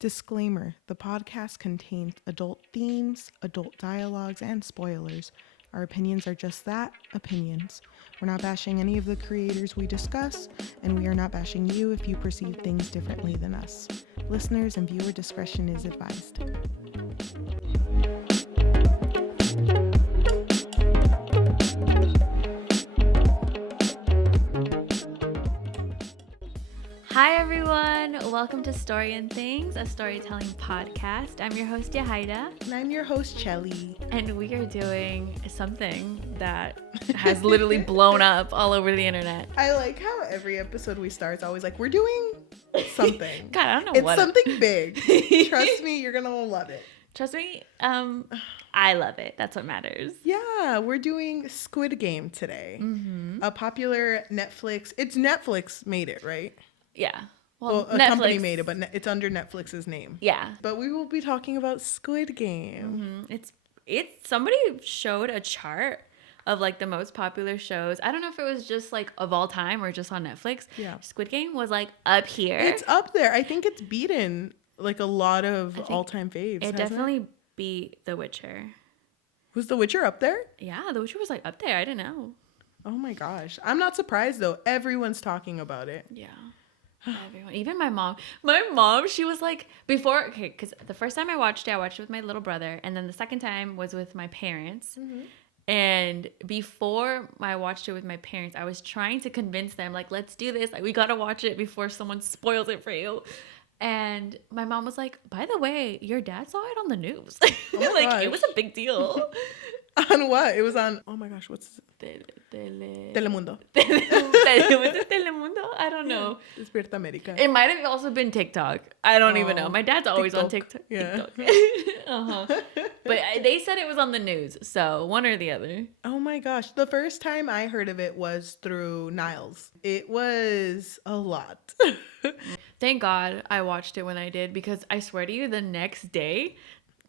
Disclaimer: the podcast contains adult themes, adult dialogues, and spoilers. Our opinions are just that, opinions. We're not bashing any of the creators we discuss, and we are not bashing you if you perceive things differently than us. Listeners and viewer discretion is advised. Hi everyone, welcome to Story and Things, a storytelling podcast. I'm your host Yajaira. And I'm your host Cheli. And we are doing something that has literally blown up all over the internet. I like how every episode we start is always like, we're doing something. God, I don't know it's what. It's something big. Trust me, you're gonna love it. Trust me, I love it. That's what matters. Yeah, we're doing Squid Game today. Mm-hmm. A popular Netflix, Netflix made it, right? Yeah. Well, a Netflix. company made it, but it's under Netflix's name. Yeah. But we will be talking about Squid Game. Mm-hmm. It's somebody showed a chart of like the most popular shows. I don't know if it was just like of all time or just on Netflix. Yeah. Squid Game was like up here. It's up there. I think it's beaten like a lot of all-time faves. It definitely beat The Witcher. Was The Witcher up there? Yeah, The Witcher was like up there. I didn't know. Oh my gosh. I'm not surprised though. Everyone's talking about it. Yeah. Everyone, even my mom, she was like, because the first time I watched it with my little brother, and then the second time was with my parents. Mm-hmm. And before I watched it with my parents, I was trying to convince them, like, let's do this, like, we gotta watch it before someone spoils it for you. And my mom was like, by the way, your dad saw it on the news. Oh like gosh. It was a big deal. On what? It was on, oh my gosh, what's Telemundo. Was it Telemundo? I don't know. Despierta America. It might have also been TikTok. I don't even know. My dad's always TikTok. On TikTok. Yeah. Uh-huh. But they said it was on the news, so one or the other. Oh my gosh. The first time I heard of it was through Niles. It was a lot. Thank God I watched it when I did, because I swear to you, the next day,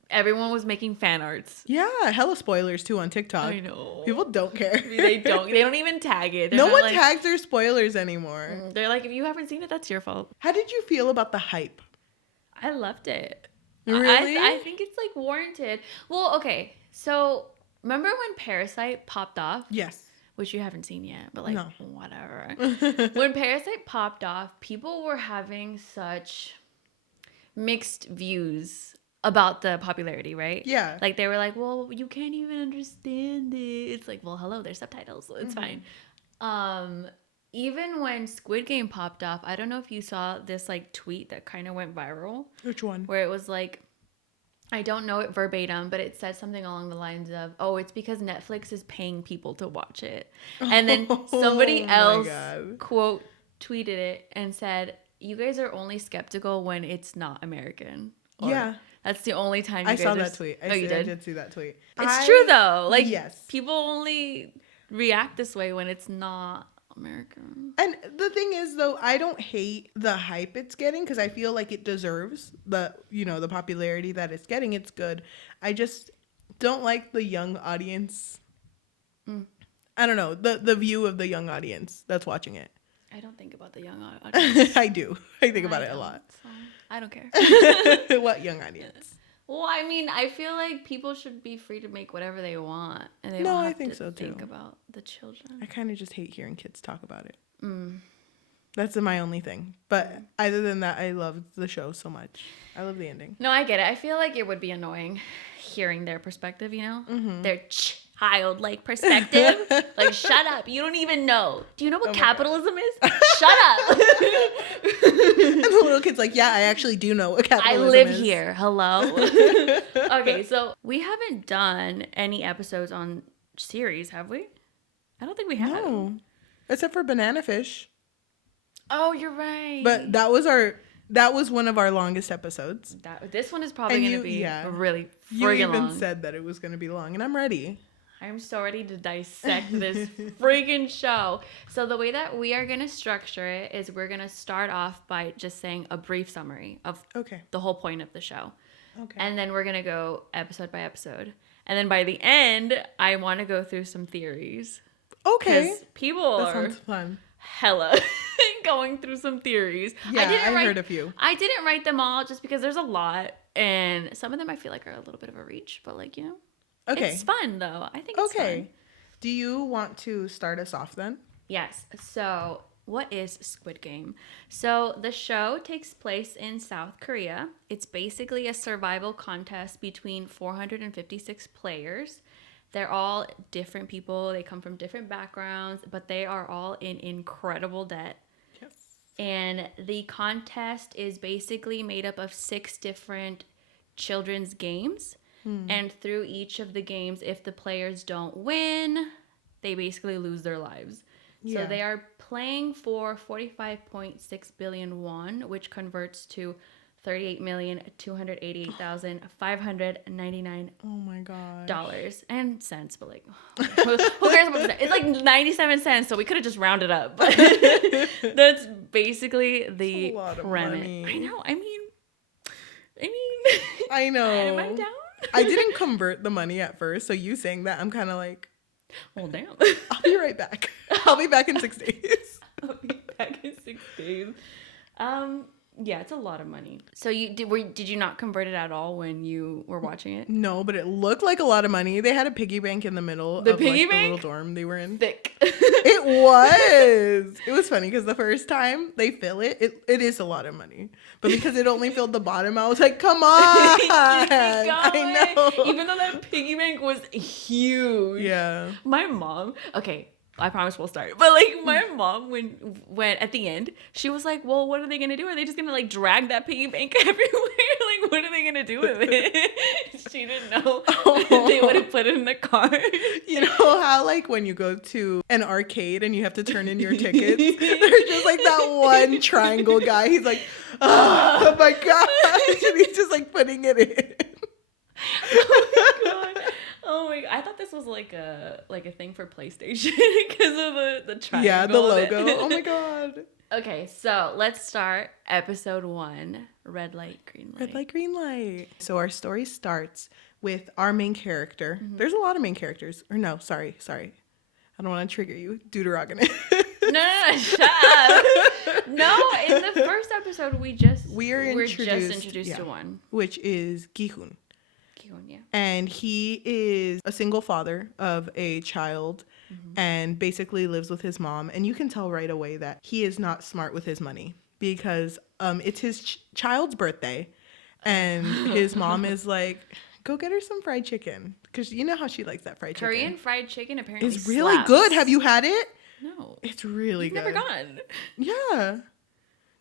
everyone was making fan arts. Yeah, hella spoilers too on TikTok. I know. People don't care. They don't even tag it. No one tags their spoilers anymore. They're like, if you haven't seen it, that's your fault. How did you feel about the hype? I loved it. Really? I think it's like warranted. Well, okay. So remember when Parasite popped off? Yes. Which you haven't seen yet, but like, no. Whatever. When Parasite popped off, people were having such mixed views about the popularity, right? Yeah. Like they were like, well, you can't even understand it. It's like, well, hello, there's subtitles, so it's fine. Even when Squid Game popped off, I don't know if you saw this like tweet that kind of went viral. Which one? Where it was like, I don't know it verbatim, but it said something along the lines of, oh, it's because Netflix is paying people to watch it. And then somebody else, quote, tweeted it and said, you guys are only skeptical when it's not American. Or, yeah. That's the only time you guys saw that tweet. You did? I did see that tweet. It's true, though. Like, yes. People only react this way when it's not American. And the thing is, though, I don't hate the hype it's getting, because I feel like it deserves the popularity that it's getting. It's good. I just don't like the young audience. I don't know, the view of the young audience that's watching it. I don't think about the young audience. I do. I think about it a lot. So I don't care. What young audience? Well, I mean, I feel like people should be free to make whatever they want, and they don't have to think about the children. I kind of just hate hearing kids talk about it. That's my only thing. But other than that, I love the show so much. I love the ending. No, I get it. I feel like it would be annoying hearing their perspective, their childlike perspective. Like, shut up. You don't even know. Do you know what capitalism is? Shut up. And the little kid's like, yeah, I actually do know what capitalism is. I live here. Hello. Okay, so we haven't done any episodes on series, have we? I don't think we have. No. Except for Banana Fish. Oh, you're right. But that was one of our longest episodes. This one is probably going to be really friggin' long. You even said that it was going to be long, and I'm ready. I'm so ready to dissect this friggin' show. So the way that we are going to structure it is we're going to start off by just saying a brief summary of the whole point of the show. Okay. And then we're going to go episode by episode. And then by the end, I want to go through some theories. Okay. Because people that sounds fun. Hella going through some theories. Yeah, I heard a few. I didn't write them all just because there's a lot, and some of them I feel like are a little bit of a reach, but like, Okay. it's fun though. I think it's fun. Do you want to start us off then? Yes. So, what is Squid Game? So, the show takes place in South Korea. It's basically a survival contest between 456 players. They're all different people. They come from different backgrounds, but they are all in incredible debt. Yes. And the contest is basically made up of 6 different children's games. And through each of the games, if the players don't win, they basically lose their lives. Yeah. So they are playing for 45.6 billion won, which converts to 38,288,599 Oh my god. dollars and cents, but like, who cares about that? It's like 97 cents, so we could have just rounded up. But that's basically the a lot of premise. money. I know. I mean, I know. am I down? I didn't convert the money at first, so you saying that, I'm kind of like, Well, damn. I'll be right back. I'll be back in 6 days. I'll be back in 6 days. Yeah, it's a lot of money. So did you not convert it at all when you were watching it? No, but it looked like a lot of money. They had a piggy bank in the middle The of piggy like, the bank? little dorm they were in. Thick. It was. It was funny because the first time they fill it is a lot of money. But because it only filled the bottom, I was like, come on. I know. Even though that piggy bank was huge. Yeah. My mom, okay, I promise we'll start. But like my mom, when at the end, she was like, "Well, what are they gonna do? Are they just gonna like drag that piggy bank everywhere? Like, what are they gonna do with it?" She didn't know they would have put it in the car. You know how like when you go to an arcade and you have to turn in your tickets, there's just like that one triangle guy. He's like, oh my gosh, and he's just like putting it in. Oh my god. Oh my! I thought this was like a thing for PlayStation because of the triangle. Yeah, the logo. Oh my god. Okay, so let's start episode 1. Red light, green light. Red light, green light. So our story starts with our main character. There's a lot of main characters. Or no, sorry. I don't want to trigger you. Deuteronomy. No, shut up. No, in the first episode we're just introduced to one, which is Gi-hun. Yeah. And he is a single father of a child and basically lives with his mom. And you can tell right away that he is not smart with his money because it's his child's birthday. And his mom is like, go get her some fried chicken. Because you know how she likes that fried chicken. Korean fried chicken apparently It's really slaps. good. Have you had it? No. It's really You've good. never gone. Yeah.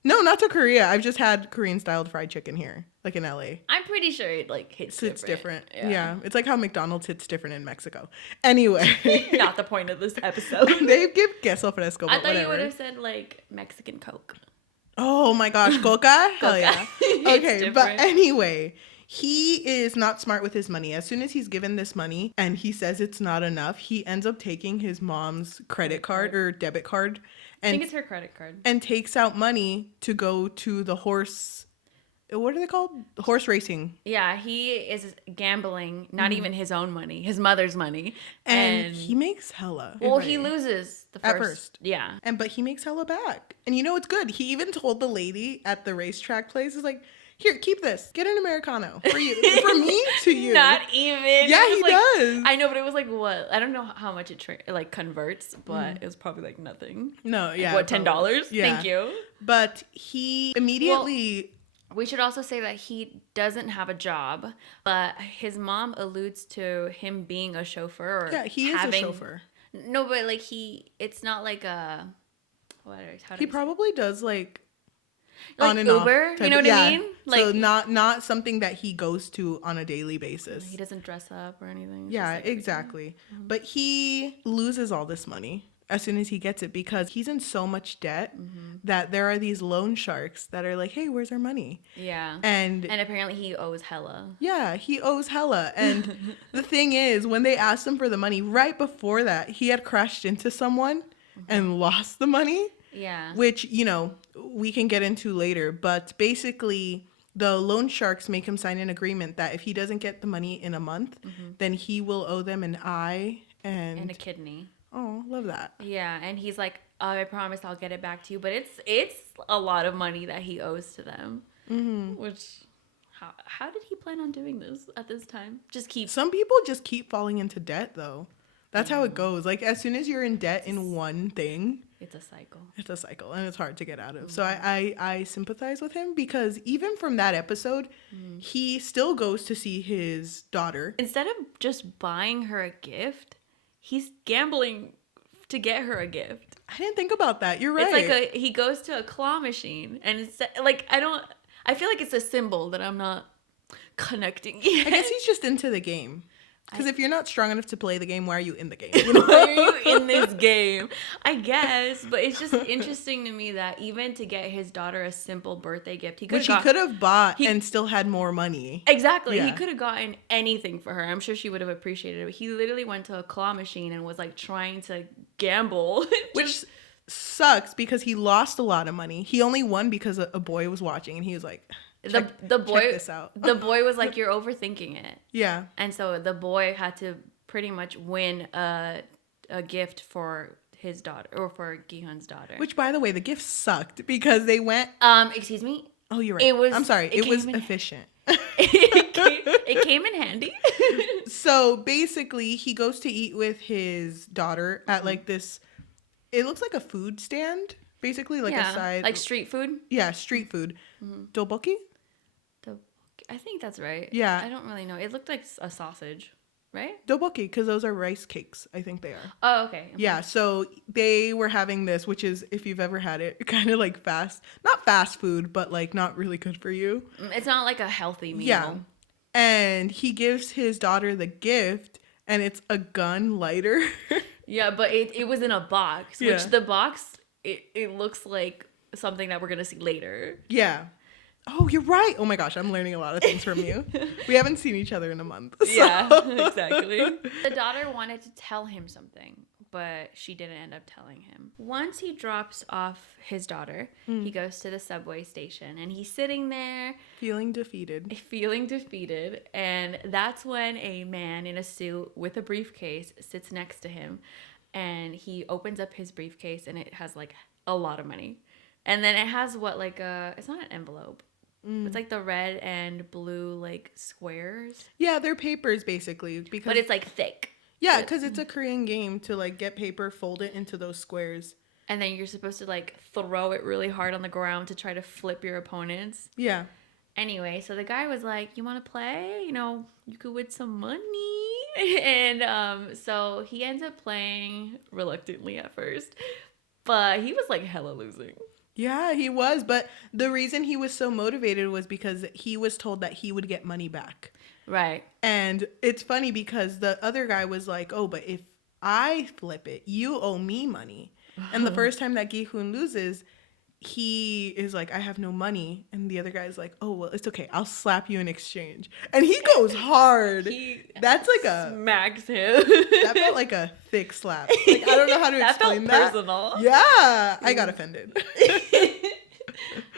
No, not to Korea. I've just had Korean styled fried chicken here, like in LA. I'm pretty sure it like hits different. Yeah. It's like how McDonald's hits different in Mexico. Anyway. Not the point of this episode. They give queso fresco, but I thought whatever. you would have said like Mexican Coke. Oh my gosh, coca? Hell Coca. yeah. It's Okay, different. but anyway, he is not smart with his money. As soon as he's given this money and he says it's not enough, he ends up taking his mom's credit card or debit card I think it's her credit card. and takes out money to go to the horse. What are they called? Horse racing. Yeah, he is gambling, not even his own money, his mother's money. And he makes hella. Well, he loses the first. At first. Yeah. But he makes hella back. And you know what's good? He even told the lady at the racetrack place, is like, here, keep this. Get an Americano for you. For me to you. Not even. Yeah, It he was does. I know, but it was like what? I don't know how much it converts, but it was probably like nothing. No, yeah. What, $10? Yeah. Thank you. But he immediately... We should also say that he doesn't have a job, but his mom alludes to him being a chauffeur. Or yeah, he is a chauffeur. No, but like it's not like a... He probably does like on and Uber, off. you know what I mean? Like, so not something that he goes to on a daily basis. he doesn't dress up or anything. It's Yeah, just like, exactly. But he loses all this money as soon as he gets it because he's in so much debt that there are these loan sharks that are like, hey, where's our money? Yeah. And apparently he owes hella. yeah, he owes hella. And the thing is, when they asked him for the money, right before that, he had crashed into someone and lost the money. Yeah. Which, you know, we can get into later. But basically, the loan sharks make him sign an agreement that if he doesn't get the money in a month, then he will owe them an eye and a kidney. Oh, love that. Yeah, and he's like, I promise I'll get it back to you. But it's a lot of money that he owes to them. Which, how did he plan on doing this at this time? Some people just keep falling into debt, though. That's how it goes. Like, as soon as you're in debt in one thing, it's a cycle. It's a cycle, and it's hard to get out of. So I sympathize with him, because even from that episode, he still goes to see his daughter. Instead of just buying her a gift, he's gambling to get her a gift. I didn't think about that. You're right. It's like he goes to a claw machine, and it's like, I feel like it's a symbol that I'm not connecting yet. I guess he's just into the game. Because if you're not strong enough to play the game, why are you in the game? Why are you in this game? I guess. But it's just interesting to me that even to get his daughter a simple birthday gift, which he could have bought and still had more money. Exactly. Yeah. He could have gotten anything for her. I'm sure she would have appreciated it. But he literally went to a claw machine and was like trying to gamble. Which sucks, because he lost a lot of money. He only won because a boy was watching, and he was like... The boy, check this out. The boy was like, "You're overthinking it." Yeah. And so the boy had to pretty much win a gift for his daughter, or for Gi-hun's daughter. Which, by the way, the gift sucked, because they went... Excuse me? Oh, you're right. I'm sorry. It was efficient. It came in handy. So basically, he goes to eat with his daughter at like this... It looks like a food stand. Basically, like a side... Like street food? Yeah, street food. Tteokbokki? I think that's right. Yeah. I don't really know. It looked like a sausage, right? Tteokbokki, because those are rice cakes. I think they are. Oh, okay. Yeah, so they were having this, which is, if you've ever had it, kind of like not fast food, but like not really good for you. It's not like a healthy meal. Yeah. And he gives his daughter the gift, and it's a gun lighter. Yeah, but it was in a box, which Yeah. the box, it looks like something that we're going to see later. Yeah. Oh, you're right. Oh my gosh, I'm learning a lot of things from you. We haven't seen each other in a month. So. Yeah, exactly. The daughter wanted to tell him something, but she didn't end up telling him. Once he drops off his daughter, he goes to the subway station, and he's sitting there Feeling defeated. And that's when a man in a suit with a briefcase sits next to him, and he opens up his briefcase, and it has like a lot of money. And then it has it's not an envelope. It's like the red and blue like squares. Yeah, they're papers basically, But it's like thick. Yeah, because it's a Korean game to like get paper, fold it into those squares. And then you're supposed to like throw it really hard on the ground to try to flip your opponents. Yeah. Anyway, so the guy was like, "You want to play? You know, you could win some money." And so he ends up playing reluctantly at first, but he was like hella losing. Yeah, he was. But the reason he was so motivated was because he was told that he would get money back. Right. And it's funny because the other guy was like, "Oh, but if I flip it, you owe me money." And the first time that Gi-hun loses, he is like, "I have no money." And the other guy's like, "Oh, well, it's okay. I'll slap you in exchange." And he goes hard. That's like a... smacks him. That felt like a thick slap. Like, I don't know how to explain that. That felt personal. Yeah. I got offended.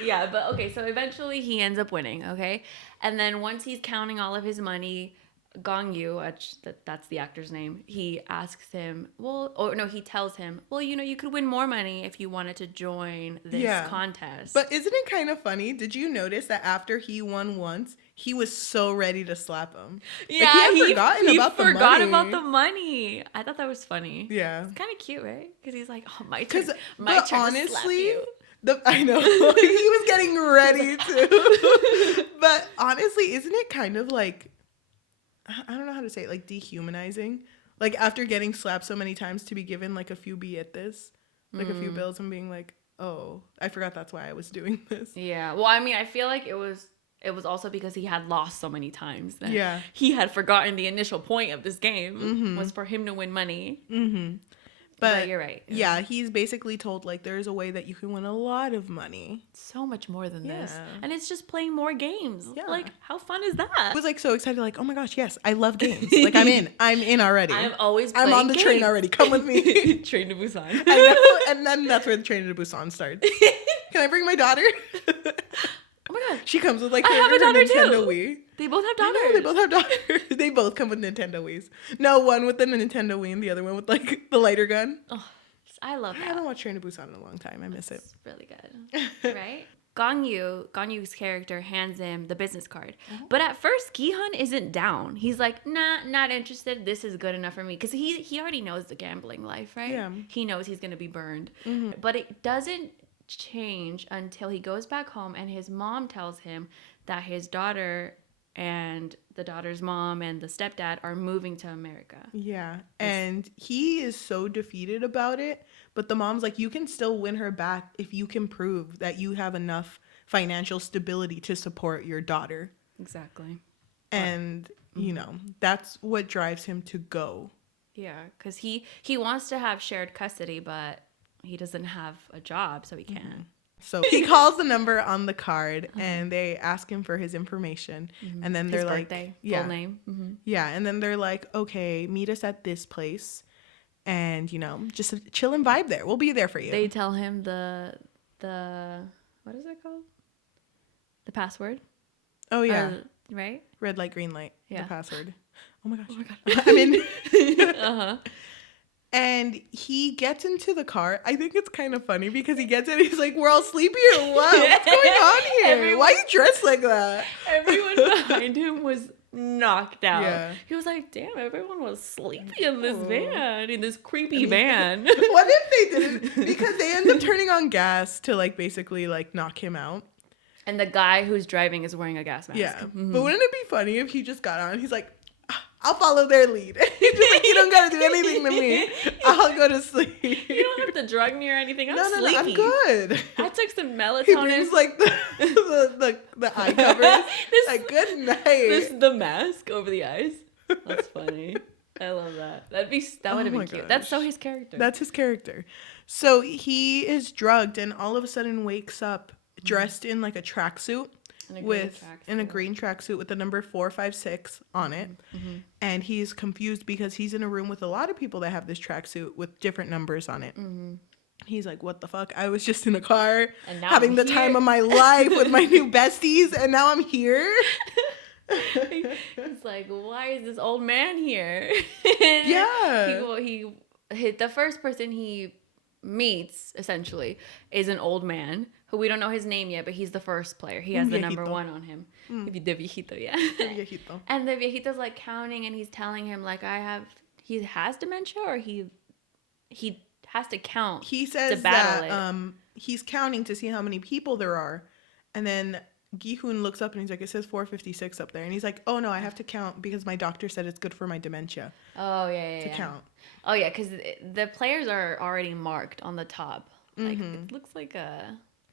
Yeah, but okay, so eventually he ends up winning, okay? And then once he's counting all of his money, Gong-yu, that's the actor's name, he asks him, he tells him, "Well, you know, you could win more money if you wanted to join this contest." But isn't it kind of funny? Did you notice that after he won once, he was so ready to slap him? Yeah, like, he forgot about the money. I thought that was funny. Yeah. It's kind of cute, right? Because he's like, "Oh, my turn honestly, to slap you." I know. He was getting ready to. But honestly, isn't it kind of like, I don't know how to say it, like dehumanizing? Like after getting slapped so many times to be given like a few billetes, like a few bills, and being like, "Oh, I forgot that's why I was doing this." Yeah. Well, I mean, I feel like it was also because he had lost so many times that he had forgotten the initial point of this game was for him to win money. Mm-hmm. But you're right. Yeah, he's basically told like there's a way that you can win a lot of money. So much more than this. And it's just playing more games. Yeah. Like, how fun is that? I was like so excited, like, "Oh my gosh, yes, I love games. Like I'm in already. I'm always playing I'm on the train already. Come with me." Train to Busan. I know. And then that's where the Train to Busan starts. Can I bring my daughter? Oh my god. She comes with like I have a daughter Nintendo too. Wii. They both have daughters. They both have daughters. They both come with Nintendo Wiis. No, one with the Nintendo Wii and the other one with like the lighter gun. Oh, I love I that. haven't watched Train to Busan in a long time. I miss it. It's really good, right? Gong-Yu's character hands him the business card. But at first, Gi-hun isn't down. He's like, nah, not interested. This is good enough for me. Because he already knows the gambling life, right? Yeah. He knows he's going to be burned. But it doesn't change until he goes back home and his mom tells him that his daughter and the daughter's mom and the stepdad are moving to America. Yeah. And he is so defeated about it. But the mom's like, you can still win her back if you can prove that you have enough financial stability to support your daughter. Exactly. And, you know, that's what drives him to go. Yeah, because he wants to have shared custody, but he doesn't have a job, so he can't. So he calls the number on the card and they ask him for his information. And then they're His like, birthday, yeah. full name. Yeah. And then they're like, okay, meet us at this place. And, you know, just a chill and vibe there. We'll be there for you. They tell him the what is it called? The password. Oh, yeah. Right? Red light, green light. Yeah. The password. Oh, my gosh. I mean, and he gets into the car. I think it's kind of funny because he gets in. He's like, we're all sleepy or what? What's going on here? Why are you dressed like that? Everyone behind him was knocked out. Yeah. He was like, damn, everyone was sleepy in this van, in this creepy van. What if they didn't? Because they end up turning on gas to like basically like knock him out. And the guy who's driving is wearing a gas mask. Yeah. But wouldn't it be funny if he just got on and he's like, I'll follow their lead. He's just like, you don't got to do anything to me. I'll go to sleep. You don't have to drug me or anything. I'm No, sleepy. I'm good. I took some melatonin. He brings like the eye covers. Like, good night. This the mask over the eyes. That's funny. I love that. That would have been cute. gosh. That's so his character. That's his character. So he is drugged and all of a sudden wakes up dressed in like a tracksuit. In a green tracksuit with the number 456 on it. And he's confused because he's in a room with a lot of people that have this tracksuit with different numbers on it. He's like, what the fuck? I was just in a car And now having I'm the here. time of my life with my new besties and now I'm here. It's like, why is this old man here? Yeah. The first person he meets essentially is an old man who we don't know his name yet, but he's the first player. He has the number 1 on him. The viejito, yeah. Viejito. And the viejito's like counting and he's telling him like he has dementia or he has to count. He says to battle that he's counting to see how many people there are. And then Gi-hun looks up and he's like, it says 456 up there. And he's like, oh no, I have to count because my doctor said it's good for my dementia. Oh, yeah. To count. Oh, yeah, because the players are already marked on the top. Like, it looks like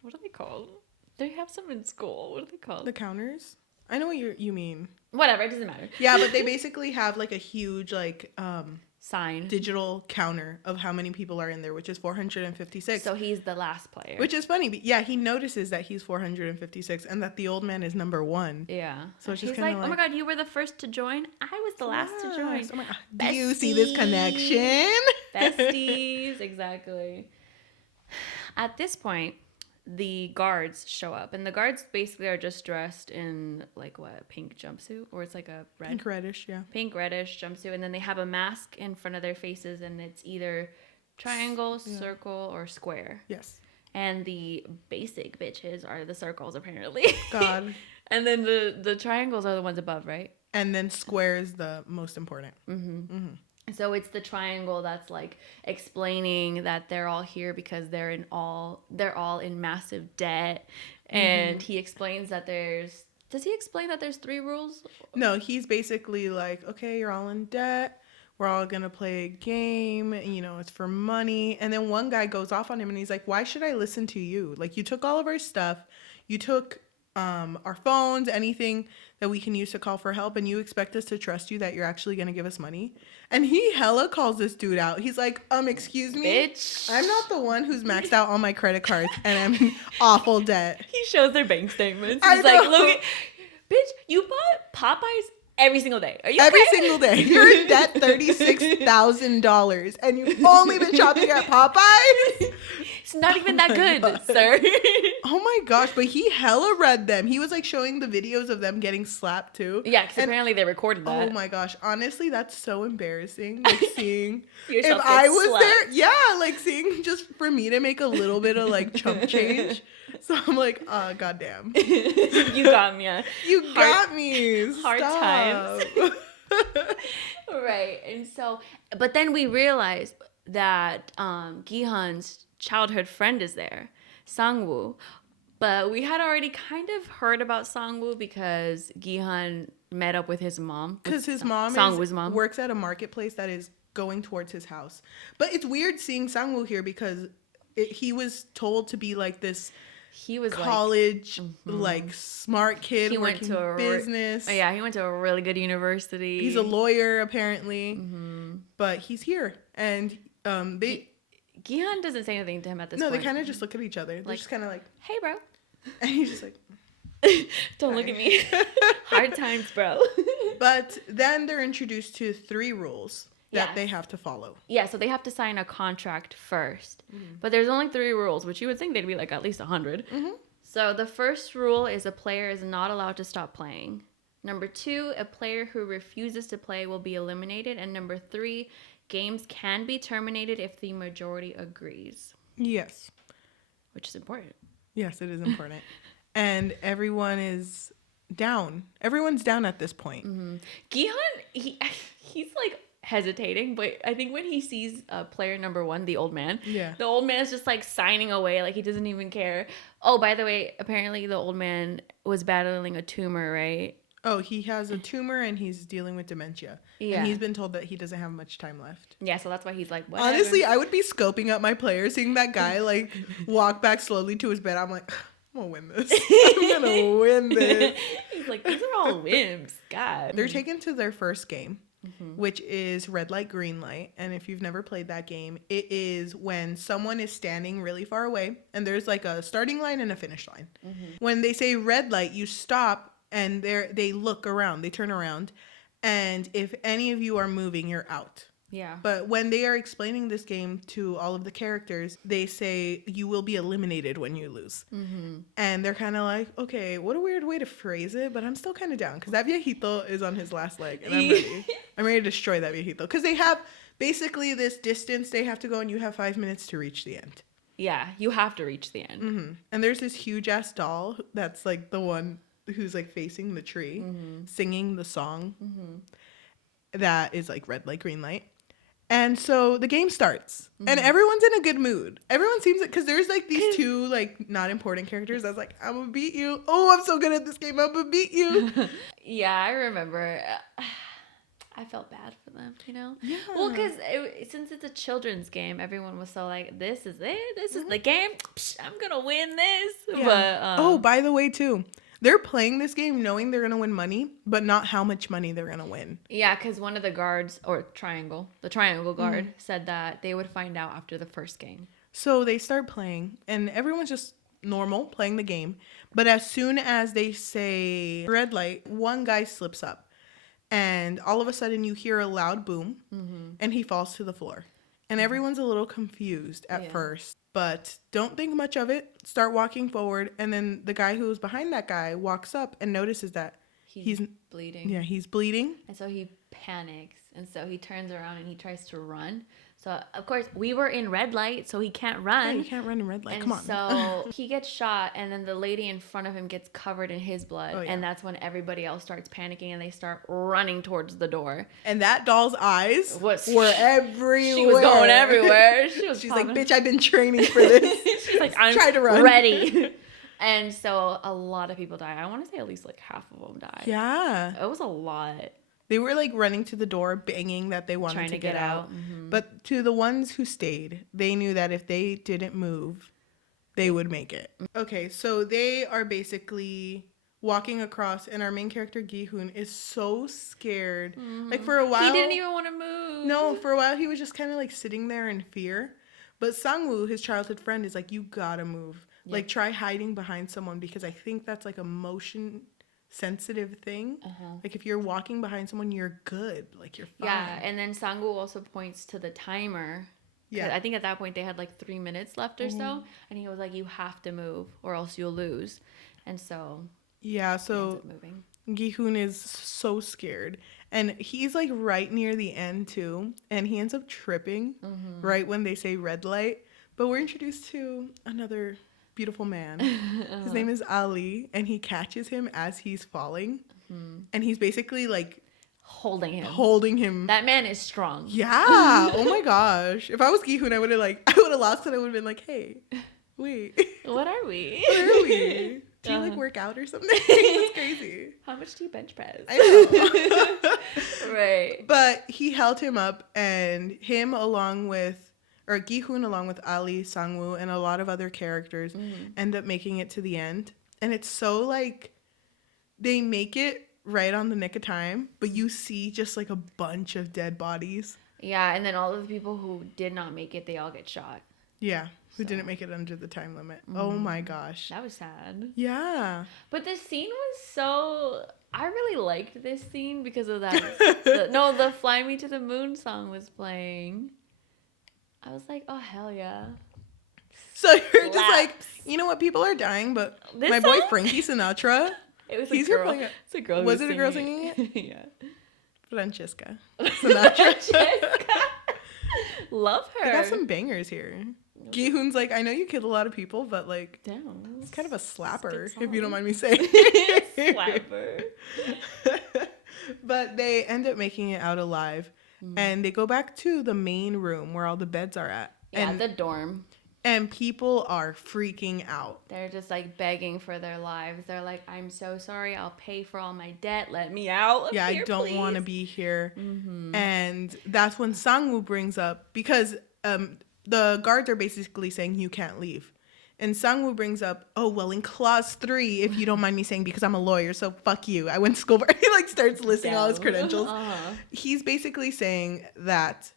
what are they called? They have some in school. What are they called? The counters? I know what you mean. Whatever, it doesn't matter. Yeah, but they basically have like a huge like Sign. digital counter of how many people are in there, which is 456. So he's the last player. Which is funny. But yeah, he notices that he's 456 and that the old man is number 1. Yeah. So it's just he's kind like, of oh my God, you were the first to join? I was the last to join. Oh my God. Do you see this connection? Besties, exactly. At this point, the guards show up, and the guards basically are just dressed in like what, pink jumpsuit, or it's like a red, Pink reddish, yeah. pink reddish jumpsuit, and then they have a mask in front of their faces, and it's either triangle, circle, or square. Yes. And the basic bitches are the circles apparently. God. And then the triangles are the ones above, right? And then square is the most important. So it's the triangle that's like explaining that they're all here because they're all in massive debt. And he explains that does he explain that there's 3 rules? No, he's basically like, okay, you're all in debt. We're all going to play a game. You know, it's for money. And then one guy goes off on him and he's like, why should I listen to you? Like, you took all of our stuff. You took our phones, anything that we can use to call for help, and you expect us to trust you that you're actually going to give us money? And he hella calls this dude out. He's like, excuse me? Bitch. I'm not the one who's maxed out all my credit cards and I'm in awful debt. He shows their bank statements. I He's like, know. look, bitch, you bought Popeyes every single day. Are you Every okay? single day. You're in debt $36,000 and you've only been shopping at Popeyes? It's not even that good, God. sir. Oh my gosh, but he hella read them. He was like showing the videos of them getting slapped too. Yeah, because apparently they recorded that. Oh my gosh, honestly, that's so embarrassing. Like seeing Yourself if I get was slapped. there, yeah, like seeing just for me to make a little bit of like chump change. So I'm like, goddamn. You got me. You got me. Hard Stop. times. Right. And so, but then we realized that Gi-hun's childhood friend is there, Sangwoo. But we had already kind of heard about Sangwoo because Gi-hun met up with his mom. Because his mom, Sangwoo's mom works at a marketplace that is going towards his house. But it's weird seeing Sangwoo here because he was told to be like this he was college, like smart kid he working went to a business. yeah, he went to a really good university. He's a lawyer apparently, but he's here, and Gi-hun doesn't say anything to him at this no, point. they kind of just look at each other. They're Like, just kind of like, hey, bro. and he's just like, Don't look at me. Hard times, bro. But then they're introduced to 3 rules that Yes. they have to follow. Yeah, so they have to sign a contract first. But there's only 3 rules, which you would think they'd be like at least 100. So the first rule is a player is not allowed to stop playing. Number 2, a player who refuses to play will be eliminated. And number 3, games can be terminated if the majority agrees. Yes. Which is important. Yes, it is important. And everyone is down. Everyone's down at this point. Gi-hun, he's like hesitating, but I think when he sees player number 1, the old man, the old man is just like signing away, like he doesn't even care. Oh, by the way, apparently the old man was battling a tumor, right? Oh, he has a tumor and he's dealing with dementia. Yeah. And he's been told that he doesn't have much time left. Yeah, so that's why he's like, whatever. Honestly, I would be scoping up my players, seeing that guy like walk back slowly to his bed. I'm like, I'm gonna win this. I'm gonna win this. He's like, these are all wimps. God. They're taken to their first game, which is red light, green light. And if you've never played that game, it is when someone is standing really far away and there's like a starting line and a finish line. When they say red light, you stop and they look around, they turn around. And if any of you are moving, you're out. Yeah. But when they are explaining this game to all of the characters, they say you will be eliminated when you lose. And they're kind of like, okay, what a weird way to phrase it, but I'm still kind of down because that viejito is on his last leg and I'm ready. I'm ready to destroy that viejito because they have basically this distance they have to go and you have 5 minutes to reach the end. Yeah, you have to reach the end. And there's this huge ass doll that's like the one who's like facing the tree, singing the song that is like red light, green light. And so the game starts and everyone's in a good mood. Everyone seems like, because there's like these 2 like not important characters that's like, I'm gonna beat you. Oh, I'm so good at this game. I'm gonna beat you. Yeah, I remember. I felt bad for them, you know? Yeah. Well, because since it's a children's game, everyone was so like, this is it? This is the game? Psh, I'm going to win this. Yeah. But, oh, by the way, too, they're playing this game knowing they're gonna win money, but not how much money they're gonna win. Yeah, because one of the guards, or the triangle guard, said that they would find out after the first game. So they start playing, and everyone's just normal playing the game. But as soon as they say red light, one guy slips up, and all of a sudden you hear a loud boom, and he falls to the floor. And everyone's a little confused at first, but don't think much of it. Start walking forward, and then the guy who was behind that guy walks up and notices that he's bleeding. Yeah, he's bleeding. And so he panics, and so he turns around and he tries to run. So, of course, we were in red light, so he can't run. Yeah, you can't run in red light. And Come on. so he gets shot, and then the lady in front of him gets covered in his blood. Oh, yeah. And that's when everybody else starts panicking, and they start running towards the door. And that doll's eyes were everywhere. She was going everywhere. She's like, bitch, I've been training for this. She's like, I'm Try to run. ready. And so a lot of people died. I want to say at least like half of them died. Yeah. It was a lot. They were like running to the door, banging that they wanted Trying to get out. Mm-hmm. But to the ones who stayed, they knew that if they didn't move, they would make it. Okay, so they are basically walking across, and our main character, Gi-hun, is so scared. Like for a while... He didn't even want to move. No, for a while he was just kind of like sitting there in fear. But Sangwoo, his childhood friend, is like, you gotta move. Yeah. Like try hiding behind someone because I think that's like a motion sensitive thing. Like if you're walking behind someone, you're good. Like you're fine. Yeah, and then Sangwoo also points to the timer. Yeah, I think at that point they had like 3 minutes left or so, and he was like, "You have to move, or else you'll lose." And so so Gi-hun is so scared, and he's like right near the end too, and he ends up tripping right when they say red light. But we're introduced to another beautiful man. His name is Ali, and he catches him as he's falling, and he's basically like holding him. That man is strong. Yeah. Oh my gosh. If I was Gi-hun, I would have lost it. I would have been like, hey, wait. What are we? Do you like work out or something? That's crazy. How much do you bench press? I know. Right. But he held him up, and Gi-hun along with Ali, Sangwoo, and a lot of other characters end up making it to the end. And it's so like, they make it right on the nick of time, but you see just like a bunch of dead bodies. Yeah, and then all of the people who did not make it, they all get shot. Yeah, who didn't make it under the time limit. Oh my gosh. That was sad. Yeah. But the scene was so... I really liked this scene because of that. The Fly Me to the Moon song was playing. I was like, oh, hell yeah. So you're just like, you know what? People are dying, but this my boy Frankie Sinatra... It was a girl. It's a girl. Was it a girl singing it? Yeah. Francesca Sinatra. Love her. I got some bangers here. Gi-hun's like, I know you killed a lot of people, but like, damn, it's kind of a slapper, if you don't mind me saying. Slapper. But they end up making it out alive, and they go back to the main room where all the beds are at. Yeah, the dorm. And people are freaking out. They're just like begging for their lives. They're like, I'm so sorry. I'll pay for all my debt. Let me out. Yeah, I don't want to be here. And that's when Sangwoo brings up, because the guards are basically saying you can't leave. And Sangwoo brings up, oh, well, in clause 3, if you don't mind me saying, because I'm a lawyer, so fuck you. I went to school. He like starts listing all his credentials. He's basically saying that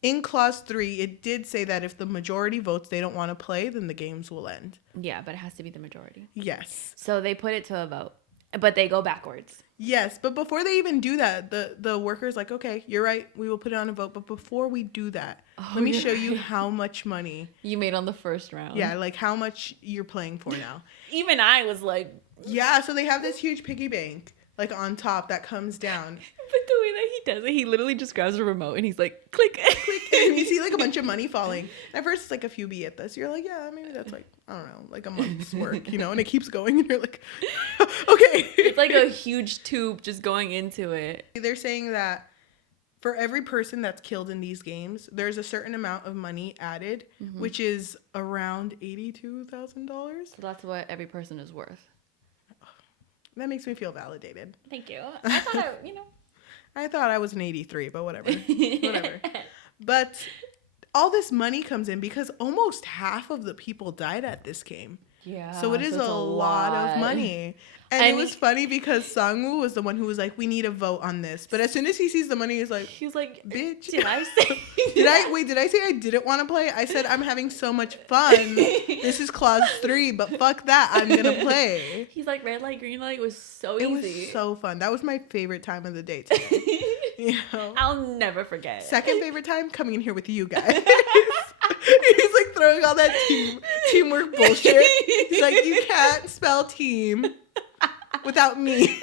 in clause 3, it did say that if the majority votes they don't want to play, then the games will end. Yeah, but it has to be the majority. Yes. So they put it to a vote, but they go backwards. Yes, but before they even do that, the worker's like, okay, you're right, we will put it on a vote. But before we do that, let me show you how much money you made on the first round. Yeah, like how much you're playing for now. Even I was like... Yeah, so they have this huge piggy bank, like on top that comes down. But the way that he does it, he literally just grabs a remote and he's like, click, click. And you see like a bunch of money falling. At first it's like a few at you're like, yeah, maybe that's like, I don't know, like a month's work, you know, and it keeps going and you're like, okay. It's like a huge tube just going into it. They're saying that for every person that's killed in these games, there's a certain amount of money added, which is around $82,000. So that's what every person is worth. That makes me feel validated. Thank you. I thought I thought I was an 83, but whatever. Whatever. But all this money comes in because almost half of the people died at this game. Yeah. So it is a lot of money. And it was funny because Sangwoo was the one who was like, we need a vote on this. But as soon as he sees the money, he's like, bitch. Did I say? Did I say I didn't want to play? I said, I'm having so much fun. This is clause 3, but fuck that. I'm going to play. He's like, red light, green light was so easy. It was so fun. That was my favorite time of the day today. You know? I'll never forget. Second favorite time, coming in here with you guys. He's like throwing all that teamwork bullshit. He's like, you can't spell team without me.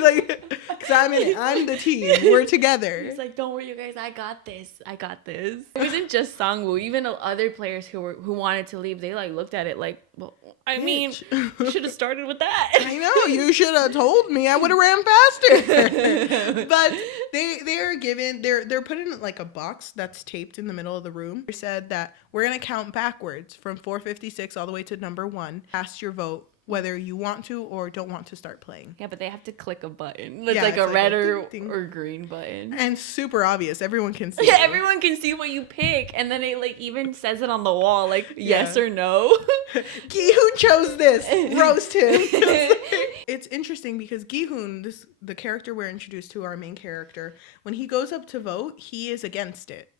Like, because I'm in it. I'm the team. We're together. He's like, don't worry, you guys. I got this. It wasn't just Sangwoo. Even other players who wanted to leave, they like looked at it like, well, I mean, you should have started with that. I know. You should have told me. I would have ran faster. But they're put in like a box that's taped in the middle of the room. They said that we're going to count backwards from 456 all the way to number 1. Cast your vote whether you want to or don't want to start playing. Yeah, but they have to click a button. It's like a red or green button. And super obvious. Everyone can see. Yeah, everyone can see what you pick. And then it like even says it on the wall, like yes or no. Gi-hun chose this. Roast him. It's interesting because Gi-hun, the character we're introduced to, our main character, when he goes up to vote, he is against it.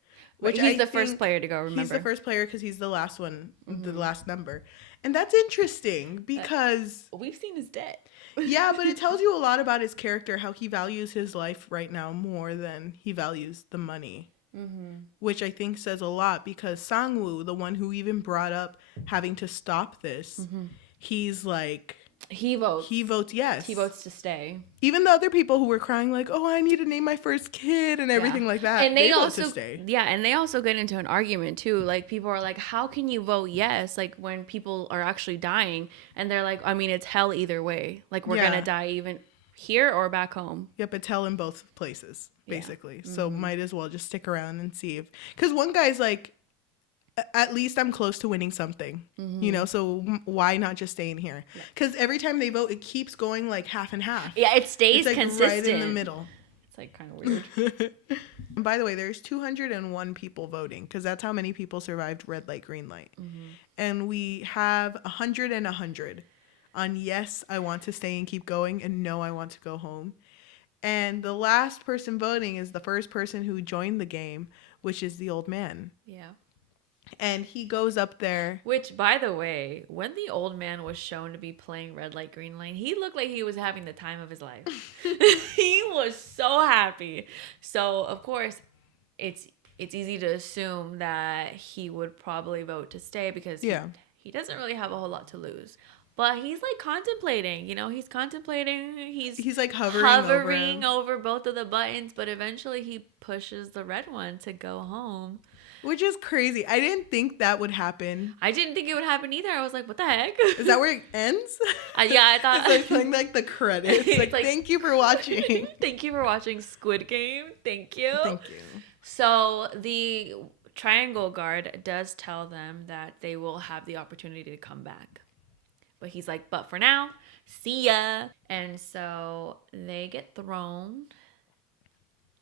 He's the first player to go, remember? He's the first player because he's the last one, the last number. And that's interesting because We've seen his debt. yeah, but it tells you a lot about his character, how he values his life right now more than he values the money. Which I think says a lot because Sangwoo, the one who even brought up having to stop this, he's like... He votes yes. He votes to stay. Even the other people who were crying like, oh, I need to name my first kid and everything like that, and they also vote to stay. Yeah, and they also get into an argument too. Like, people are like, how can you vote yes, like, when people are actually dying? And they're like, I mean, it's hell either way. Like, we're gonna die even here or back home. Yep, it's hell in both places, basically. Yeah. So might as well just stick around and see if... Because one guy's like, at least I'm close to winning something, you know, so why not just stay in here? Because every time they vote, it keeps going like half and half. Yeah, it stays like consistent. Right in the middle. It's like kind of weird. And by the way, there's 201 people voting because that's how many people survived red light, green light. And we have 100 and 100 on yes, I want to stay and keep going, and no, I want to go home. And the last person voting is the first person who joined the game, which is the old man. Yeah. And he goes up there. Which, by the way, when the old man was shown to be playing red light, green light, he looked like he was having the time of his life. He was so happy. So, of course, it's easy to assume that he would probably vote to stay because he doesn't really have a whole lot to lose. But he's like contemplating, you know, he's like hovering over both of the buttons, but eventually he pushes the red one to go home. Which is crazy. I didn't think that would happen. I didn't think it would happen either. I was like, what the heck? Is that where it ends? Yeah, I thought... It's like playing like the credits. Like, thank you for watching. Thank you for watching Squid Game. Thank you. Thank you. So the triangle guard does tell them that they will have the opportunity to come back. But he's like, but for now, see ya. And so they get thrown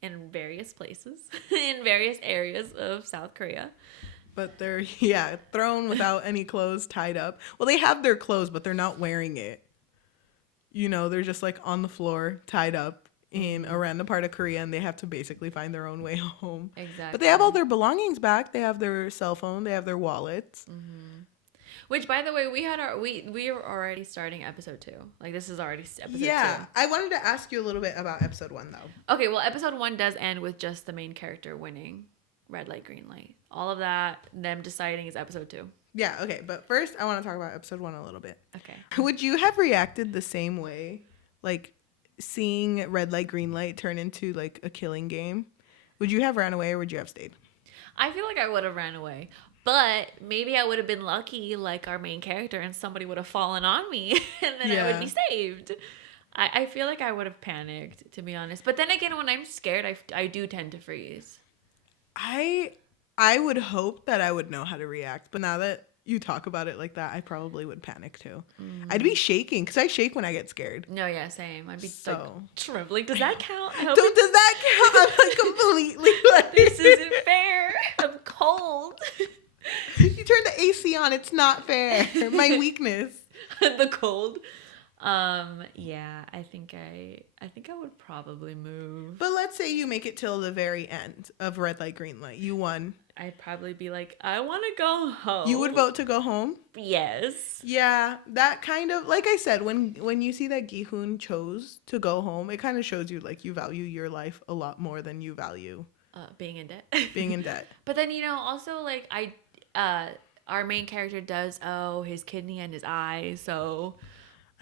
in various places, in various areas of South Korea. But they're, thrown without any clothes, tied up. Well, they have their clothes, but they're not wearing it. You know, they're just like on the floor, tied up in a random part of Korea, and they have to basically find their own way home. Exactly. But they have all their belongings back. They have their cell phone. They have their wallets. Which, by the way, we were already starting episode 2. Like, this is already episode 2. Yeah, I wanted to ask you a little bit about episode 1, though. Okay, well, episode 1 does end with just the main character winning red light, green light. All of that, them deciding, is episode 2. Yeah, okay, but first, I want to talk about episode 1 a little bit. Okay. Would you have reacted the same way, like, seeing red light, green light turn into, like, a killing game? Would you have ran away or would you have stayed? I feel like I would have ran away. But maybe I would have been lucky, like our main character, and somebody would have fallen on me, and then I would be saved. I feel like I would have panicked, to be honest. But then again, when I'm scared, I do tend to freeze. I would hope that I would know how to react, but now that you talk about it like that, I probably would panic too. I'd be shaking, because I shake when I get scared. No, yeah, same. I'd be like trembling. Does that count? Does that count? I'm like completely like... This isn't fair. I'm cold. You turn the AC on. It's not fair. My weakness. The cold. Yeah, I think I would probably move. But let's say you make it till the very end of red light, green light. You won. I'd probably be like, I want to go home. You would vote to go home? Yes. Yeah, that kind of, like I said, when you see that Gi-hun chose to go home, it kind of shows you like you value your life a lot more than you value being in debt. Being in debt. But then, you know, also like our main character does owe his kidney and his eye, so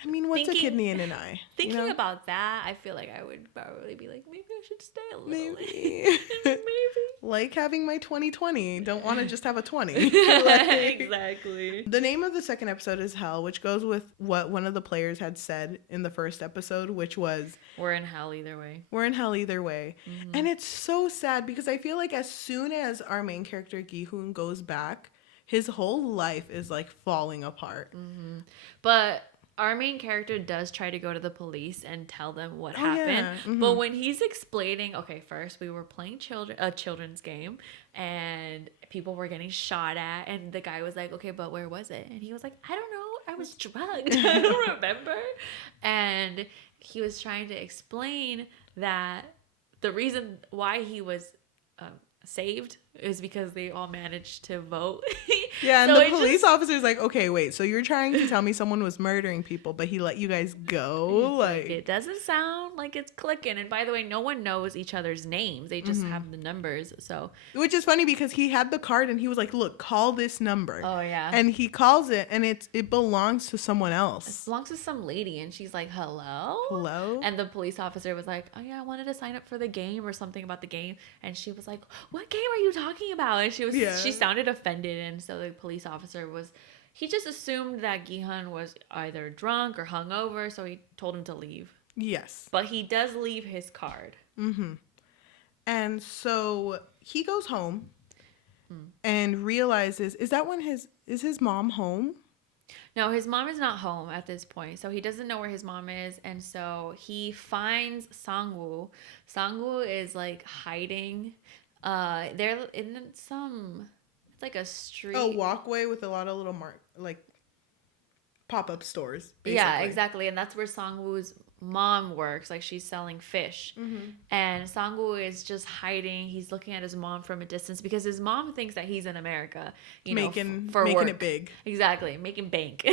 I mean, what's a kidney and an eye? Thinking about that, I feel like I would probably be like, maybe I should stay a little. Maybe. Maybe. Like having my 20/20. Don't want to just have a 20. Exactly. The name of the second episode is Hell, which goes with what one of the players had said in the first episode, which was, we're in hell either way. We're in hell either way. Mm-hmm. And it's so sad because I feel like as soon as our main character Gi-hun goes back, his whole life is like falling apart. Mm-hmm. But our main character does try to go to the police and tell them what happened. Yeah. Mm-hmm. But when he's explaining, okay, first we were playing a children's game and people were getting shot at. And the guy was like, okay, but where was it? And he was like, I don't know. I was drugged. I don't remember. And he was trying to explain that the reason why he was saved is because they all managed to vote. Yeah, and So the it police just, officer's like, okay, wait, so you're trying to tell me someone was murdering people, but he let you guys go? it's like, Like, it doesn't sound like it's clicking. And by the way, no one knows each other's names. They just have the numbers. So, which is funny because he had the card and he was like, look, call this number. oh yeah. And he calls it and it belongs to someone It else. belongs to some lady, and she's like, hello? Hello? And the police officer was like, oh yeah, I wanted to sign up for the game or something about the game. And she was like, what game are you talking about? And Yeah. she sounded offended. And so the police officer he just assumed that Gi-hun was either drunk or hungover. So he told him to leave. Yes. But he does leave his card. And so he goes home and realizes, is his mom home? No, his mom is not home at this point. So he doesn't know where his mom is. And so he finds Sangwoo. Sangwoo is like hiding. They're in it's like a street. A walkway with a lot of little like pop-up stores, basically. Yeah, exactly. And that's where Sangwoo's mom works. Like she's selling fish. And Sangwoo is just hiding. He's looking at his mom from a distance because his mom thinks that he's in America, making for making work. it big. Exactly, making bank.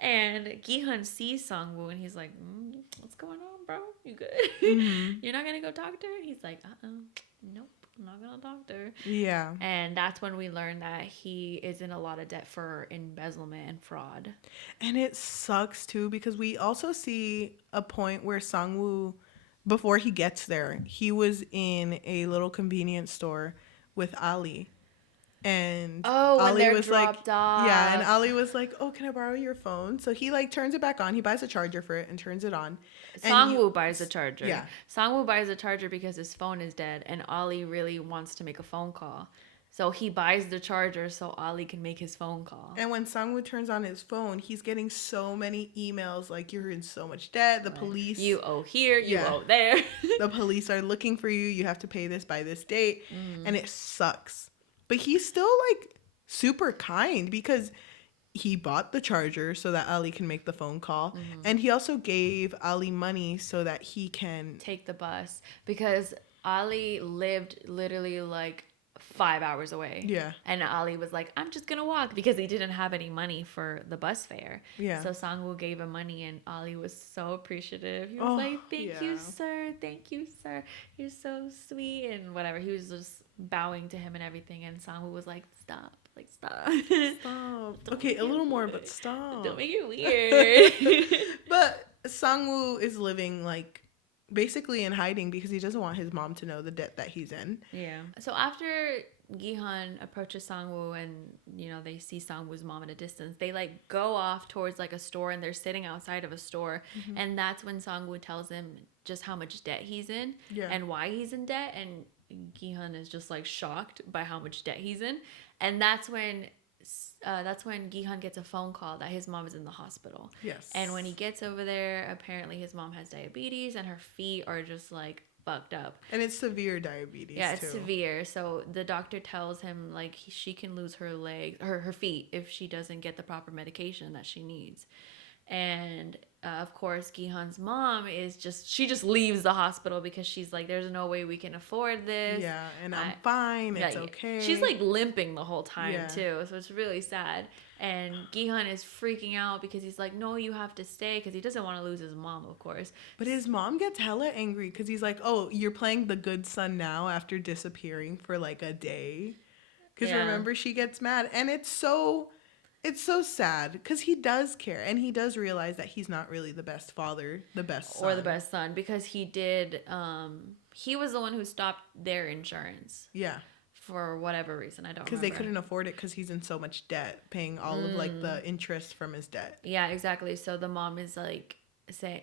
And Gi-hun sees Sangwoo and he's like, what's going on, bro? You good? You're not going to go talk to her? He's like, nope. I'm not gonna talk to her. Yeah. And that's when we learn that he is in a lot of debt for embezzlement and fraud. And it sucks too because we also see a point where Sangwoo, before he gets there, he was in a little convenience store with Ali. And when Ali they're was dropped off. yeah, and Ali was like, "Oh, can I borrow your phone?" So he like turns it back on. He buys a charger for it and turns it on. Sangwoo buys a charger. Yeah. Sangwoo buys a charger because his phone is dead, and Ali really wants to make a phone call. So he buys the charger so Ali can make his phone call. And when Sangwoo turns on his phone, he's getting so many emails like, you're in so much debt. The police. You owe here, you owe there. The police are looking for you. You have to pay this by this date. And it sucks. But he's still like super kind because he bought the charger so that Ali can make the phone call. And he also gave Ali money so that he can take the bus because Ali lived literally like 5 hours away. Yeah. And Ali was like, I'm just gonna walk because he didn't have any money for the bus fare. Yeah. So Sangwoo gave him money and Ali was so appreciative. He was like, thank you, sir. Thank you, sir. You're so sweet and whatever. He was just bowing to him and everything. And Sangwoo was like, stop. Like, stop. Stop. Okay, a little more, but stop. Don't make it weird. But Sangwoo is living like basically in hiding because he doesn't want his mom to know the debt that he's in. Yeah. So after Gi-hun approaches Sangwoo and, they see Sangwoo's mom at a distance, they like go off towards like a store and they're sitting outside of a store. And that's when Sangwoo tells him just how much debt he's in and why he's in debt. And Gi-hun is just like shocked by how much debt he's in. And that's when Gi-hun gets a phone call that his mom is in the hospital. Yes. And when he gets over there, apparently his mom has diabetes and her feet are just like fucked up. And it's severe diabetes. Yeah, it's too. severe. So the doctor tells him like she can lose her legs, her feet if she doesn't get the proper medication that she needs. And of course, Gi-hun's mom she just leaves the hospital because she's like, there's no way we can afford this. Yeah, and I'm fine. It's okay. She's like limping the whole time too. So it's really sad. And Gi-hun is freaking out because he's like, no, you have to stay because he doesn't want to lose his mom, of course. But his mom gets hella angry because he's like, oh, you're playing the good son now after disappearing for like a day. Because remember, she gets mad. And it's so sad because he does care and he does realize that he's not really the best father, the best son. Or the best son because he did, he was the one who stopped their insurance. Yeah. For whatever reason, I don't know. Because they couldn't afford it because he's in so much debt, paying all of like the interest from his debt. Yeah, exactly. So the mom is like, saying,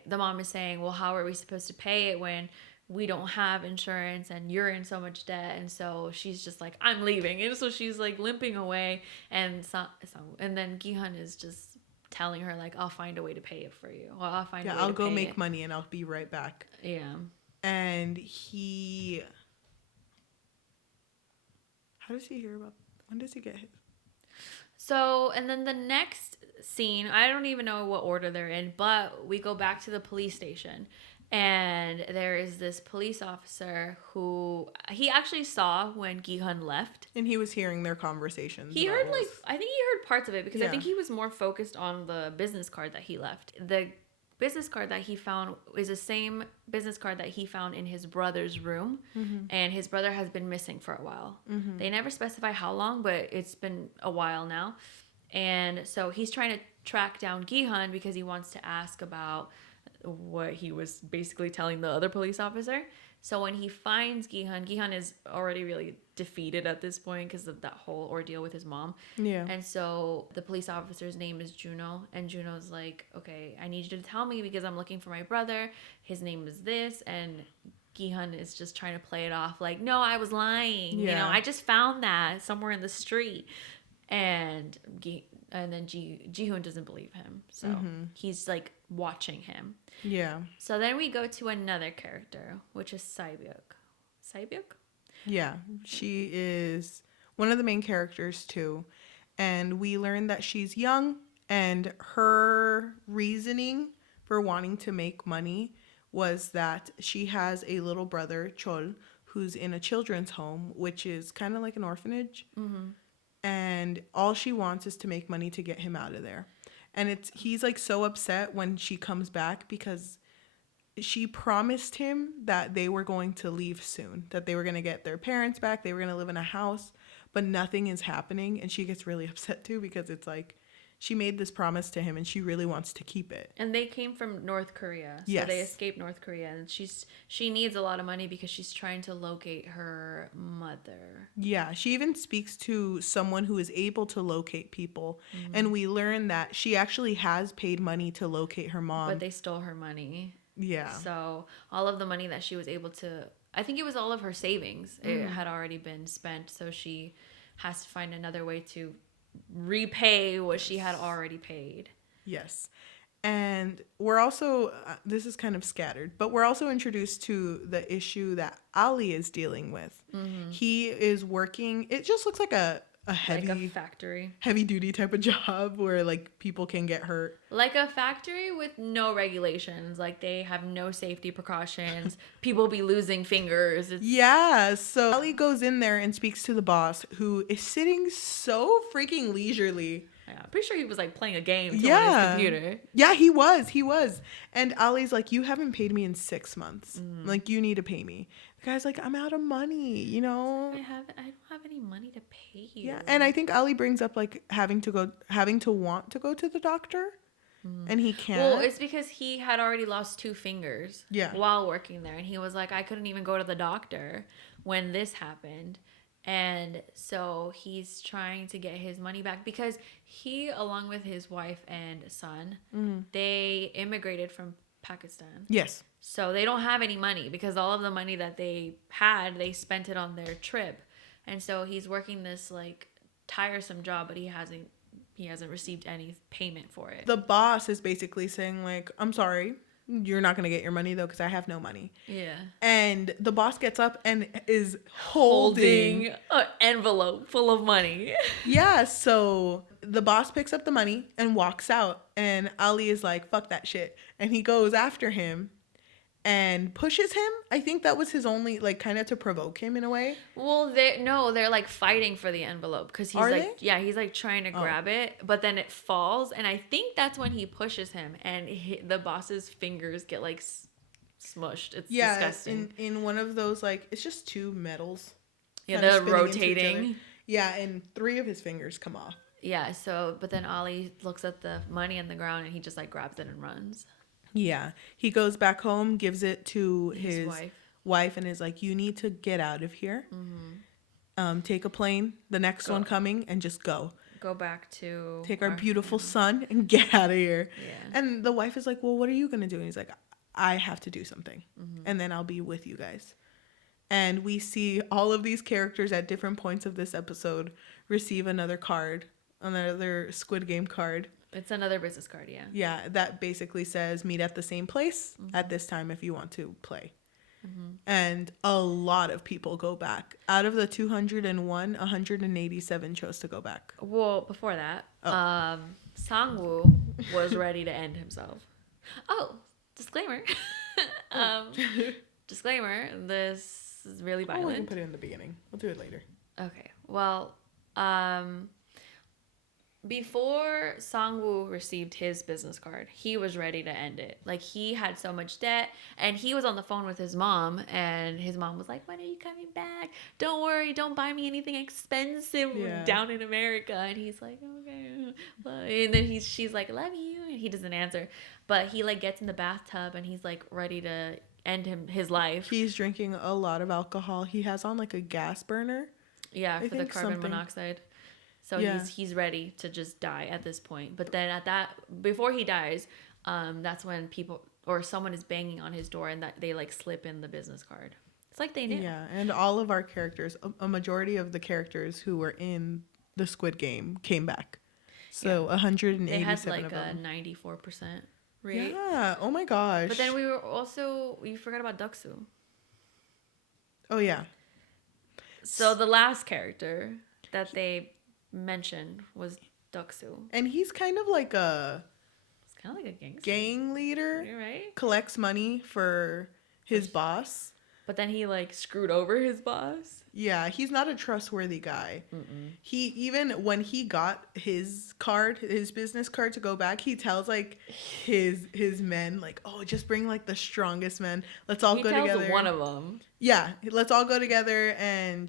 well, how are we supposed to pay it when we don't have insurance and you're in so much debt? And so she's just like, I'm leaving. And so she's like limping away. And then Gi-hun is just telling her like, I'll find a way to pay it for you. Well, I'll find a way I'll to go pay make it. money and I'll be right back. Yeah. And how does he hear about, when does he get hit? So, and then the next scene, I don't even know what order they're in, but we go back to the police station. And there is this police officer who he actually saw when Gi-hun left. And he was hearing their conversations. He heard I think he heard parts of it because I think Yeah. he was more focused on the business card that he left. The business card that he found is the same business card that he found in his brother's room. And his brother has been missing for a while. They never specify how long, but it's been a while now. And so he's trying to track down Gi-hun because he wants to ask about what he was basically telling the other police officer. So when he finds Gi-hun, Gi-hun is already really defeated at this point because of that whole ordeal with his mom. Yeah. And so the police officer's name is Juno, and Juno's like, okay, I need you to tell me because I'm looking for my brother. His name is this. And Gi-hun is just trying to play it off like, no, I was lying. Yeah. You know, I just found that somewhere in the street. And then Gi-hun doesn't believe him. So he's like watching him. Yeah. So then we go to another character, which is Saibyuk. Saibyuk? Yeah. She is one of the main characters too. And we learn that she's young, and her reasoning for wanting to make money was that she has a little brother, Chol, who's in a children's home, which is kind of like an orphanage. And all she wants is to make money to get him out of there. And he's like so upset when she comes back because she promised him that they were going to leave soon, that they were going to get their parents back, they were going to live in a house, but nothing is happening. And she gets really upset too because it's like she made this promise to him and she really wants to keep it. And they came from North Korea. So Yes. they escaped North Korea. And she needs a lot of money because she's trying to locate her mother. Yeah, she even speaks to someone who is able to locate people. And we learn that she actually has paid money to locate her mom. But they stole her money. Yeah. So all of the money that she was able to, I think it was all of her savings. It had already been spent. So she has to find another way to repay what she had already paid. Yes. And we're also, this is kind of scattered, but we're also introduced to the issue that Ali is dealing with. He is working, it just looks like a heavy, Like a factory. heavy duty type of job where like people can get hurt. Like a factory with no regulations. Like they have no safety precautions. People be losing fingers. Yeah, so Ali goes in there and speaks to the boss, who is sitting so freaking leisurely. Yeah, I'm pretty sure he was like playing a game on Yeah. his computer. Yeah, he was. And Ali's like, you haven't paid me in 6 months. Like, you need to pay me. The guy's like, I'm out of money, you know? I don't have any money to pay you. Yeah, and I think Ali brings up like having to want to go to the doctor, and he can't. Well, it's because he had already lost 2 fingers Yeah. while working there. And he was like, I couldn't even go to the doctor when this happened. And so he's trying to get his money back because he, along with his wife and son, they immigrated from Pakistan. Yes. So they don't have any money because all of the money that they had, they spent it on their trip. And so he's working this like tiresome job, but he hasn't received any payment for it. The boss is basically saying like, I'm sorry, you're not going to get your money though because I have no money. Yeah. And the boss gets up and is holding an envelope full of money. Yeah, so the boss picks up the money and walks out, and Ali is like, fuck that shit. And he goes after him and pushes him. I think that was his only, like, kind of to provoke him in a way. Well, they're like fighting for the envelope because he's Are like, they? yeah, he's like trying to grab it, but then it falls, and I think that's when he pushes him, and the boss's fingers get like smushed. It's disgusting. in one of those, like, it's just 2 metals. Yeah, kinda they're spinning into each rotating. other. Yeah, and 3 of his fingers come off. Yeah, so but then Ali looks at the money on the ground and he just like grabs it and runs. Yeah, he goes back home, gives it to his wife. and is like, you need to get out of here. Take a plane, the next one coming, and just go. Go back to Take our beautiful son and get out of here. Yeah. And the wife is like, well, what are you going to do? And he's like, I have to do something. And then I'll be with you guys. And we see all of these characters at different points of this episode receive another card, another Squid Game card. It's another business card, yeah. Yeah, that basically says meet at the same place at this time if you want to play. And a lot of people go back. Out of the 201, 187 chose to go back. Well, before that, Sangwoo was ready to end himself. Oh, disclaimer. um, disclaimer: this is really Oh, we can violent. put it in the beginning. We'll do it later. Okay. Well, before Sangwoo received his business card, he was ready to end it. Like, he had so much debt, and he was on the phone with his mom, and his mom was like, "When are you coming back? Don't worry, don't buy me anything expensive down in America." And he's like, "Okay." And then she's like, "Love you," and he doesn't answer. But he like gets in the bathtub, and he's like ready to end his life. He's drinking a lot of alcohol. He has on like a gas burner. Yeah, for the carbon monoxide. So he's ready to just die at this point. But then before he dies, that's when people or someone is banging on his door and that they like slip in the business card. It's like they knew. Yeah, and all of our characters, a majority of the characters who were in the Squid Game came back. So 187 they had like of them. a 94% rate. Yeah. Oh my gosh. But then we forgot about Deoksu. Oh yeah. So the last character that they mentioned was Deoksu. And he's kind of like a gang leader. You're right. Collects money for his boss. But then he like screwed over his boss. Yeah, he's not a trustworthy guy. He even when he got his business card to go back, he tells like his men like, "Oh, just bring like the strongest men. Let's all go together." One of them. Yeah, let's all go together and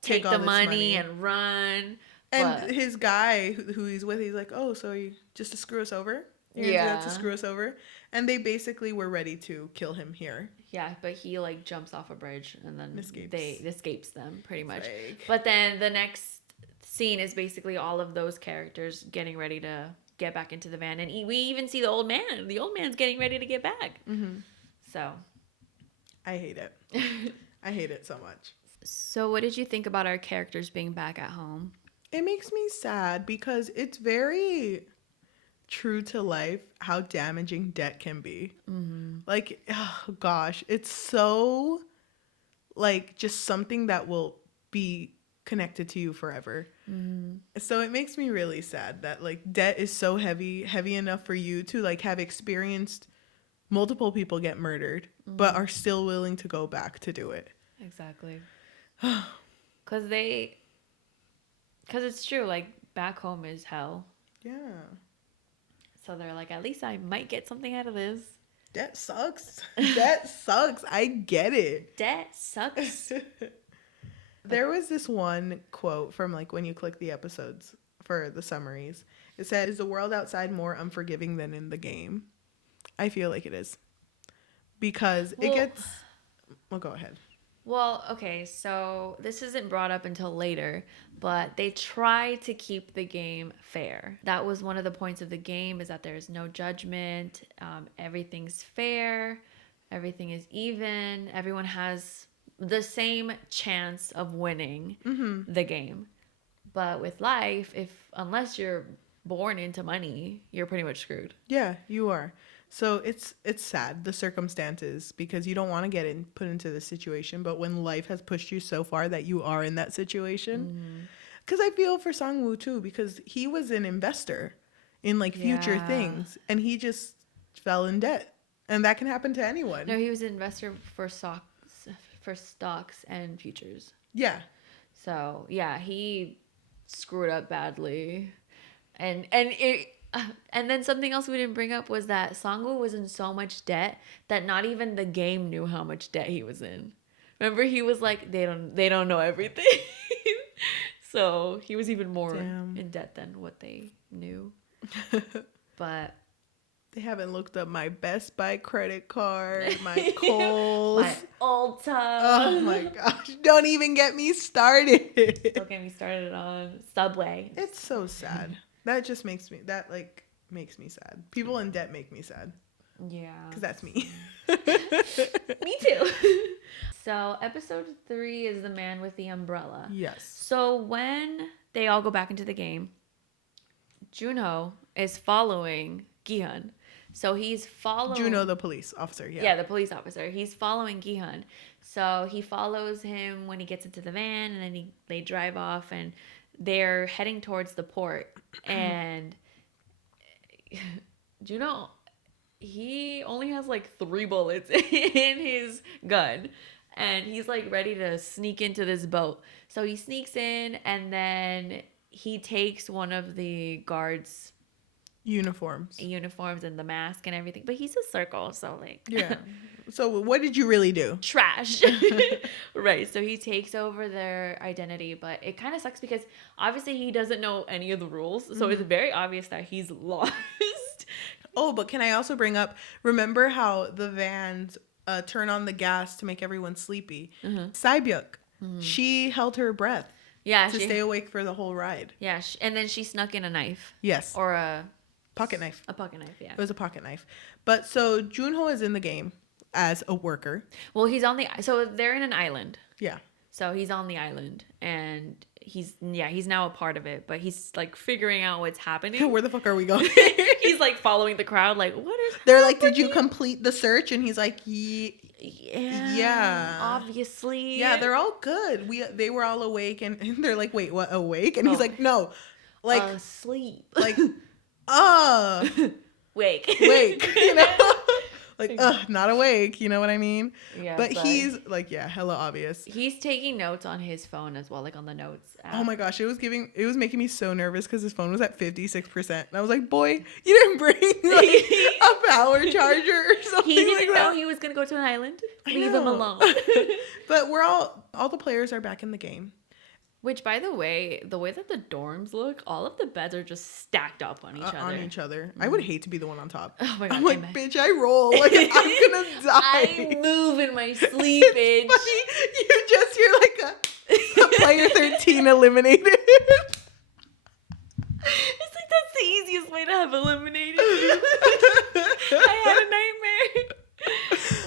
take all the this money and run. And his guy who he's with, he's like, "Oh, so you just to screw us over? You're gonna do that to screw us over?" And they basically were ready to kill him here. Yeah, but he like jumps off a bridge and then escapes them pretty much. Like... But then the next scene is basically all of those characters getting ready to get back into the van, and we even see the old man. The old man's getting ready to get back. So, I hate it. I hate it so much. So, what did you think about our characters being back at home? It makes me sad because it's very true to life how damaging debt can be. Like, oh gosh, it's so like just something that will be connected to you forever. So it makes me really sad that like debt is so heavy enough for you to like have experienced multiple people get murdered but are still willing to go back to do it. Exactly. Because it's true, like back home is hell. Yeah. So they're like, at least I might get something out of this. Debt sucks. Debt sucks. I get it. Debt sucks. There was this one quote from like when you click the episodes for the summaries. It said, "Is the world outside more unforgiving than in the game?" I feel like it is. Because it gets... Well, go ahead. Well, okay, so this isn't brought up until later, but they try to keep the game fair. That was one of the points of the game, is that there's no judgment, everything's fair, everything is even, everyone has the same chance of winning the game. But with life, unless you're born into money, you're pretty much screwed. Yeah, you are. So it's sad, the circumstances, because you don't want to get put into this situation. But when life has pushed you so far that you are in that situation, because I feel for Sangwoo too, because he was an investor in like future things, and he just fell in debt, and that can happen to anyone. No, he was an investor for stocks and futures. Yeah. So yeah, he screwed up badly, and then something else we didn't bring up was that Sangwoo was in so much debt that not even the game knew how much debt he was in. Remember, he was like, they don't know everything. So he was even more in debt than what they knew. But they haven't looked up my Best Buy credit card, my Kohl's, my Ulta. Oh my gosh! Don't even get me started. Don't get me started on Subway. It's so sad. That just makes me sad. People in debt make me sad. Yeah. Because that's me. Me too. So episode 3 is the man with the umbrella. Yes. So when they all go back into the game, Junho is following Gi-hun. So he's following... Junho, the police officer, yeah. Yeah, the police officer. He's following Gi-hun. So he follows him when he gets into the van, and then they drive off, and they're heading towards the port. And Junho, he only has like 3 bullets in his gun. And he's like ready to sneak into this boat. So he sneaks in and then he takes one of the guards' uniforms and the mask and everything. But he's a circle, so like yeah. So what did you really do? trash. Right. So he takes over their identity, but it kind of sucks because obviously he doesn't know any of the rules. So it's very obvious that he's lost. Oh, but can I also bring up, remember how the vans turn on the gas to make everyone sleepy? Saibyuk, she held her breath Yeah, to stay awake for the whole ride. Yeah, and then she snuck in a knife. Yes. Or a pocket knife. A pocket knife, yeah. It was a pocket knife. But so Junho is in the game as a worker. Well, so they're in an island. Yeah. So he's on the island and he's now a part of it, but he's like figuring out what's happening. Where the fuck are we going? He's like following the crowd like, what is They're happening? like, did you complete the search? And he's like, yeah. Obviously. Yeah, they're all good. They were all awake and they're like, wait, what, awake? And he's like, no. Like asleep. Like wake. You know? Like, not awake, you know what I mean? Yeah. But he's like, yeah, hella obvious. He's taking notes on his phone as well, like on the notes app. Oh my gosh, it was making me so nervous because his phone was at 56%. And I was like, boy, you didn't bring like a power charger or something. He didn't like know that. he was gonna go to an island. I Leave him know. alone. But all the players are back in the game. Which, by the way that the dorms look, all of the beds are just stacked up on each other. I would hate to be the one on top. Oh my God, I'm like, bitch, I roll. Like, I'm gonna die. I move in my sleep, bitch. You just hear like a player 13 eliminated. It's like that's the easiest way to have eliminated. I had a nightmare.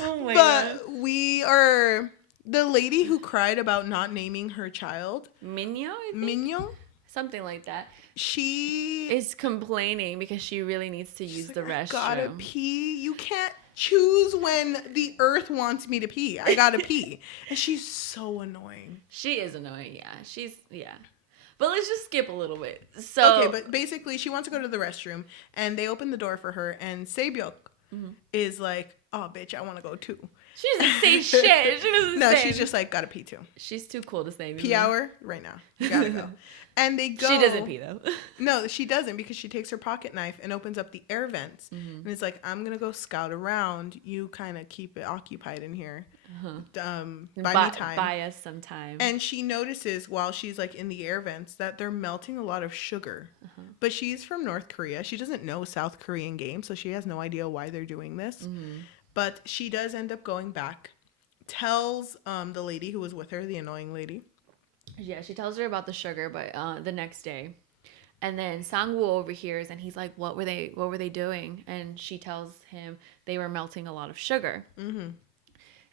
Oh my God. But we are... The lady who cried about not naming her child, Minyo, I think? Minyo, something like that. She is complaining because she really needs to use the restroom. I gotta pee. You can't choose when the earth wants me to pee. I gotta pee. And she's so annoying. She is annoying, yeah. But let's just skip a little bit. So okay, but basically she wants to go to the restroom and they open the door for her and Saebyuk is like, oh bitch, I wanna go too. She doesn't say shit. She doesn't No, say. she's just like, gotta pee too. She's too cool to say. Pee hour right now. You gotta go. And they go. She doesn't pee though. No, she doesn't because she takes her pocket knife and opens up the air vents. And it's like, I'm gonna go scout around. You kind of keep it occupied in here. Buy me time. Buy us some time. And she notices while she's like in the air vents that they're melting a lot of sugar. But she's from North Korea. She doesn't know South Korean games, so she has no idea why they're doing this. But she does end up going back. Tells the lady who was with her, the annoying lady. Yeah, she tells her about the sugar, but the next day. And then Sangwoo overhears and he's like, what were they doing? And she tells him they were melting a lot of sugar.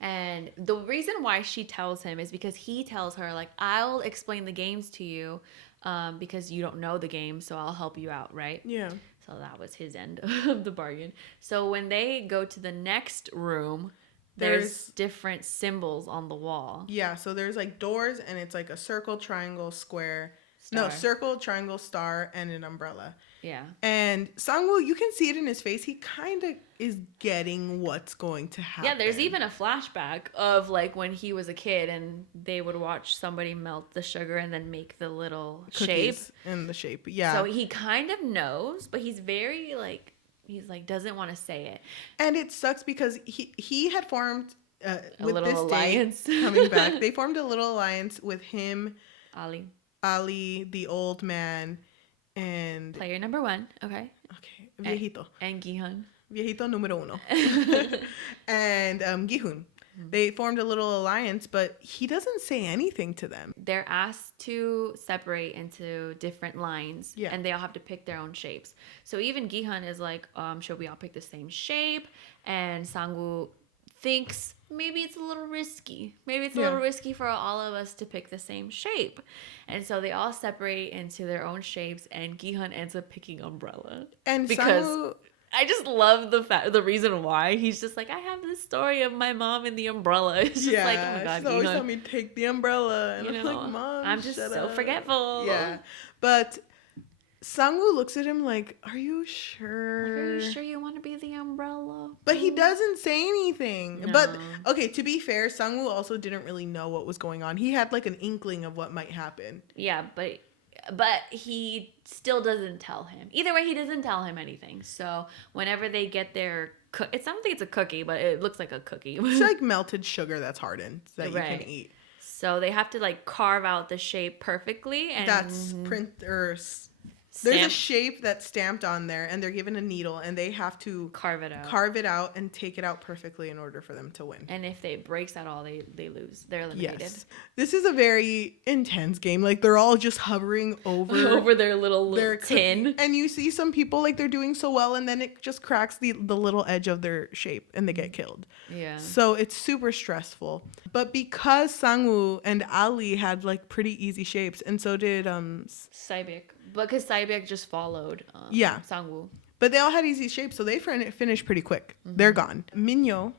And the reason why she tells him is because he tells her, like, I'll explain the games to you because you don't know the game, so I'll help you out, right? Yeah. So that was his end of the bargain. So when they go to the next room, there's different symbols on the wall. Yeah, so there's like doors and it's like a circle, triangle, square. Star. No, circle, triangle, star, and an umbrella. Yeah. And Sangwoo, you can see it in his face. He kind of is getting what's going to happen. Yeah, there's even a flashback of like when he was a kid and they would watch somebody melt the sugar and then make the little shape. In the shape, yeah. So he kind of knows, but he's very like, doesn't want to say it. And it sucks because he had formed, a with little this alliance. day coming back, they formed a little alliance with him, Ali, the old man, and... Player number 1, okay. Okay, viejito. And Gi-hun. Viejito número uno. And Gi-hun. They formed a little alliance, but he doesn't say anything to them. They're asked to separate into different lines, and they all have to pick their own shapes. So even Gi-hun is like, should we all pick the same shape? And Sangwoo thinks maybe it's a little risky. Maybe it's a little risky for all of us to pick the same shape. And so they all separate into their own shapes, and Gi-hun ends up picking umbrella. And because Sangwoo... I just love the reason why. He's just like, I have this story of my mom and the umbrella. It's just like, oh my God, she's always telling me take the umbrella. And I'm like, Mom, I'm just so forgetful. Yeah. But Sangwoo looks at him like, are you sure? Are you sure you want to be the umbrella? But he doesn't say anything. No. But, okay, to be fair, Sangwoo also didn't really know what was going on. He had, like, an inkling of what might happen. Yeah, but he still doesn't tell him. Either way, he doesn't tell him anything. So whenever they get their... I don't think it's a cookie, but it looks like a cookie. It's like melted sugar that's hardened that you can eat. So they have to, like, carve out the shape perfectly. And That's there's a shape that's stamped on there, and they're given a needle, and they have to carve it out and take it out perfectly in order for them to win. And if they breaks at all, they lose. They're eliminated. Yes. This is a very intense game. Like, they're all just hovering over their little tin. And you see some people, like, they're doing so well, and then it just cracks the little edge of their shape, and they get killed. Yeah. So it's super stressful. But because Sangwoo and Ali had, like, pretty easy shapes, and so did Saibek. Because Saibek just followed Sangwoo. But they all had easy shapes, so they finished pretty quick. Mm-hmm. They're gone. Minyo,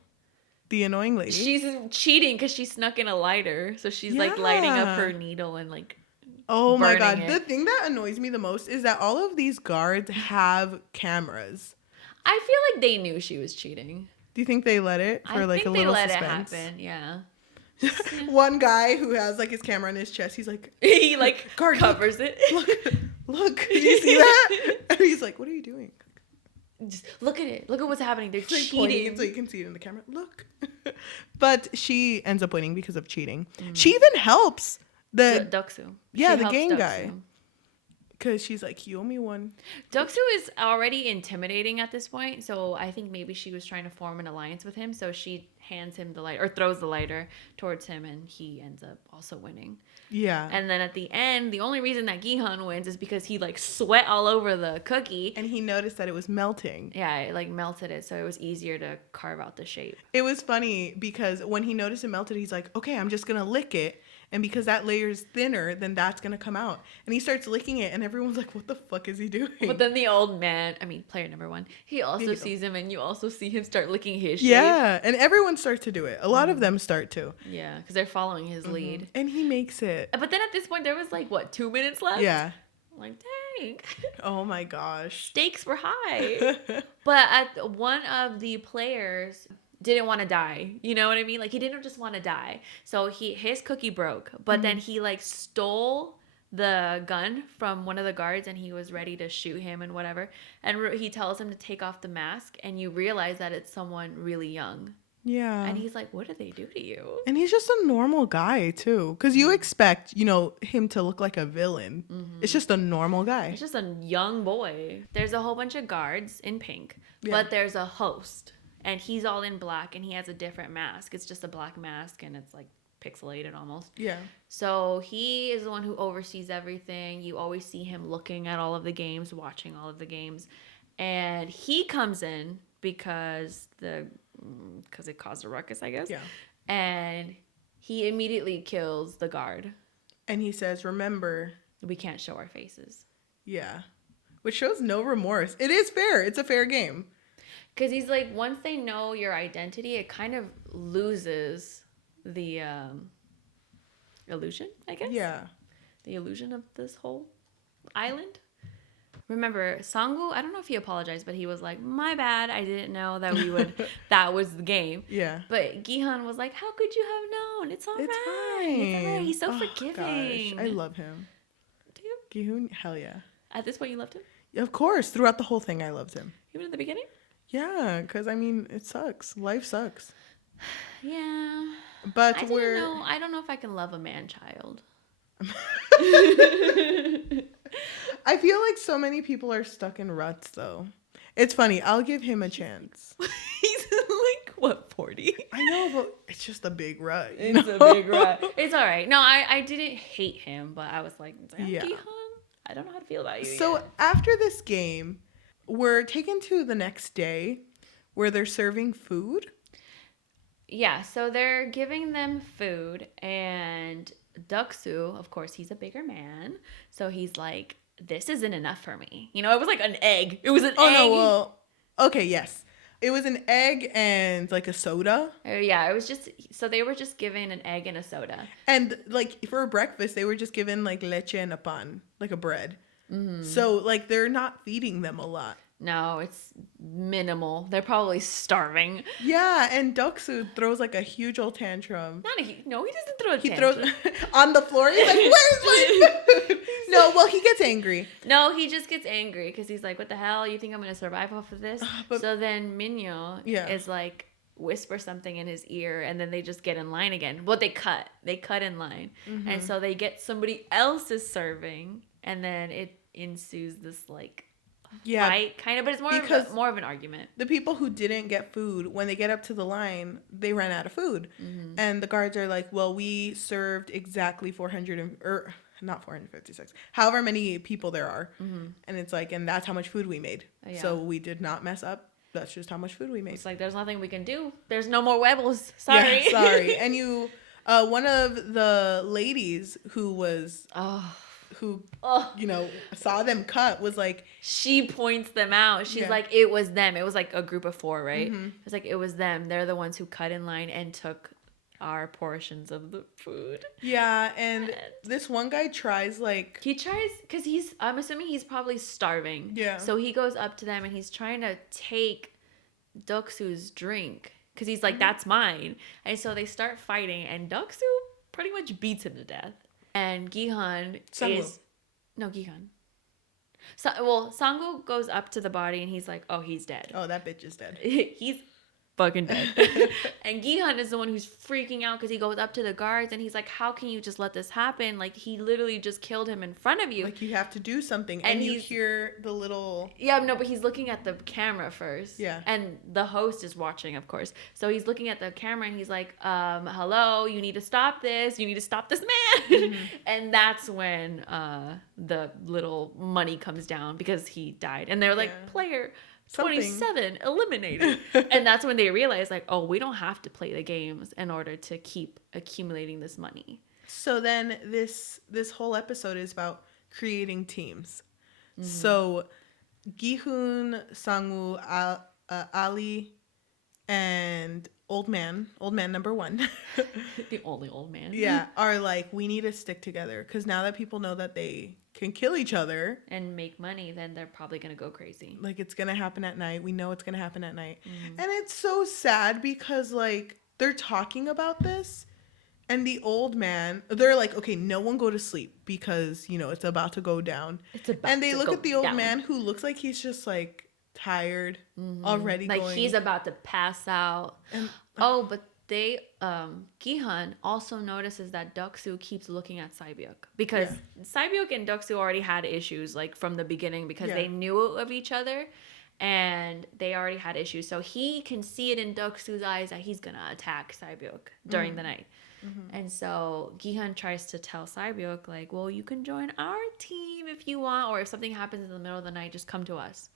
the annoying lady. She's cheating because she snuck in a lighter. So she's like lighting up her needle and like oh my God. it. The thing that annoys me the most is that all of these guards have cameras. I feel like they knew she was cheating. Do you think they let it for like a little suspense? I think they let it happen, yeah. One guy who has like his camera on his chest, he's like... he like guard covers it. Look. Did you see that? And he's like, what are you doing? Just look at it. Look at what's happening. They're cheating. So you can see it in the camera. Look. But she ends up winning because of cheating. She even helps the Doksu. Yeah, the gang guy. Because she's like, you owe me one. Doksu is already intimidating at this point. So I think maybe she was trying to form an alliance with him. So she hands him the lighter, or throws the lighter towards him, and he ends up also winning. Yeah. And then at the end, the only reason that Gi-hun wins is because he like sweat all over the cookie. And he noticed that it was melting. Yeah, it like melted it. So it was easier to carve out the shape. It was funny because when he noticed it melted, he's like, okay, I'm just going to lick it. And because that layer's thinner, then that's going to come out. And he starts licking it, and everyone's like, what the fuck is he doing? But then the old man, player number one, he also sees him, and you also see him start licking his shape. Yeah, and everyone starts to do it. A lot of them start to. Yeah, because they're following his lead. And he makes it. But then at this point, there was like, 2 minutes left? Yeah. I'm like, dang. Oh my gosh. Stakes were high. But one of the players didn't want to die. You know what I mean? Like, he didn't just want to die. So his cookie broke, but then he like stole the gun from one of the guards, and he was ready to shoot him and whatever. And he tells him to take off the mask, and you realize that it's someone really young. Yeah. And he's like, what did they do to you? And he's just a normal guy too. Because you expect, him to look like a villain. It's just a normal guy. It's just a young boy. There's a whole bunch of guards in pink, but there's a host. And he's all in black, and he has a different mask. It's just a black mask, and it's like pixelated almost. Yeah. So he is the one who oversees everything. You always see him looking at all of the games, watching all of the games. And he comes in because it caused a ruckus, I guess. Yeah. And he immediately kills the guard. And he says, remember, we can't show our faces. Yeah. Which shows no remorse. It is fair. It's a fair game. Because he's like, once they know your identity, it kind of loses the illusion, I guess. Yeah. The illusion of this whole island. Remember, Sangwoo, I don't know if he apologized, but he was like, my bad, I didn't know that that was the game. Yeah. But Gi-hun was like, how could you have known? It's all right. It's all right. He's so forgiving. Gosh, I love him. Do you? Gi-hun, hell yeah. At this point, you loved him? Of course. Throughout the whole thing, I loved him. Even in the beginning? Yeah, because, it sucks. Life sucks. Yeah. But I don't know if I can love a man-child. I feel like so many people are stuck in ruts, though. It's funny. I'll give him a chance. He's like, what, 40? I know, but it's just a big rut. It's a big rut. It's all right. No, I didn't hate him, but I was like, Gi-hun, I don't know how to feel about you So yet. after this game, we're taken to the next day where they're serving food. Yeah, so they're giving them food, and Doksu, of course, he's a bigger man, so he's like, this isn't enough for me. It was like an egg. It was an egg. Oh, no, well, okay, yes. It was an egg and like a soda. Yeah, it was just, so they were just given an egg and a soda. And like for breakfast, they were just given like leche and a pan, like a bread. So, like, they're not feeding them a lot. No, it's minimal. They're probably starving. Yeah, and Doksu throws, like, a huge old tantrum. No, he doesn't throw a He tantrum. throws on the floor. He's like, "Where's my food?" No, well, he gets angry. No, he just gets angry because he's like, "What the hell? You think I'm gonna survive off of this?" But- so then Minyo is like, whisper something in his ear, and then they just get in line again. Well, they cut in line, and so they get somebody else's serving, and then it ensues this like fight, kind of, but it's more of an argument. The people who didn't get food, when they get up to the line, they ran out of food, and the guards are like, "Well, we served exactly 456, however many people there are," and it's like, and that's how much food we made. So we did not mess up. That's just how much food we made. It's like, there's nothing we can do. There's no more huevos. Sorry. Yeah, sorry. And one of the ladies who was, saw them cut was like. She points them out. She's like, it was them. It was like a group of 4, right? It's like, it was them. They're the ones who cut in line and took our portions of the food. Yeah, and this one guy tries like... He tries, because I'm assuming he's probably starving. Yeah. So he goes up to them and he's trying to take Doksu's drink, because he's like, that's mine. And so they start fighting, and Doksu pretty much beats him to death. And Gi-hun Sangwoo. No, Gi-hun. Sangwoo goes up to the body and he's like, oh, he's dead. Oh, that bitch is dead. He's fucking dead. And Gi-hun is the one who's freaking out because he goes up to the guards and he's like, how can you just let this happen? Like, he literally just killed him in front of you. Like, you have to do something. And you hear the little... Yeah, no, but he's looking at the camera first. Yeah. And the host is watching, of course. So he's looking at the camera and he's like, hello, you need to stop this. You need to stop this man. And that's when the little money comes down because he died. And they're like, player... 27 eliminated. And that's when they realize, like, oh, we don't have to play the games in order to keep accumulating this money. So then this whole episode is about creating teams. So Gi-hun, Sangwoo, Ali, and old man number 1. The only old man. Yeah, are like, we need to stick together, because now that people know that they can kill each other and make money, then they're probably gonna go crazy. Like, it's gonna happen at night. We know it's gonna happen at night. And it's so sad because, like, they're talking about this, and the old man, they're like, okay, no one go to sleep because, it's about to go down. And they look at the old man who looks like he's just like tired already, like he's about to pass out. But they Gi-hun also notices that Doksu keeps looking at Saibyuk, because Saibyuk and Doksu already had issues, like, from the beginning, because they knew of each other and they already had issues. So he can see it in Doksu's eyes that he's gonna attack Saibyuk during the night. And so Gi-hun tries to tell Saibyuk, like, well, you can join our team if you want, or if something happens in the middle of the night, just come to us.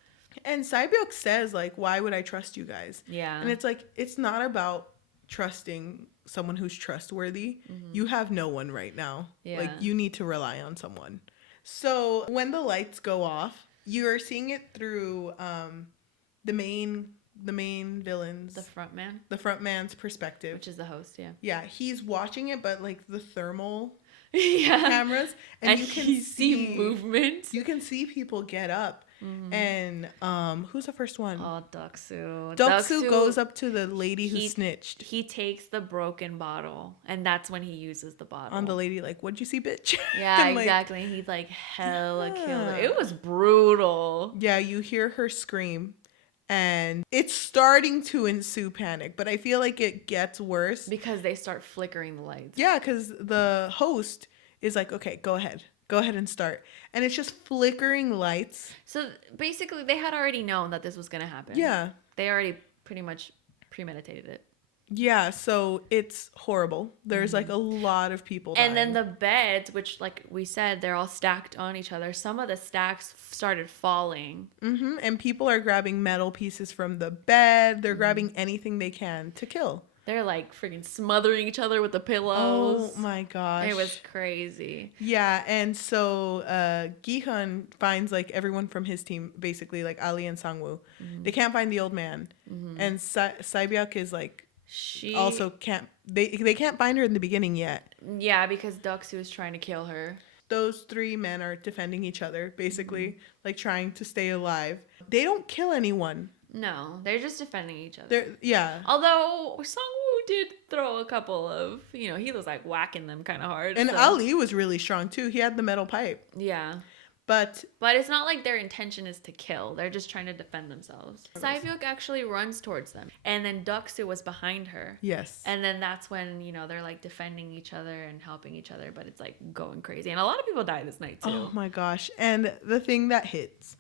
And Saibyuk says, like, why would I trust you guys? Yeah. And it's like, it's not about trusting someone who's trustworthy. You have no one right now. Like, you need to rely on someone. So when the lights go off, you're seeing it through the main villains, the front man's perspective, which is the host. Yeah, he's watching it, but like the thermal cameras, and you can see movement. You can see people get up. And who's the first one? Oh, Doksu Goes up to the lady who snitched. He takes the broken bottle, and that's when he uses the bottle on the lady, like, what'd you see, bitch? Yeah, exactly. Like, he's like, hella killer. It was brutal. Yeah, you hear her scream, and it's starting to ensue panic, but I feel like it gets worse because they start flickering the lights. Yeah, because the host is like, okay, go ahead and start. And it's just flickering lights. So basically, they had already known that this was going to happen. Yeah. They already pretty much premeditated it. Yeah, so it's horrible. There's like a lot of people dying. And then the beds, which, like we said, they're all stacked on each other. Some of the stacks started falling. And people are grabbing metal pieces from the bed. They're grabbing anything they can to kill. They're like freaking smothering each other with the pillows. Oh my gosh. It was crazy. Yeah, and so Gi-hun finds like everyone from his team, basically like Ali and Sangwoo. They can't find the old man. And Saibyuk is like, she also can't, they can't find her in the beginning yet. Yeah, because Doksu is trying to kill her. those three men are defending each other, basically, like trying to stay alive. They don't kill anyone. No, they're just defending each other. Yeah. Although Sangwoo did throw a couple of, he was like whacking them kind of hard. And so. Ali was really strong too. He had the metal pipe. Yeah. But it's not like their intention is to kill. They're just trying to defend themselves. Sae-byuk actually runs towards them. And then Deok-soo was behind her. Yes. And then that's when, they're like defending each other and helping each other. But it's like going crazy. And a lot of people die this night too. Oh my gosh. And the thing that hits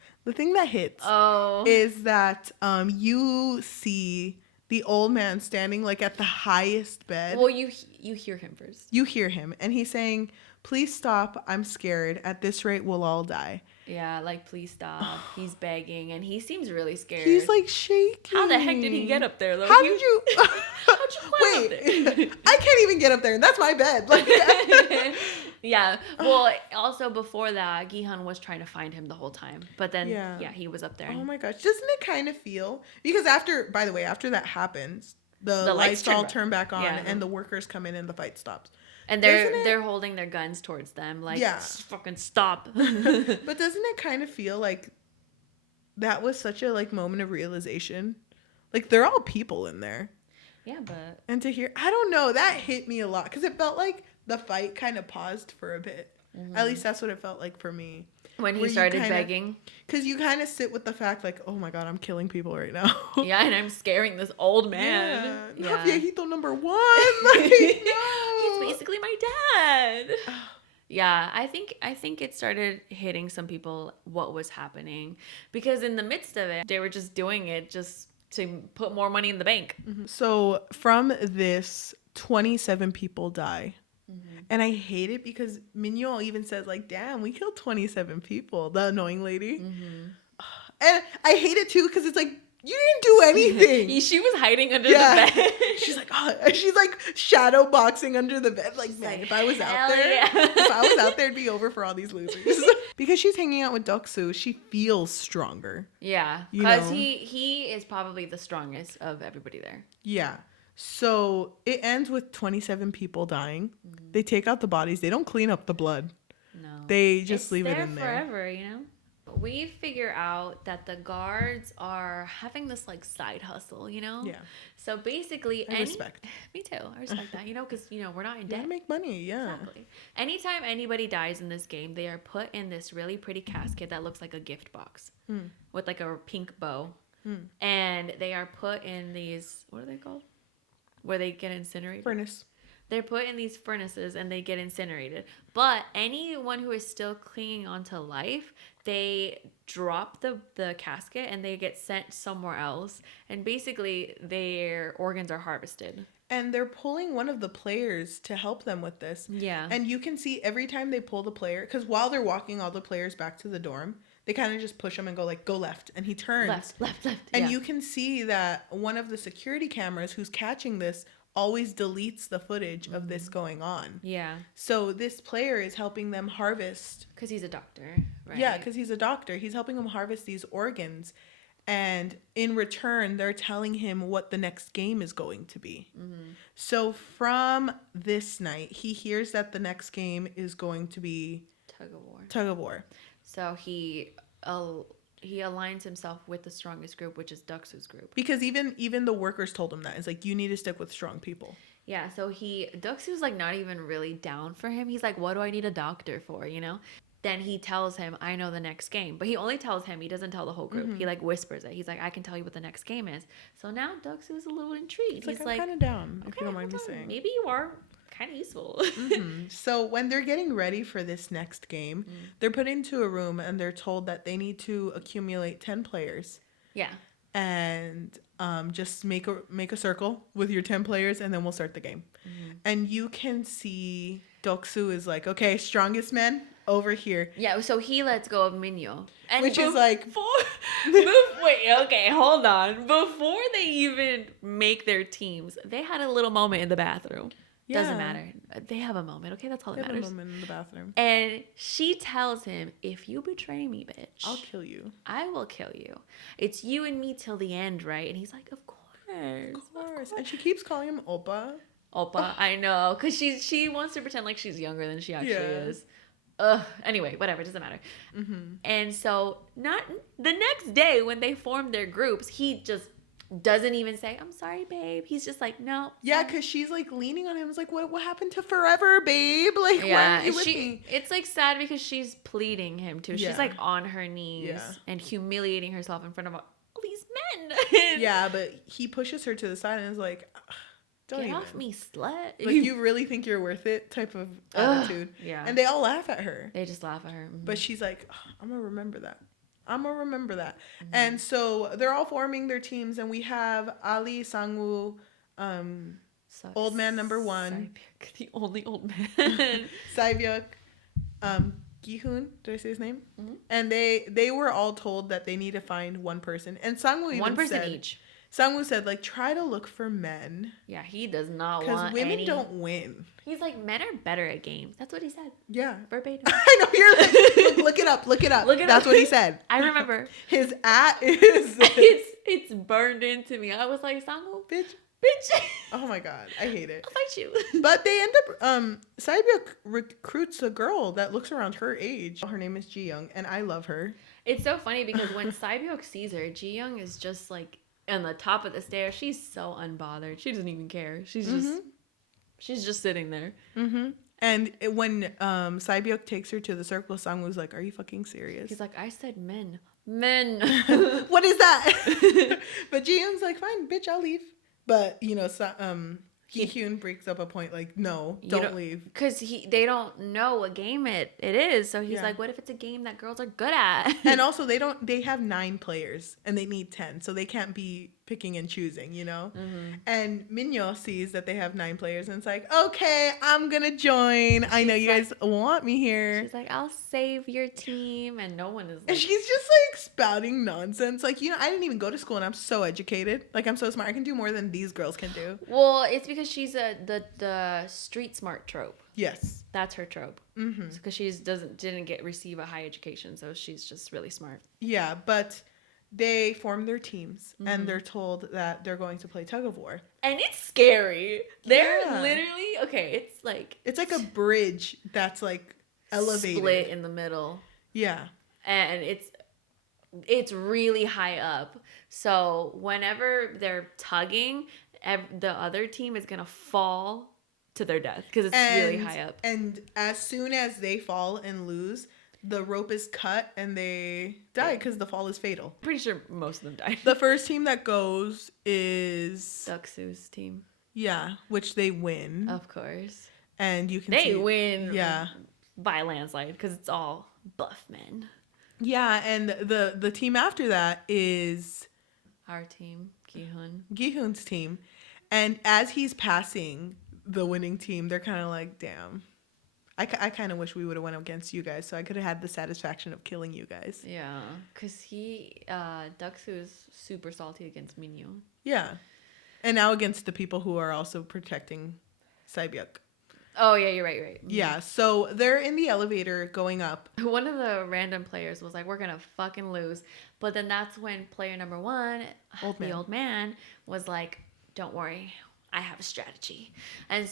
Oh. is that you see the old man standing like at the highest bed. Well, you hear him first. You hear him. And he's saying, please stop. I'm scared. At this rate, we'll all die. Yeah, like, please stop. He's begging, and he seems really scared. He's, like, shaking. How the heck did he get up there, though? How'd you climb up there? I can't even get up there, and that's my bed. Like, yeah. Well, also before that, Gi-hun was trying to find him the whole time. But then, yeah he was up there. Oh, my gosh. Doesn't it kind of feel... Because after that happens, the lights all turn back on, and the workers come in, and the fight stops. And they're holding their guns towards them, like, fucking stop. But doesn't it kind of feel like that was such a, like, moment of realization? Like, they're all people in there. Yeah, but... And to hear... I don't know. That hit me a lot. Because it felt like the fight kind of paused for a bit. Mm-hmm. At least that's what it felt like for me. When he started begging. Because you kind of sit with the fact, like, oh, my God, I'm killing people right now. Yeah, and I'm scaring this old man. Yeah. Viejito number one. Like, no. He's basically my dad. Yeah, I think it started hitting some people what was happening. Because in the midst of it, they were just doing it just to put more money in the bank. Mm-hmm. So from this, 27 people die. Mm-hmm. And I hate it because Minyo even says, like, damn, we killed 27 people, the annoying lady. Mm-hmm. And I hate it too because it's like, you didn't do anything. She was hiding under the bed. She's like shadow boxing under the bed. Like, man, if I was out there, it'd be over for all these losers. Because she's hanging out with Deok-soo, she feels stronger. Yeah, because he is probably the strongest of everybody there. Yeah. So it ends with 27 people dying. Mm-hmm. They take out the bodies. They don't clean up the blood. No. They just leave it in there. Forever, We figure out that the guards are having this, like, side hustle, Yeah. So basically... I respect. Me too. I respect that, because, we're not in debt. You gotta make money, yeah. Exactly. Anytime anybody dies in this game, they are put in this really pretty casket that looks like a gift box with, like, a pink bow. And they are put in these... What are they called? Where they get incinerated. Furnace. They're put in these furnaces and they get incinerated. But anyone who is still clinging on to life, they drop the casket and they get sent somewhere else. And basically, their organs are harvested. And they're pulling one of the players to help them with this. Yeah. And you can see every time they pull the player, because while they're walking all the players back to the dorm, they kind of just push him and go, like, go left. And he turns. Left. And you can see that one of the security cameras who's catching this always deletes the footage of this going on. Yeah. So this player is helping them harvest. Because he's a doctor, right? Yeah, because he's a doctor. He's helping them harvest these organs. And in return, they're telling him what the next game is going to be. Mm-hmm. So from this night, he hears that the next game is going to be... Tug of war. So he aligns himself with the strongest group, which is Deok-soo's group. Because even the workers told him that. It's like, you need to stick with strong people. Yeah, so Deok-soo's, like, not even really down for him. He's like, what do I need a doctor for, Then he tells him, I know the next game. But he only tells him. He doesn't tell the whole group. Mm-hmm. He, like, whispers it. He's like, I can tell you what the next game is. So now Deok-soo's a little intrigued. He's like, I'm kind of down, if you don't mind me saying. Maybe you are kind of useful. Mm-hmm. So when they're getting ready for this next game, they're put into a room and they're told that they need to accumulate 10 players. Yeah. And just make a circle with your 10 players and then we'll start the game. Mm-hmm. And you can see Deok-soo is like, okay, strongest men over here. Yeah, so he lets go of Minyo. And which is like... Wait, okay, hold on. Before they even make their teams, they had a little moment in the bathroom. Yeah. Doesn't matter. They have a moment, okay? That's all that matters. They have a moment in the bathroom. And she tells him, if you betray me, bitch, I'll kill you. I will kill you. It's you and me till the end, right? And he's like, of course. Of course. And she keeps calling him Oppa. Oppa, I know. Because she wants to pretend like she's younger than she actually is. Anyway, whatever, doesn't matter. Mm-hmm. And so not the next day when they formed their groups, he just doesn't even say, I'm sorry, babe. He's just like, no. Yeah, because she's like leaning on him. It's like, what happened to forever, babe? Like, why aren't you with me? It's like sad because she's pleading him too. Yeah. She's like on her knees Yeah. and humiliating herself in front of all these men. Yeah, but he pushes her to the side and is like, don't Get even. off me, slut. Like, you really think you're worth it type of attitude. Yeah. And they all laugh at her. They just laugh at her. Mm-hmm. But she's like, I'm going to remember that. Mm-hmm. And so they're all forming their teams, and we have Ali, Sangwoo, old man number 1. The only old man. Saibyuk, Gi-hun, did I say his name? Mm-hmm. And they were all told that they need to find one person. And Sangwoo even one person said, each. Sangwoo said, like, try to look for men. Yeah, he does not want because women don't win. He's like, men are better at games. That's what he said. Yeah. Verbatim. I know, you're like, look it up. That's what he said. I remember. His at is... it's burned into me. I was like, Sangwoo, Bitch. Oh my god, I hate it. I'll fight you. But they end up, Saibyuk recruits a girl that looks around her age. Her name is Ji-young, and I love her. It's so funny because when Saibyuk sees her, Ji-young is just like on the top of the stairs. She's so unbothered. She doesn't even care. She's just sitting there. Mm-hmm. And when Saibyuk takes her to the circle, Sangwoo's like, are you fucking serious? He's like, I said men. Men. What is that? But Ji-young's like, fine, bitch, I'll leave. But, you know, Gi-hun breaks up a point like, no, don't leave. Because they don't know what game it is. So he's like, what if it's a game that girls are good at? And also, they have 9 players and they need 10. So they can't be picking and choosing, you know? Mm-hmm. And Minyo sees that they have 9 players and it's like, okay, I'm going to join. I know you guys want me here. She's like, I'll save your team. And no one is like... And she's just like spouting nonsense. Like, you know, I didn't even go to school and I'm so educated. Like, I'm so smart. I can do more than these girls can do. Well, it's because she's the street smart trope. Yes. That's her trope. Mm-hmm. Because she didn't receive a high education. So she's just really smart. Yeah, but... they form their teams and they're told that they're going to play tug of war. And it's scary. They're literally, it's like a bridge that's like elevated. Split in the middle. Yeah. And it's really high up. So whenever they're tugging, the other team is going to fall to their death because it's really high up. And as soon as they fall and lose, the rope is cut and they die because the fall is fatal. Pretty sure most of them died. The first team that goes is Deok-soo's team. Yeah, which they win. Of course. And you can see... They win yeah. by landslide because it's all buff men. Yeah, and the team after that is... our team, Gi-hun. Gi-hun's team. And as he's passing the winning team, they're kind of like, damn... I kind of wish we would have went against you guys so I could have had the satisfaction of killing you guys. Yeah, because Deok-soo is super salty against Minyo. Yeah. And now against the people who are also protecting Saibyuk. Oh, yeah, you're right. Mm-hmm. Yeah, so they're in the elevator going up. One of the random players was like, we're going to fucking lose. But then that's when player number 1, the old man, was like, don't worry. I have a strategy. And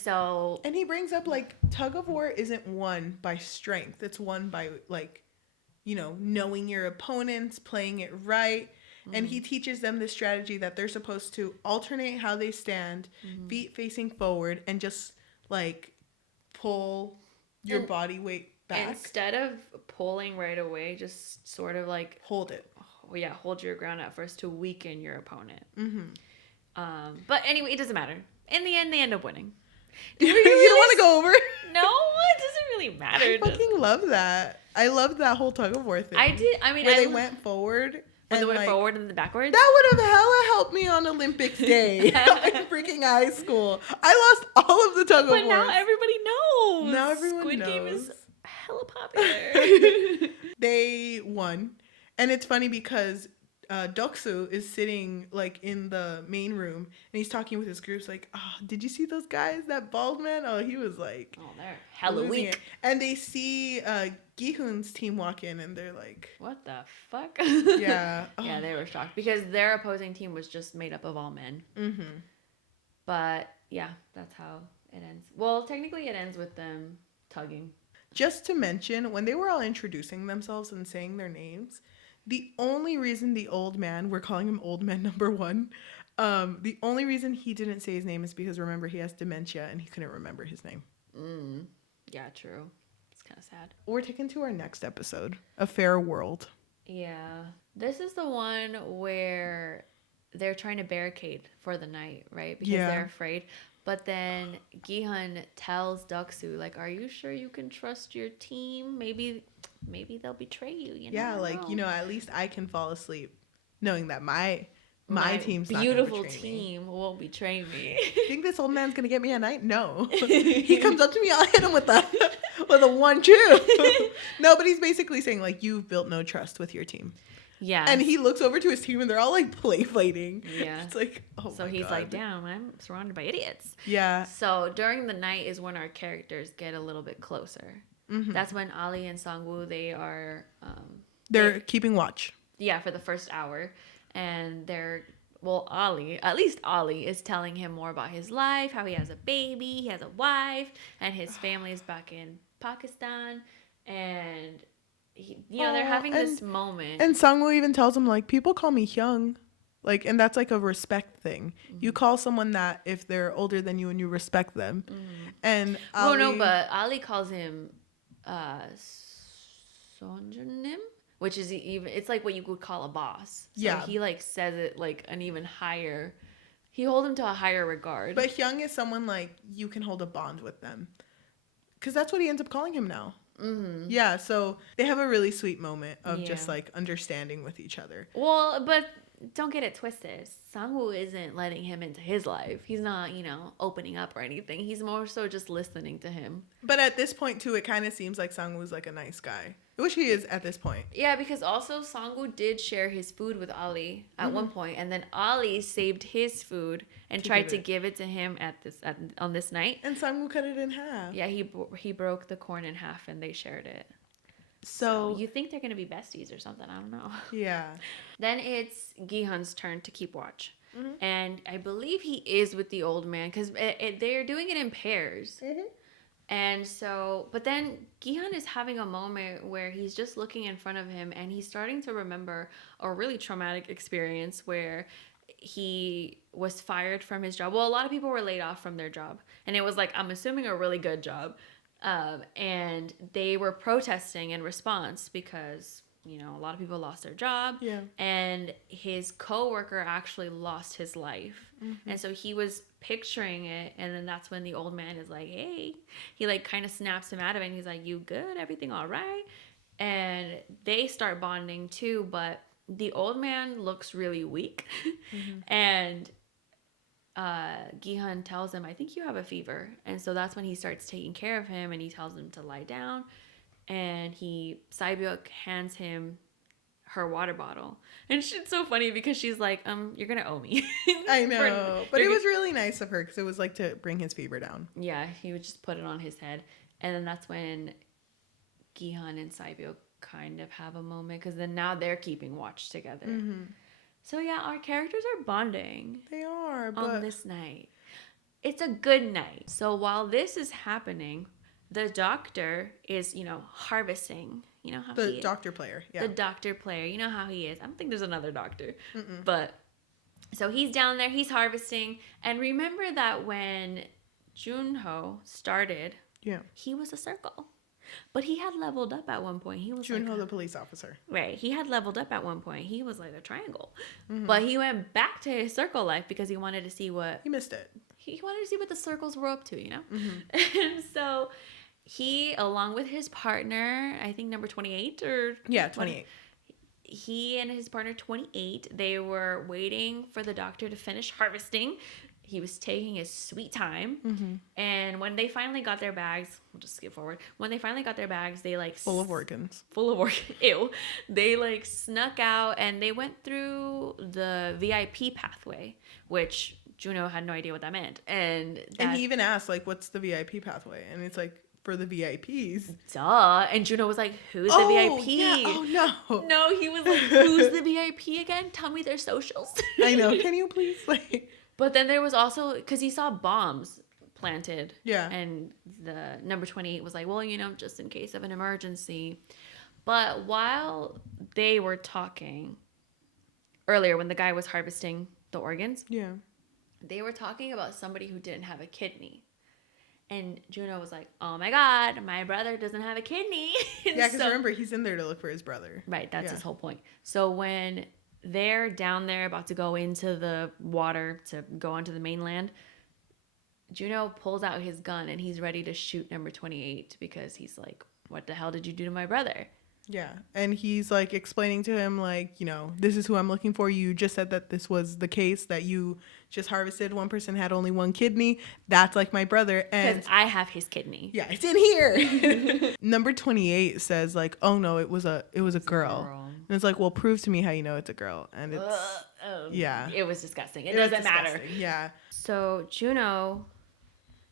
he brings up like tug of war isn't won by strength. It's won by like, you know, knowing your opponents, playing it right. Mm-hmm. And he teaches them the strategy that they're supposed to alternate how they stand, feet facing forward, and just like pull your body weight back. Instead of pulling right away, just sort of like hold it. Oh, yeah, hold your ground at first to weaken your opponent. Mm-hmm. But anyway, it doesn't matter. In the end, they end up winning. You don't want to go over? No, it doesn't really matter. I fucking love that. I loved that whole tug of war thing. I did. I mean, where they went forward. When they went forward and then backwards? That would have hella helped me on Olympics Day in freaking high school. I lost all of the tug of war. But now everybody knows. Now everyone Squid knows. Game is hella popular. They won. And it's funny because Deok-soo is sitting like in the main room and he's talking with his groups like, oh, did you see those guys? That bald man? Oh, he was like, oh, they're hella weak. And they see Gi-hun's team walk in and they're like, what the fuck? Yeah. Oh. Yeah, they were shocked because their opposing team was just made up of all men. Mm-hmm. But yeah, that's how it ends. Well, technically it ends with them tugging. Just to mention, when they were all introducing themselves and saying their names, the only reason the old man, we're calling him old man number one, the only reason he didn't say his name is because, remember, he has dementia and he couldn't remember his name. Yeah, true. It's kind of sad. We're taken to our next episode, A Fair World. Yeah. This is the one where they're trying to barricade for the night, right? Because they're afraid. But then Gi-hun tells Deok-soo, like, are you sure you can trust your team? Maybe they'll betray you, you know? Yeah, like, at least I can fall asleep knowing that my team's not beautiful gonna betray team me. won't betray me. Think this old man's gonna get me at night? No. He comes up to me, I'll hit him with a 1-2. No, but he's basically saying, like, you've built no trust with your team. Yeah. And he looks over to his team and they're all like play fighting. Yeah. It's like, oh so my he's God. like, damn, I'm surrounded by idiots. Yeah. So during the night is when our characters get a little bit closer. Mm-hmm. That's when Ali and Sangwoo, they are... they're keeping watch. Yeah, for the first hour. And Ali, at least Ali, is telling him more about his life, how he has a baby, he has a wife, and his family is back in Pakistan. And... they're having this moment. And Sangwoo even tells him, like, people call me Hyung. Like, and that's like a respect thing. Mm-hmm. You call someone that if they're older than you and you respect them. Mm-hmm. And Ali... no, but Ali calls him Sonjanim, which is even, it's like what you would call a boss. So yeah. He like says it like an even higher, he holds him to a higher regard. But Hyung is someone like you can hold a bond with them. Because that's what he ends up calling him now. Mm-hmm. Yeah, so they have a really sweet moment of just like understanding with each other. Well, but don't get it twisted. Sangwoo isn't letting him into his life. He's not, opening up or anything. He's more so just listening to him. But at this point, too, it kind of seems like Sangwoo's like a nice guy. Which he is at this point. Yeah, because also Sangwoo did share his food with Ali at one point, and then Ali saved his food and tried to give it to him on this night. And Sangwoo cut it in half. Yeah, he broke the corn in half and they shared it. So you think they're gonna be besties or something? I don't know. Yeah. Then it's Gi-hun's turn to keep watch, and I believe he is with the old man because they're doing it in pairs. Mm-hmm. And so, but then Gi-hun is having a moment where he's just looking in front of him and he's starting to remember a really traumatic experience where he was fired from his job. Well, a lot of people were laid off from their job. And it was like, I'm assuming a really good job. And they were protesting in response because, a lot of people lost their job. Yeah. And his coworker actually lost his life. Mm-hmm. And so he was picturing it. And then that's when the old man is like, hey, he like kind of snaps him out of it. And he's like, you good? Everything all right? And they start bonding too. But the old man looks really weak. Mm-hmm. And Gi-hun tells him, I think you have a fever. And so that's when he starts taking care of him. And he tells him to lie down. And Saibyuk hands him her water bottle. And it's so funny because she's like, you're going to owe me. I know. But it was really nice of her because it was like to bring his fever down. Yeah, he would just put it on his head. And then that's when Gi-hun and Saibyuk kind of have a moment because then now they're keeping watch together. Mm-hmm. So yeah, our characters are bonding. They are. On this night. It's a good night. So while this is happening, the doctor is, harvesting. You know how the doctor player, yeah. The doctor player. You know how he is. I don't think there's another doctor. Mm-mm. But, so he's down there. He's harvesting. And remember that when Junho started, he was a circle. But he had leveled up at one point. He was Junho, the police officer. Right. He had leveled up at one point. He was like a triangle. Mm-hmm. But he went back to his circle life because he wanted to see what... He missed it. He wanted to see what the circles were up to, Mm-hmm. And so... He, along with his partner, I think number 28 or... Yeah, 28. He and his partner, 28, they were waiting for the doctor to finish harvesting. He was taking his sweet time. Mm-hmm. And when they finally got their bags... We'll just skip forward. When they finally got their bags, they like... Full of organs. Ew. They like snuck out and they went through the VIP pathway, which Juno had no idea what that meant. And he even asked, like, what's the VIP pathway? And it's like... For the VIPs. Duh. And Juno was like, who's the VIP? Yeah. Oh, no. No, he was like, who's the VIP again? Tell me their socials. I know. Can you please? But then there was also, because he saw bombs planted. Yeah. And the number 28 was like, well, just in case of an emergency. But while they were talking earlier, when the guy was harvesting the organs, Yeah. they were talking about somebody who didn't have a kidney. And Juno was like, oh my God, my brother doesn't have a kidney. Yeah, because remember, he's in there to look for his brother. Right, that's his whole point. So when they're down there about to go into the water to go onto the mainland, Juno pulls out his gun and he's ready to shoot number 28 because he's like, what the hell did you do to my brother? Yeah. And he's like explaining to him, like, this is who I'm looking for. You just said that this was the case, that you just harvested. One person had only one kidney. That's like my brother. And because I have his kidney. Yeah, it's in here. Number 28 says, like, oh no, it was a girl. And it's like, well, prove to me how you know it's a girl. And it's yeah. It was disgusting. It doesn't matter. Yeah. So Juno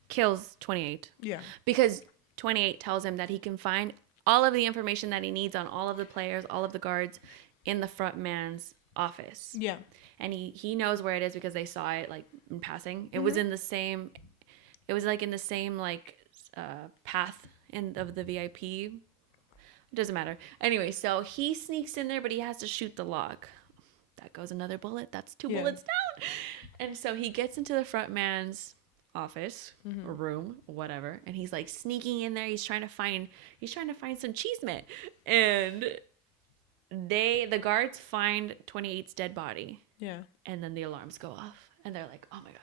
kills 28. Yeah. Because 28 tells him that he can find all of the information that he needs on all of the players, all of the guards in the front man's office. Yeah. And he knows where it is because they saw it like in passing. It was in the same, path of the VIP. It doesn't matter. Anyway, so he sneaks in there, but he has to shoot the log. That goes another bullet. That's two bullets down. And so he gets into the front man's office or room, whatever, and he's like sneaking in there. He's trying to find some cheese mint, and the guards find 28's dead body. Yeah. And then the alarms go off, and they're like, oh my God,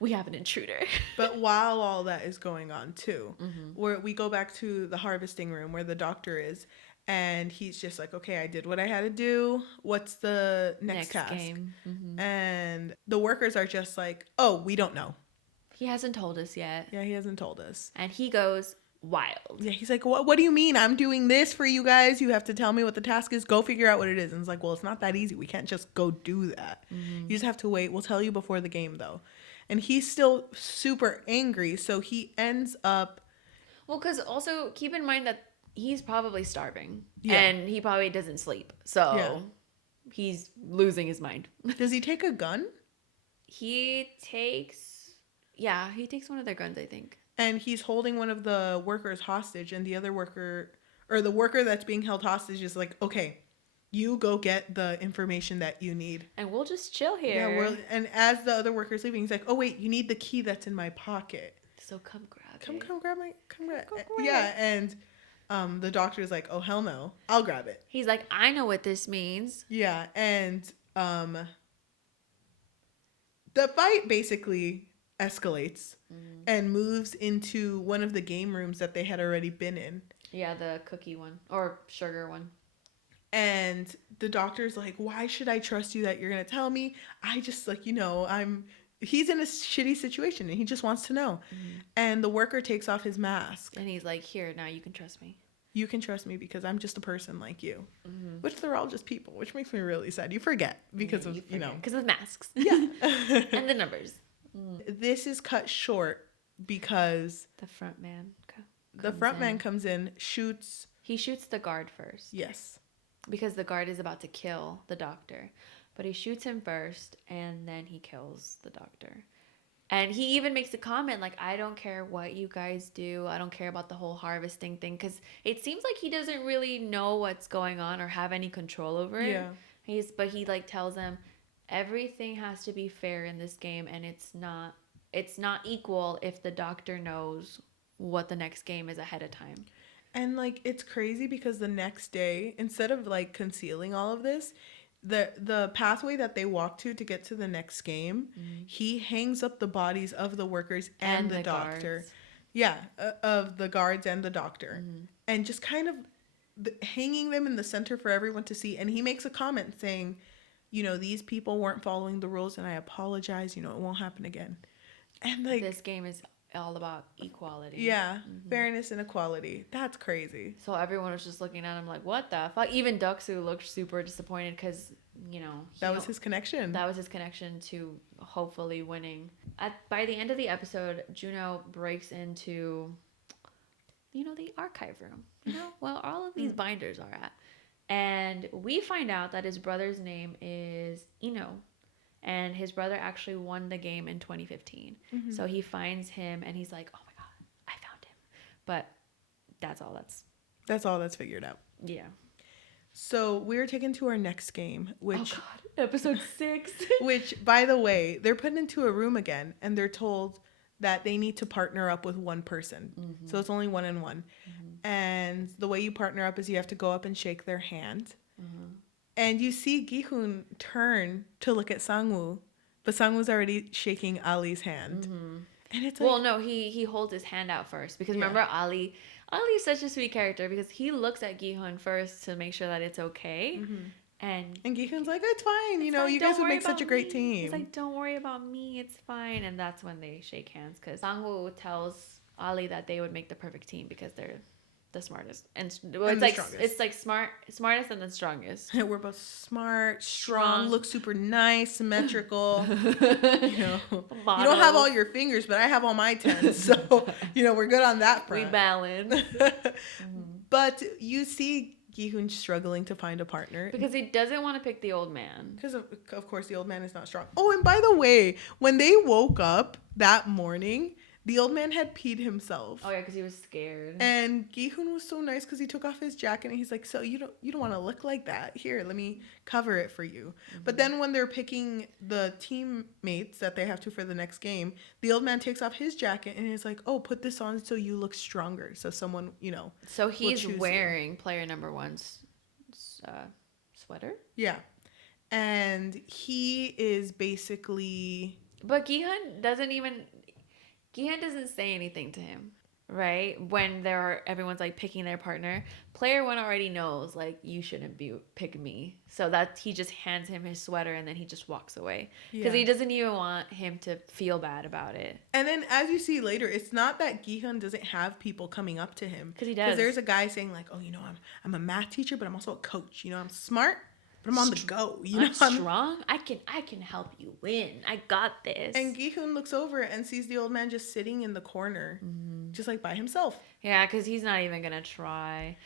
we have an intruder. But while all that is going on too, where we go back to the harvesting room where the doctor is, and he's just like, okay, I did what I had to do. What's the next task? Game. And the workers are just like, oh, we don't know. He hasn't told us yet. Yeah, he hasn't told us. And he goes wild. Yeah, he's like, what do you mean? I'm doing this for you guys. You have to tell me what the task is. Go figure out what it is. And it's like, well, it's not that easy. We can't just go do that. You just have to wait. We'll tell you before the game, though. And he's still super angry. So he ends up... Well, because also keep in mind that he's probably starving. Yeah. And he probably doesn't sleep. So he's losing his mind. Does he take a gun? He takes one of their guns, I think. And he's holding one of the workers hostage, and the other worker, or the worker that's being held hostage, is like, okay, you go get the information that you need. And we'll just chill here. Yeah, and as the other worker's leaving, he's like, oh, wait, you need the key that's in my pocket. So come grab it. Come grab it. Yeah, and the doctor's like, oh, hell no, I'll grab it. He's like, I know what this means. Yeah, and the fight basically escalates and moves into one of the game rooms that they had already been in. Yeah, the cookie one or sugar one. And the doctor's like, why should I trust you that you're going to tell me? I just he's in a shitty situation and he just wants to know. And the worker takes off his mask. And he's like, here, now you can trust me. You can trust me because I'm just a person like you. Which they're all just people, which makes me really sad. You forget because of. Because of masks. Yeah. And the numbers. This is cut short because the front man comes in, shoots. He shoots the guard first. Yes. Because the guard is about to kill the doctor. But he shoots him first and then he kills the doctor. And he even makes a comment like, I don't care what you guys do. I don't care about the whole harvesting thing. Because it seems like he doesn't really know what's going on or have any control over it. Yeah. But he like tells them, everything has to be fair in this game, and it's not equal if the doctor knows what the next game is ahead of time. And like it's crazy because the next day, instead of like concealing all of this, the pathway that they walk to get to the next game, he hangs up the bodies of the workers and the doctor. Guards. Yeah, of the guards and the doctor. And just kind of hanging them in the center for everyone to see. And he makes a comment saying, these people weren't following the rules and I apologize. It won't happen again. And like this game is all about equality. Yeah, fairness and equality. That's crazy. So everyone was just looking at him like, what the fuck? Even Duxu looked super disappointed because, that was his connection. That was his connection to hopefully winning. By the end of the episode, Juno breaks into, the archive room. Well, all of these binders are at. And we find out that his brother's name is Ino. and his brother actually won the game in 2015. So he finds him and he's like, oh my god, I found him. But that's all that's figured out. yeah. So we're taken to our next game, which Oh god, episode 6. which, by the way, they're put into a room again and they're told that they need to partner up with one person. So it's only 1-on-1. And the way you partner up is you have to go up and shake their hand. And you see Gi-hun turn to look at Sangwoo, but Sangwoo's already shaking Ali's hand. And it's like, Well, no, he holds his hand out first because remember Ali is such a sweet character because he looks at Gi-hun first to make sure that it's okay. And Gi-hun's like, it's fine. You know, you guys would make such a great team. He's like, don't worry about me. It's fine. And that's when they shake hands because Sangwoo tells Ali that they would make the perfect team because they're the smartest. And it's like strongest. It's like smartest and then strongest. We're both smart, strong, look super nice, symmetrical. You know, you don't have all your fingers, but I have all my 10. So, you know, we're good on that front. We balance. But you see Gi-hun struggling to find a partner. Because he doesn't want to pick the old man. Because, of course, the old man is not strong. Oh, and by the way, when they woke up that morning, the old man had peed himself. Oh, yeah, because he was scared. And Gi-hun was so nice because he took off his jacket and he's like, so you don't want to look like that. Here, let me cover it for you. But then when they're picking the teammates that they have to for the next game, the old man takes off his jacket and is like, oh, put this on so you look stronger. So someone, you know. So he's wearing player number 1's sweater? Yeah. And he is basically... But Gi-hun doesn't say anything to him, right? When everyone's like picking their partner, player 1 already knows like you shouldn't pick me, so that he just hands him his sweater and then he just walks away because he doesn't even want him to feel bad about it. And then as you see later, it's not that Gi-hun doesn't have people coming up to him, because he does. Because there's a guy saying like, oh, you know, I'm a math teacher, but I'm also a coach. You know, I'm smart, but I'm on the go. You know, I'm strong. I can help you win. I got this. And Gi-hun looks over and sees the old man just sitting in the corner, just like by himself. Yeah, because he's not even gonna try.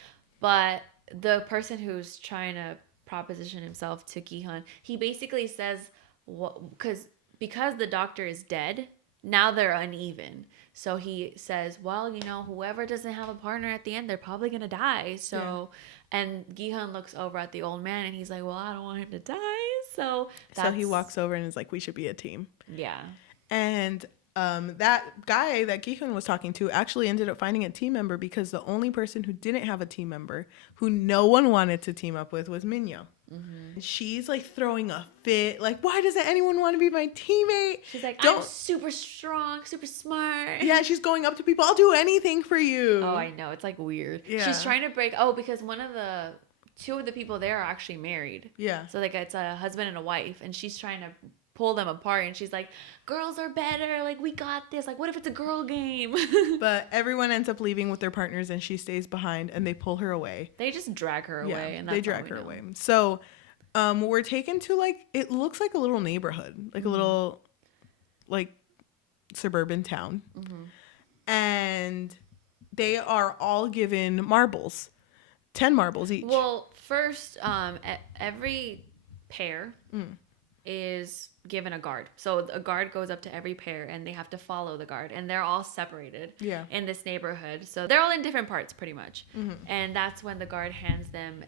But the person who's trying to proposition himself to Gi-hun, he basically says, because the doctor is dead, now they're uneven. So he says, well, you know, whoever doesn't have a partner at the end, they're probably gonna die. So, and Gi-hun looks over at the old man and he's like, well, I don't want him to die. So he walks over and is like, we should be a team. Yeah. And that guy that Gi-hun was talking to actually ended up finding a team member because the only person who didn't have a team member, who no one wanted to team up with, was Minyo. She's like throwing a fit, like, why doesn't anyone want to be my teammate? She's like, I'm super strong, super smart. Yeah, she's going up to people, I'll do anything for you. Oh, I know, it's like weird. Yeah. She's trying to break, because two of the people there are actually married. Yeah. So like it's a husband and a wife, and she's trying to pull them apart, and she's like, girls are better, like we got this, like what if it's a girl game? But everyone ends up leaving with their partners and she stays behind and they pull her away. They just drag her away. And they drag her away. So we're taken to like, it looks like a little neighborhood, like a little like suburban town. And they are all given marbles, 10 marbles each. Well, first, every pair is given a guard. So a guard goes up to every pair and they have to follow the guard, and they're all separated in this neighborhood. So they're all in different parts pretty much. And that's when the guard hands them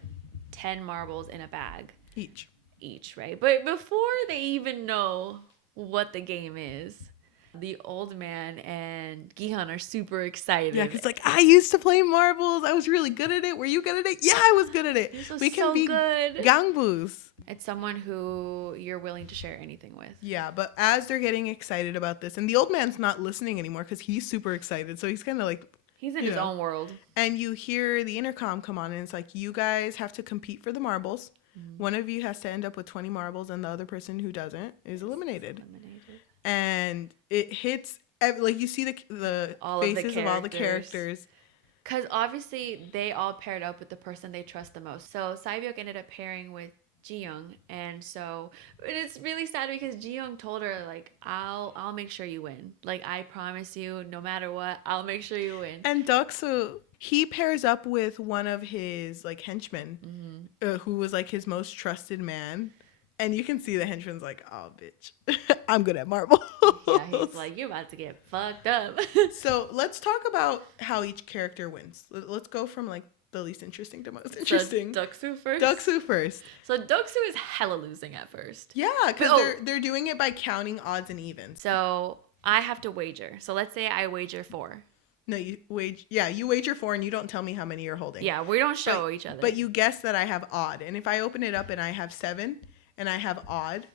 10 marbles in a bag. Each, right? But before they even know what the game is, the old man and Gi-hun are super excited. Yeah, because like, I used to play marbles. I was really good at it. Were you good at it? Yeah, I was good at it. We can be good. gangbus. It's someone who you're willing to share anything with. Yeah, but as they're getting excited about this, and the old man's not listening anymore because he's super excited. So he's kind of like... He's in his own world. And you hear the intercom come on, and it's like, you guys have to compete for the marbles. One of you has to end up with 20 marbles, and the other person who doesn't is eliminated. And it hits... Like, you see the faces of all the characters. Because obviously, they all paired up with the person they trust the most. So, Sae-byuk ended up pairing with Ji-young, and so it's really sad because Ji-young told her like, I'll make sure you win, like I promise you, no matter what, I'll make sure you win. And Deok-soo, he pairs up with one of his like henchmen, who was like his most trusted man, And you can see the henchman's like, oh, bitch, I'm good at marbles. Yeah, he's like, you're about to get fucked up. So let's talk about how each character wins. Let's go from like the least interesting to most So interesting. Doksu first? Doksu first. So Doksu is hella losing at first. Yeah, because they're doing it by counting odds and evens. So I have to wager. So let's say I wager 4. No, you wager. Yeah, you wager 4 and you don't tell me how many you're holding. Yeah, we don't show each other. But you guess that I have odd. And if I open it up and I have 7 and I have odd,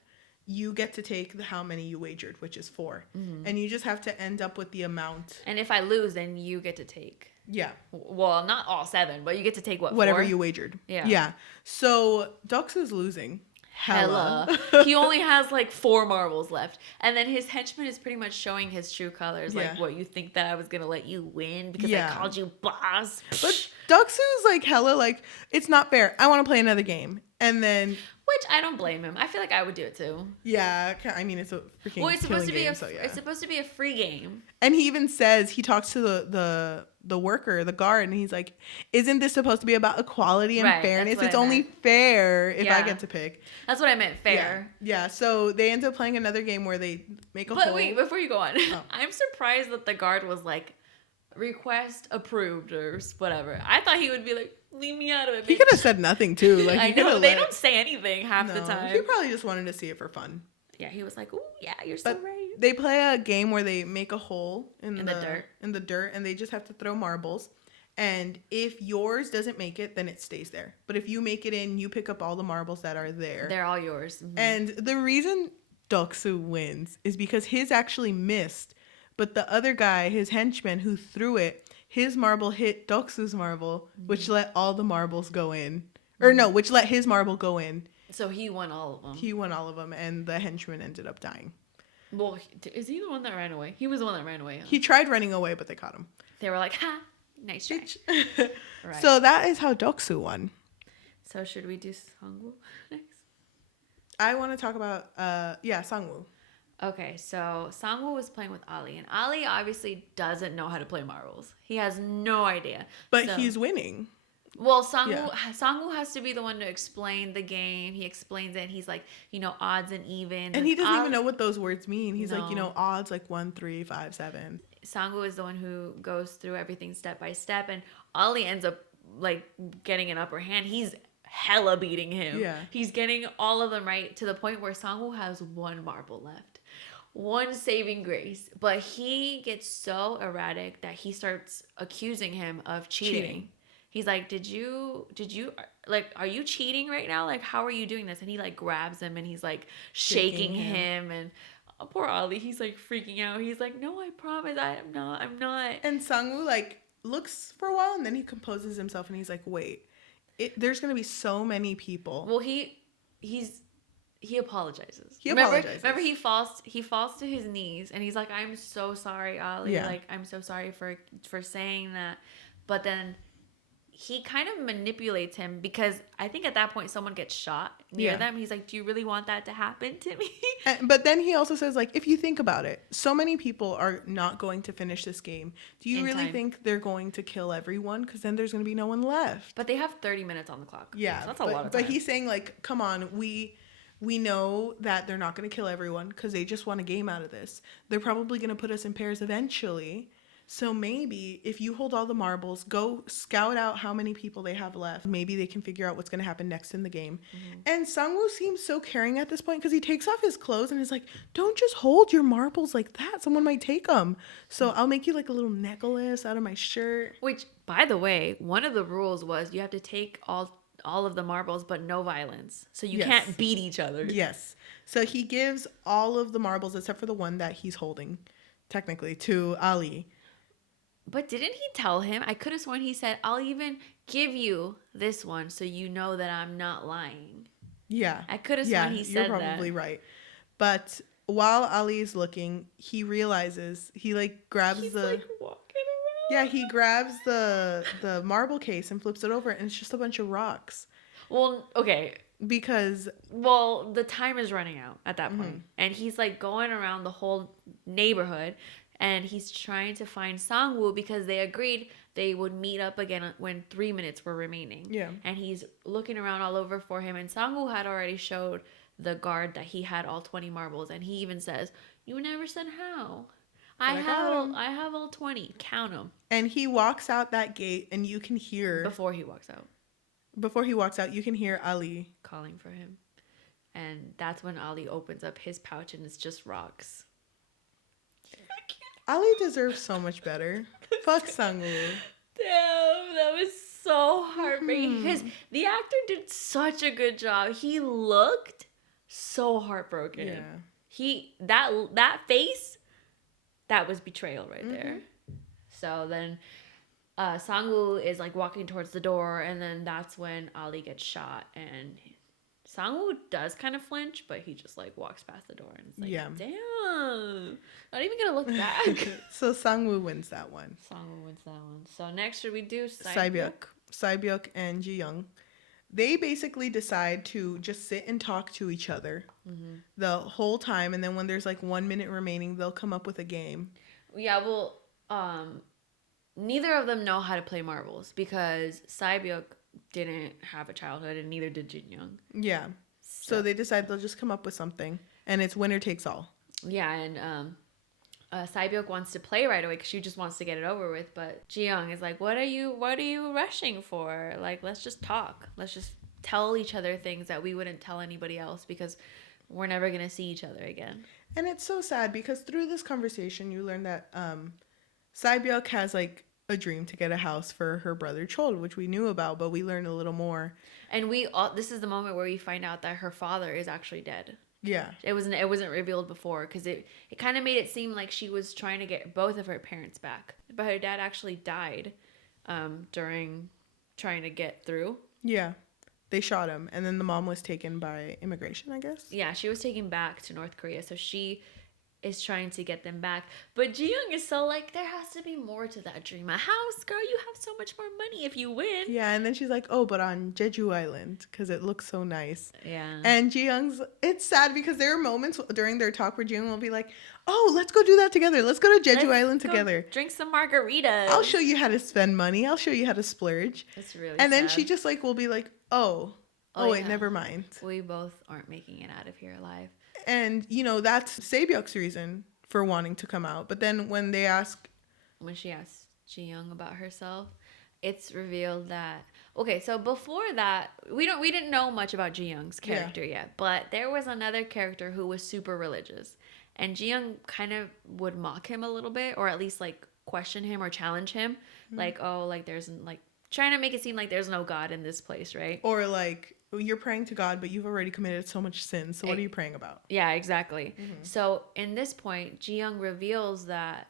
you get to take how many you wagered, which is 4. Mm-hmm. And you just have to end up with the amount. And if I lose, then you get to take. Yeah. Well, not all 7, but you get to take whatever 4? You wagered. Yeah. Yeah. So Doksu's losing. Hella. He only has like 4 marbles left. And then his henchman is pretty much showing his true colors. Yeah. Like, what, you think that I was going to let you win because I called you boss? But Doksu's like hella like, it's not fair. I want to play another game. And then... Which I don't blame him. I feel like I would do it too. Yeah. I mean, it's a freaking it's supposed to be game, It's supposed to be a free game. And he even says, he talks to the worker, the guard, and he's like, isn't this supposed to be about equality and fairness? It's only fair if I get to pick. That's what I meant, fair. Yeah. So they end up playing another game where they make a But wait, before you go on, I'm surprised that the guard was like, request approved or whatever. I thought he would be like, leave me out of it. He could have said nothing too. Like, I know, they don't say anything half the time. He probably just wanted to see it for fun. Yeah, he was like, "Ooh, yeah, you're so right." They play a game where they make a hole in the dirt. In the dirt, and they just have to throw marbles. And if yours doesn't make it, then it stays there. But if you make it in, you pick up all the marbles that are there. They're all yours. Mm-hmm. And the reason Doksu wins is because his actually missed, but the other guy, his henchman who threw it, his marble hit Doksu's marble, which let all the marbles go in. Or no, which let his marble go in. So he won all of them. He won all of them, and the henchman ended up dying. Well, is he the one that ran away? He was the one that ran away. Huh? He tried running away, but they caught him. They were like, ha, nice try. Right. So that is how Doksu won. So should we do Sangwoo next? I want to talk about, Sangwoo. Okay, so Sangwoo was playing with Ali, and Ali obviously doesn't know how to play marbles. He has no idea. But he's winning. Well, Sangwoo has to be the one to explain the game. He explains it. And he's like, odds and evens. And he doesn't even know what those words mean. He's like, odds like 1, 3, 5, 7. Sangwoo is the one who goes through everything step by step. And Ali ends up like getting an upper hand. He's hella beating him. Yeah. He's getting all of them right to the point where Sangwoo has 1 marble left. 1 saving grace. But he gets so erratic that he starts accusing him of cheating. He's like, did you, like, are you cheating right now? Like, how are you doing this? And he, like, grabs him and he's, like, shaking him. And poor Ali, he's, like, freaking out. He's like, no, I promise, I'm not. And Sangwoo, like, looks for a while and then he composes himself and he's like, wait, there's going to be so many people. Well, he apologizes. Remember, he falls to his knees and he's like, I'm so sorry, Ali. Yeah. Like, I'm so sorry for saying that. But then he kind of manipulates him because I think at that point someone gets shot near them. He's like, do you really want that to happen to me? But then he also says, like, if you think about it, so many people are not going to finish this game. Do you really think they're going to kill everyone? Because then there's going to be no one left. But they have 30 minutes on the clock. Yeah. So that's a lot of time. But he's saying, like, come on, we know that they're not going to kill everyone because they just want a game out of this. They're probably going to put us in pairs eventually. So maybe if you hold all the marbles, go scout out how many people they have left. Maybe they can figure out what's going to happen next in the game. Mm-hmm. And Sangwoo seems so caring at this point because he takes off his clothes and is like, don't just hold your marbles like that. Someone might take them. So I'll make you like a little necklace out of my shirt. Which, by the way, one of the rules was you have to take all of the marbles, but no violence. So you can't beat each other. Yes. So he gives all of the marbles except for the one that he's holding, technically, to Ali. But didn't he tell him? I could have sworn he said, I'll even give you this one so you know that I'm not lying. Yeah. I could have sworn he said that. You're probably right. But while Ali is looking, he realizes, he like grabs He's like walking around. Yeah, he grabs the marble case and flips it over and it's just a bunch of rocks. Well, okay. Because... Well, the time is running out at that point. And he's like going around the whole neighborhood. And he's trying to find Sangwoo because they agreed they would meet up again when 3 minutes were remaining. Yeah. And he's looking around all over for him. And Sangwoo had already showed the guard that he had all 20 marbles, and he even says, "You never said how. But I got 'em." I have all 20. Count them." And he walks out that gate, and you can hear Before he walks out, you can hear Ali. calling for him. And that's when Ali opens up his pouch and it's just rocks. Ali deserves so much better. Fuck Sangwoo. Damn, that was so heartbreaking. Because the actor did such a good job. He looked so heartbroken. Yeah. That face, that was betrayal right there. So then Sangwoo is like walking towards the door, and then that's when Ali gets shot, and Sangwoo does kind of flinch, but he just like walks past the door and it's like, damn, not even gonna look back. So Sangwoo wins that one. Sangwoo wins that one. So next, should we do Saibyuk and Ji-young. They basically decide to just sit and talk to each other the whole time, and then when there's like 1 minute remaining, they'll come up with a game. Yeah, well, neither of them know how to play marbles because Saibyuk didn't have a childhood and neither did Ji-young. Yeah. So they decide they'll just come up with something, and it's winner takes all. Yeah, and Saibyuk wants to play right away because she just wants to get it over with, but Ji-young is like, what are you rushing for? Like, let's just talk. Let's just tell each other things that we wouldn't tell anybody else because we're never going to see each other again. And it's so sad because through this conversation, you learn that Saibyuk has like a dream to get a house for her brother Chol, which we knew about, but we learned a little more. And this is the moment where we find out that her father is actually dead. Yeah. It wasn't revealed before because it kind of made it seem like she was trying to get both of her parents back. But her dad actually died during trying to get through. Yeah. They shot him, and then the mom was taken by immigration, I guess. Yeah, she was taken back to North Korea, so she is trying to get them back. But Ji-young is so like, there has to be more to that dream. A house, girl, you have so much more money if you win. Yeah, and then she's like, oh, but on Jeju Island, because it looks so nice. Yeah. And Ji-young's, it's sad because there are moments during their talk where Ji-young will be like, oh, let's go do that together. Let's go to Jeju Island together. Drink some margaritas. I'll show you how to spend money. I'll show you how to splurge. It's really And then sad. she just like will be like, oh wait, yeah. never mind. We both aren't making it out of here alive. And, that's Saibyuk's reason for wanting to come out. But then when she asks Ji-young about herself, it's revealed that, okay, so before that, we didn't know much about Ji-young's character yet, but there was another character who was super religious. And Ji-young kind of would mock him a little bit, or at least like question him or challenge him. Like, oh, like there's like trying to make it seem like there's no God in this place, right? Or like, you're praying to God, but you've already committed so much sin. So what are you praying about? Yeah, exactly. So in this point, Ji-young reveals that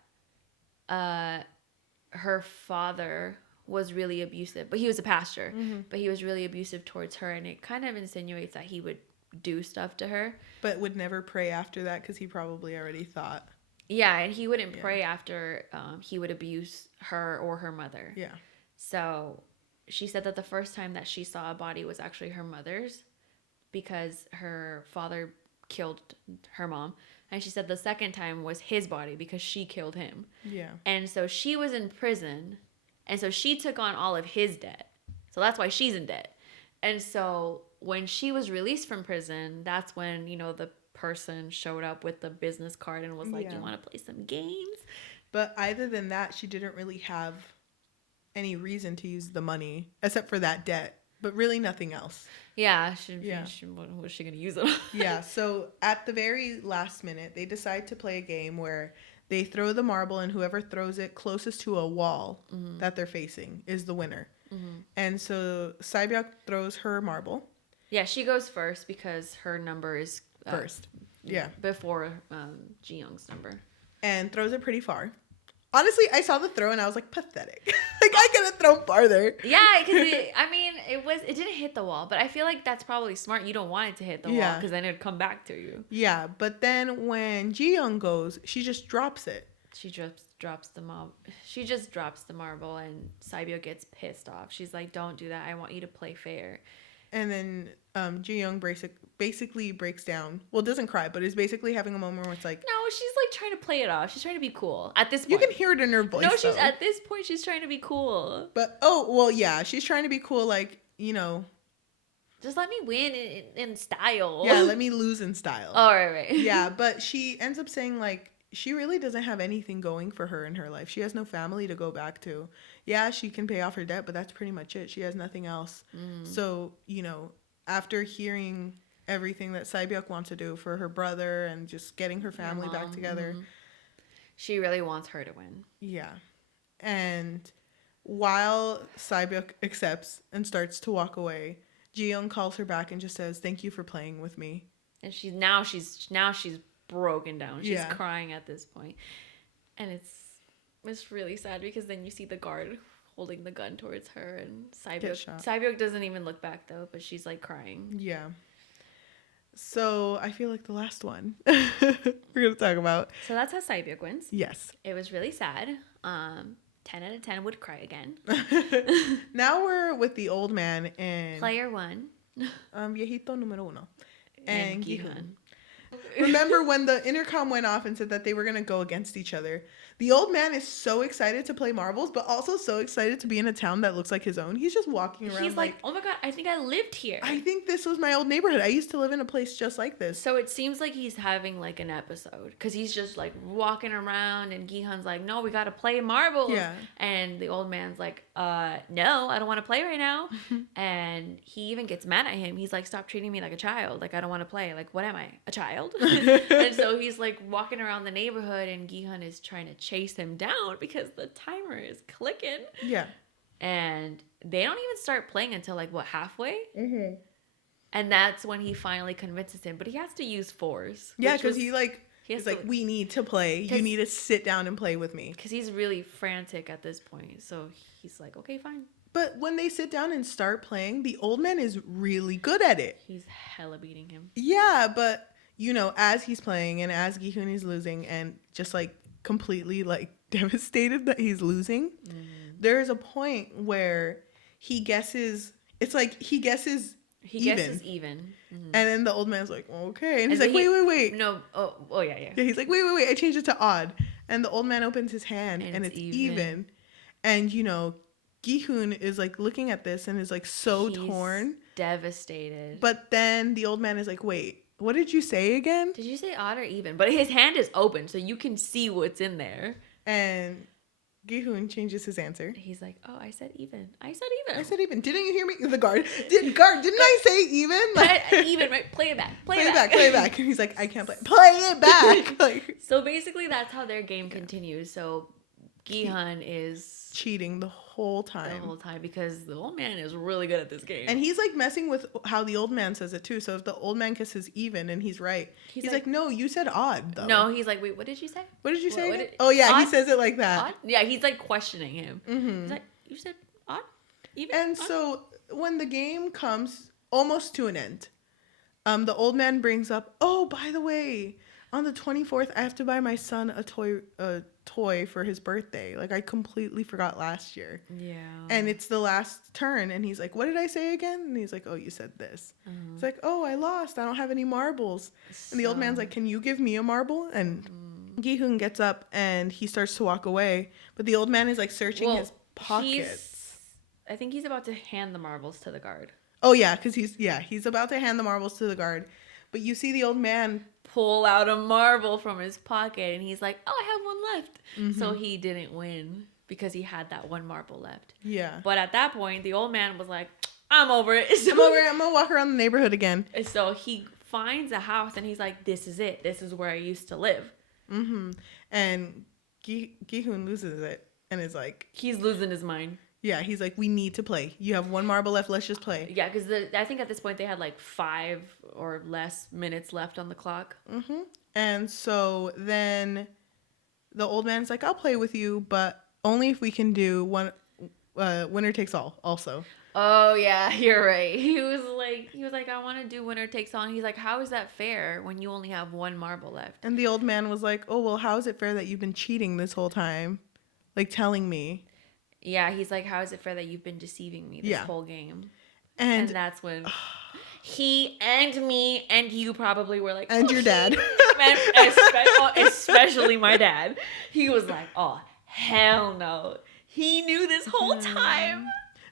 her father was really abusive, but he was a pastor, but he was really abusive towards her, and it kind of insinuates that he would do stuff to her. But would never pray after that because he probably already thought. Yeah, and he wouldn't pray after he would abuse her or her mother. Yeah. So she said that the first time that she saw a body was actually her mother's because her father killed her mom. And she said the second time was his body because she killed him. Yeah. And so she was in prison. And so she took on all of his debt. So that's why she's in debt. And so when she was released from prison, that's when, the person showed up with the business card and was like, you want to play some games? But other than that, she didn't really have any reason to use the money except for that debt, but really nothing else. Yeah. What was she going to use it on? Yeah. So at the very last minute, they decide to play a game where they throw the marble and whoever throws it closest to a wall that they're facing is the winner. And so Saibyuk throws her marble. Yeah, she goes first because her number is first. Yeah. Before Ji-young's number. And throws it pretty far. Honestly, I saw the throw and I was like, pathetic. Like, I could have thrown farther. Yeah, because it didn't hit the wall, but I feel like that's probably smart. You don't want it to hit the wall because then it would come back to you. Yeah, but then when Ji-young goes, she just drops it. She drops the mob. She just drops the marble, and Saibyuk gets pissed off. She's like, "Don't do that. I want you to play fair." And then Ji-young basically breaks down. Well, doesn't cry, but is basically having a moment where it's like... No, she's like trying to play it off. She's trying to be cool. At this point. You can hear it in her voice, at this point, she's trying to be cool. But, she's trying to be cool, like, Just let me win in style. Yeah, let me lose in style. Oh, right. Yeah, but she ends up saying, like, she really doesn't have anything going for her in her life. She has no family to go back to. Yeah, she can pay off her debt, but that's pretty much it. She has nothing else. So, you know, after hearing everything that Sae-byuk wants to do for her brother and just getting her family back together. She really wants her to win. Yeah. And while Sae-byuk accepts and starts to walk away, Ji-young calls her back and just says, "Thank you for playing with me." And she's broken down. She's crying at this point. And it's really sad because then you see the guard holding the gun towards her, and Sae-byuk doesn't even look back though, but she's like crying. Yeah. So I feel like the last one we're gonna talk about. So that's how Sae-byuk wins. Yes. It was really sad. 10 out of 10 would cry again. Now we're with the old man and player one. Viejito número uno. And Gi-hun. Okay. Remember when the intercom went off and said that they were going to go against each other? The old man is so excited to play marbles, but also so excited to be in a town that looks like his own. He's just walking around. He's like, oh my God, I think I lived here. I think this was my old neighborhood. I used to live in a place just like this. So it seems like he's having like an episode because he's just like walking around and Gi-hun's like, no, we got to play marbles. Yeah. And the old man's like, no, I don't want to play right now. And he even gets mad at him. He's like, stop treating me like a child. Like, I don't want to play. Like, what am I? A child? And so he's like walking around the neighborhood and Gi-hun is trying to chase him down because the timer is clicking. Yeah. And they don't even start playing until like, what, halfway? Mm-hmm. And that's when he finally convinces him. But he has to use force. Yeah, because he's like, we need to play. You need to sit down and play with me. Because he's really frantic at this point. So he's like, okay, fine. But when they sit down and start playing, the old man is really good at it. He's hella beating him. Yeah, but, you know, as he's playing and as Gi-hun is losing and just, like, completely, like, devastated that he's losing, there is a point where he guesses, it's like he guesses even. Mm-hmm. And then the old man's like, okay. And he's like, wait. No, yeah. Yeah, he's like, wait, I changed it to odd. And the old man opens his hand and it's even. And, you know, Gi-hun is like looking at this and is like he's torn. Devastated. But then the old man is like, wait, what did you say again? Did you say odd or even? But his hand is open so you can see what's in there. And Gi-hun changes his answer. He's like, oh, I said even. I said even. Didn't you hear me? The guard. Didn't I say even? Like, even, right? Play it back. Play it back. And he's like, I can't play. Play it back. Like, so basically that's how their game continues. So Gi-hun is cheating the whole time. Because the old man is really good at this game. And he's like messing with how the old man says it too. So if the old man guesses even and he's right, he's like, no, you said odd though. No, he's like, wait, what did you say? What did you say? Oh yeah, odd? He says it like that. Odd? Yeah, he's like questioning him. Mm-hmm. He's like, you said odd? Even? And odd? So when the game comes almost to an end, the old man brings up, oh, by the way, on the 24th, I have to buy my son a toy for his birthday. Like, I completely forgot last year. Yeah. And it's the last turn. And he's like, what did I say again? And he's like, oh, you said this. It's like, oh, I lost. I don't have any marbles. And the old man's like, can you give me a marble? And Gi-hun gets up and he starts to walk away. But the old man is like searching his pockets. I think he's about to hand the marbles to the guard. Oh, yeah, because he's about to hand the marbles to the guard. But you see the old man pull out a marble from his pocket and he's like, oh, I have one left. Mm-hmm. So he didn't win because he had that one marble left. Yeah. But at that point, the old man was like, I'm over it. So I'm over it. I'm going to walk around the neighborhood again. So he finds a house and he's like, this is it. This is where I used to live. Mm-hmm. And Gi-hun loses it and is like... He's losing his mind. Yeah, he's like, we need to play. You have one marble left. Let's just play. Yeah, because I think at this point they had like 5 or less minutes left on the clock. Mm-hmm. And so then the old man's like, I'll play with you, but only if we can do one winner takes all also. Oh, yeah, you're right. He was like, I want to do winner takes all. And he's like, how is that fair when you only have one marble left? And the old man was like, oh, well, how is it fair that you've been cheating this whole time? Like telling me. Yeah, he's like, how is it fair that you've been deceiving me this whole game? And that's when he and me and you probably were like... And your dad. Especially my dad. He was like, oh, hell no. He knew this whole time.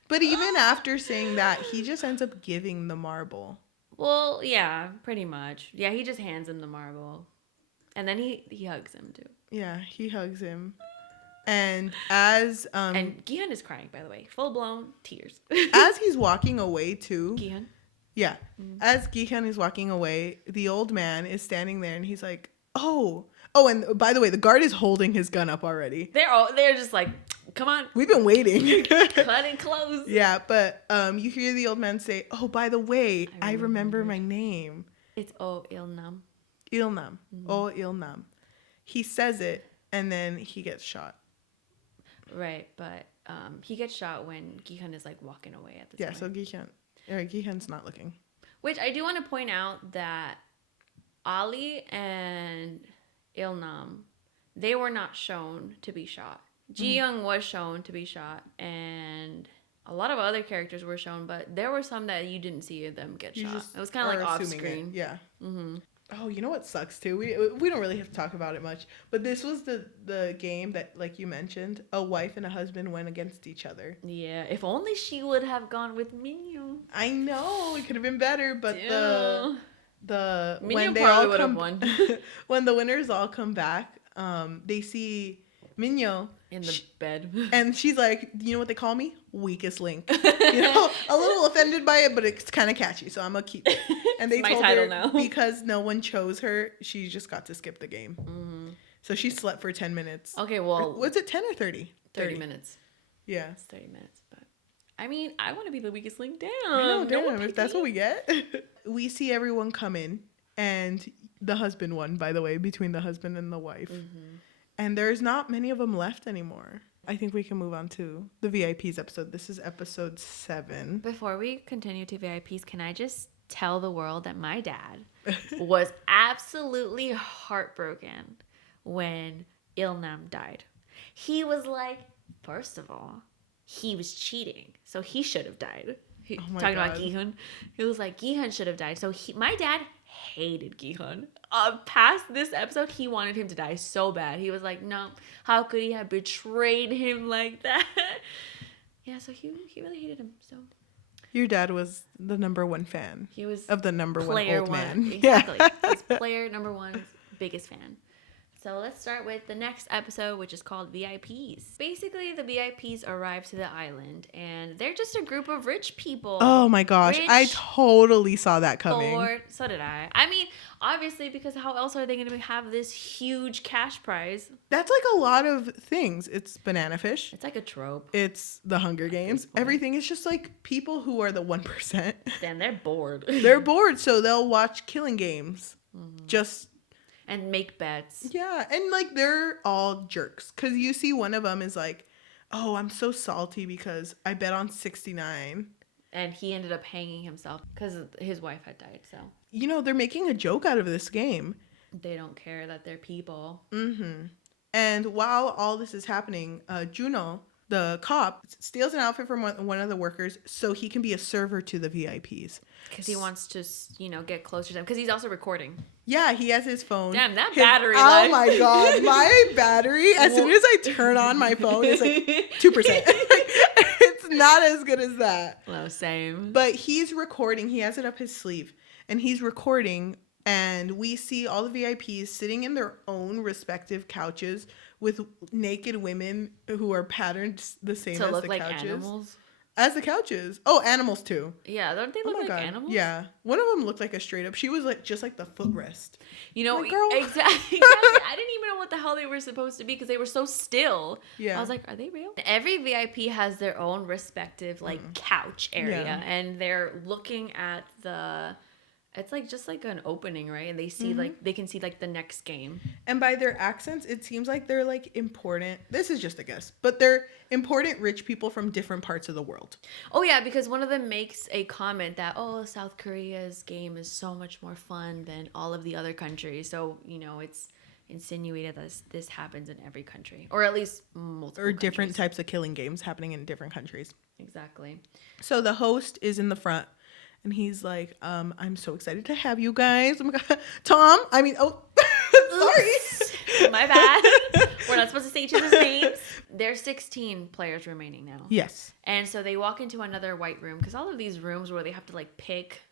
But even after saying that, he just ends up giving the marble. Well, yeah, pretty much. Yeah, he just hands him the marble. And then he hugs him too. Yeah, he hugs him. And as and Gi-hun is crying, by the way. Full blown tears. as he's walking away too. Gi-hun? Yeah. As Gi-hun is walking away, the old man is standing there and he's like, oh, and by the way, the guard is holding his gun up already. They're just like, come on. We've been waiting. Cut it close. Yeah, but you hear the old man say, oh, by the way, I remember my name. It's Oh Il-nam. Il-nam. Oh Il-nam. He says it and then he gets shot. Right, but he gets shot when Gi-hun is like walking away at this point. So Gi-hun's not looking. Which I do want to point out that Ali and Il-nam, they were not shown to be shot. Ji-young was shown to be shot, and a lot of other characters were shown, but there were some that you didn't see them get shot. It was kind of like off screen. Yeah. Mm-hmm. Oh, you know what sucks too? We don't really have to talk about it much, but this was the game that, like you mentioned, a wife and a husband went against each other. Yeah, if only she would have gone with Minyo. I know it could have been better, but Minyo when they probably all would have come won. when the winners all come back, they see Minyo in the bed, and she's like, you know what they call me? Weakest link. You know, a little offended by it, but it's kind of catchy, so I'm gonna keep it. And they told her now. Because no one chose her, she just got to skip the game. Mm-hmm. So she slept for 10 minutes. Okay, well, was it 10 or 30? 30 minutes. Yeah, it's 30 minutes. But I mean, I want to be the weakest link. Damn, damn. If that's what we get, we see everyone come in, and the husband won. By the way, between the husband and the wife. Mm-hmm. And there's not many of them left anymore. I think we can move on to the VIPs episode. This is episode 7. Before we continue to VIPs, can I just tell the world that my dad was absolutely heartbroken when Il-nam died. He was like, first of all, he was cheating, so he should have died. Talking about Gi-hun. He was like, Gi-hun should have died. So my dad hated Gi-hun. Past this episode, he wanted him to die so bad. He was like, no, how could he have betrayed him like that? Yeah, so he really hated him. So your dad was the number one fan. He was of the number one old man. Exactly. He's player number one's biggest fan. So let's start with the next episode, which is called VIPs. Basically, the VIPs arrive to the island, and they're just a group of rich people. Oh my gosh, I totally saw that coming. So did I. I mean, obviously, because how else are they going to have this huge cash prize? That's like a lot of things. It's Banana Fish. It's like a trope. It's the Hunger Games. Everything is just like people who are the 1%. Then they're bored. They're bored, so they'll watch Killing Games. Mm-hmm. And make bets. Yeah, and like they're all jerks. Because you see one of them is like, oh, I'm so salty because I bet on 69. And he ended up hanging himself because his wife had died, so. You know, they're making a joke out of this game. They don't care that they're people. Mm-hmm. And while all this is happening, Juno, the cop, steals an outfit from one of the workers so he can be a server to the VIPs. Because he wants to, get closer to them. Because he's also recording. Yeah, he has his phone. Damn, that battery life. Oh my God. My battery, as soon as I turn on my phone, it's like 2%. It's not as good as that. No, same. But he's recording. He has it up his sleeve. And he's recording. And we see all the VIPs sitting in their own respective couches with naked women who are patterned the same as the couches. Animals? As the couches. Oh, animals too. Yeah, don't they look like animals? Yeah. One of them looked like a straight up. She was like just like the footrest. You know, exactly. I didn't even know what the hell they were supposed to be because they were so still. Yeah. I was like, are they real? Every VIP has their own respective couch area, and they're looking at the. It's like just like an opening, right? And they see they can see like the next game. And by their accents, it seems like they're like important. This is just a guess, but they're important rich people from different parts of the world. Oh yeah, because one of them makes a comment that South Korea's game is so much more fun than all of the other countries. So it's insinuated that this happens in every country, or at least multiple. Or different types of killing games happening in different countries. Exactly. So the host is in the front. And he's like, I'm so excited to have you guys. Oh my God. Tom, sorry. My bad. We're not supposed to say each other's names. There's 16 players remaining now. Yes. And so they walk into another white room because all of these rooms where they have to like pick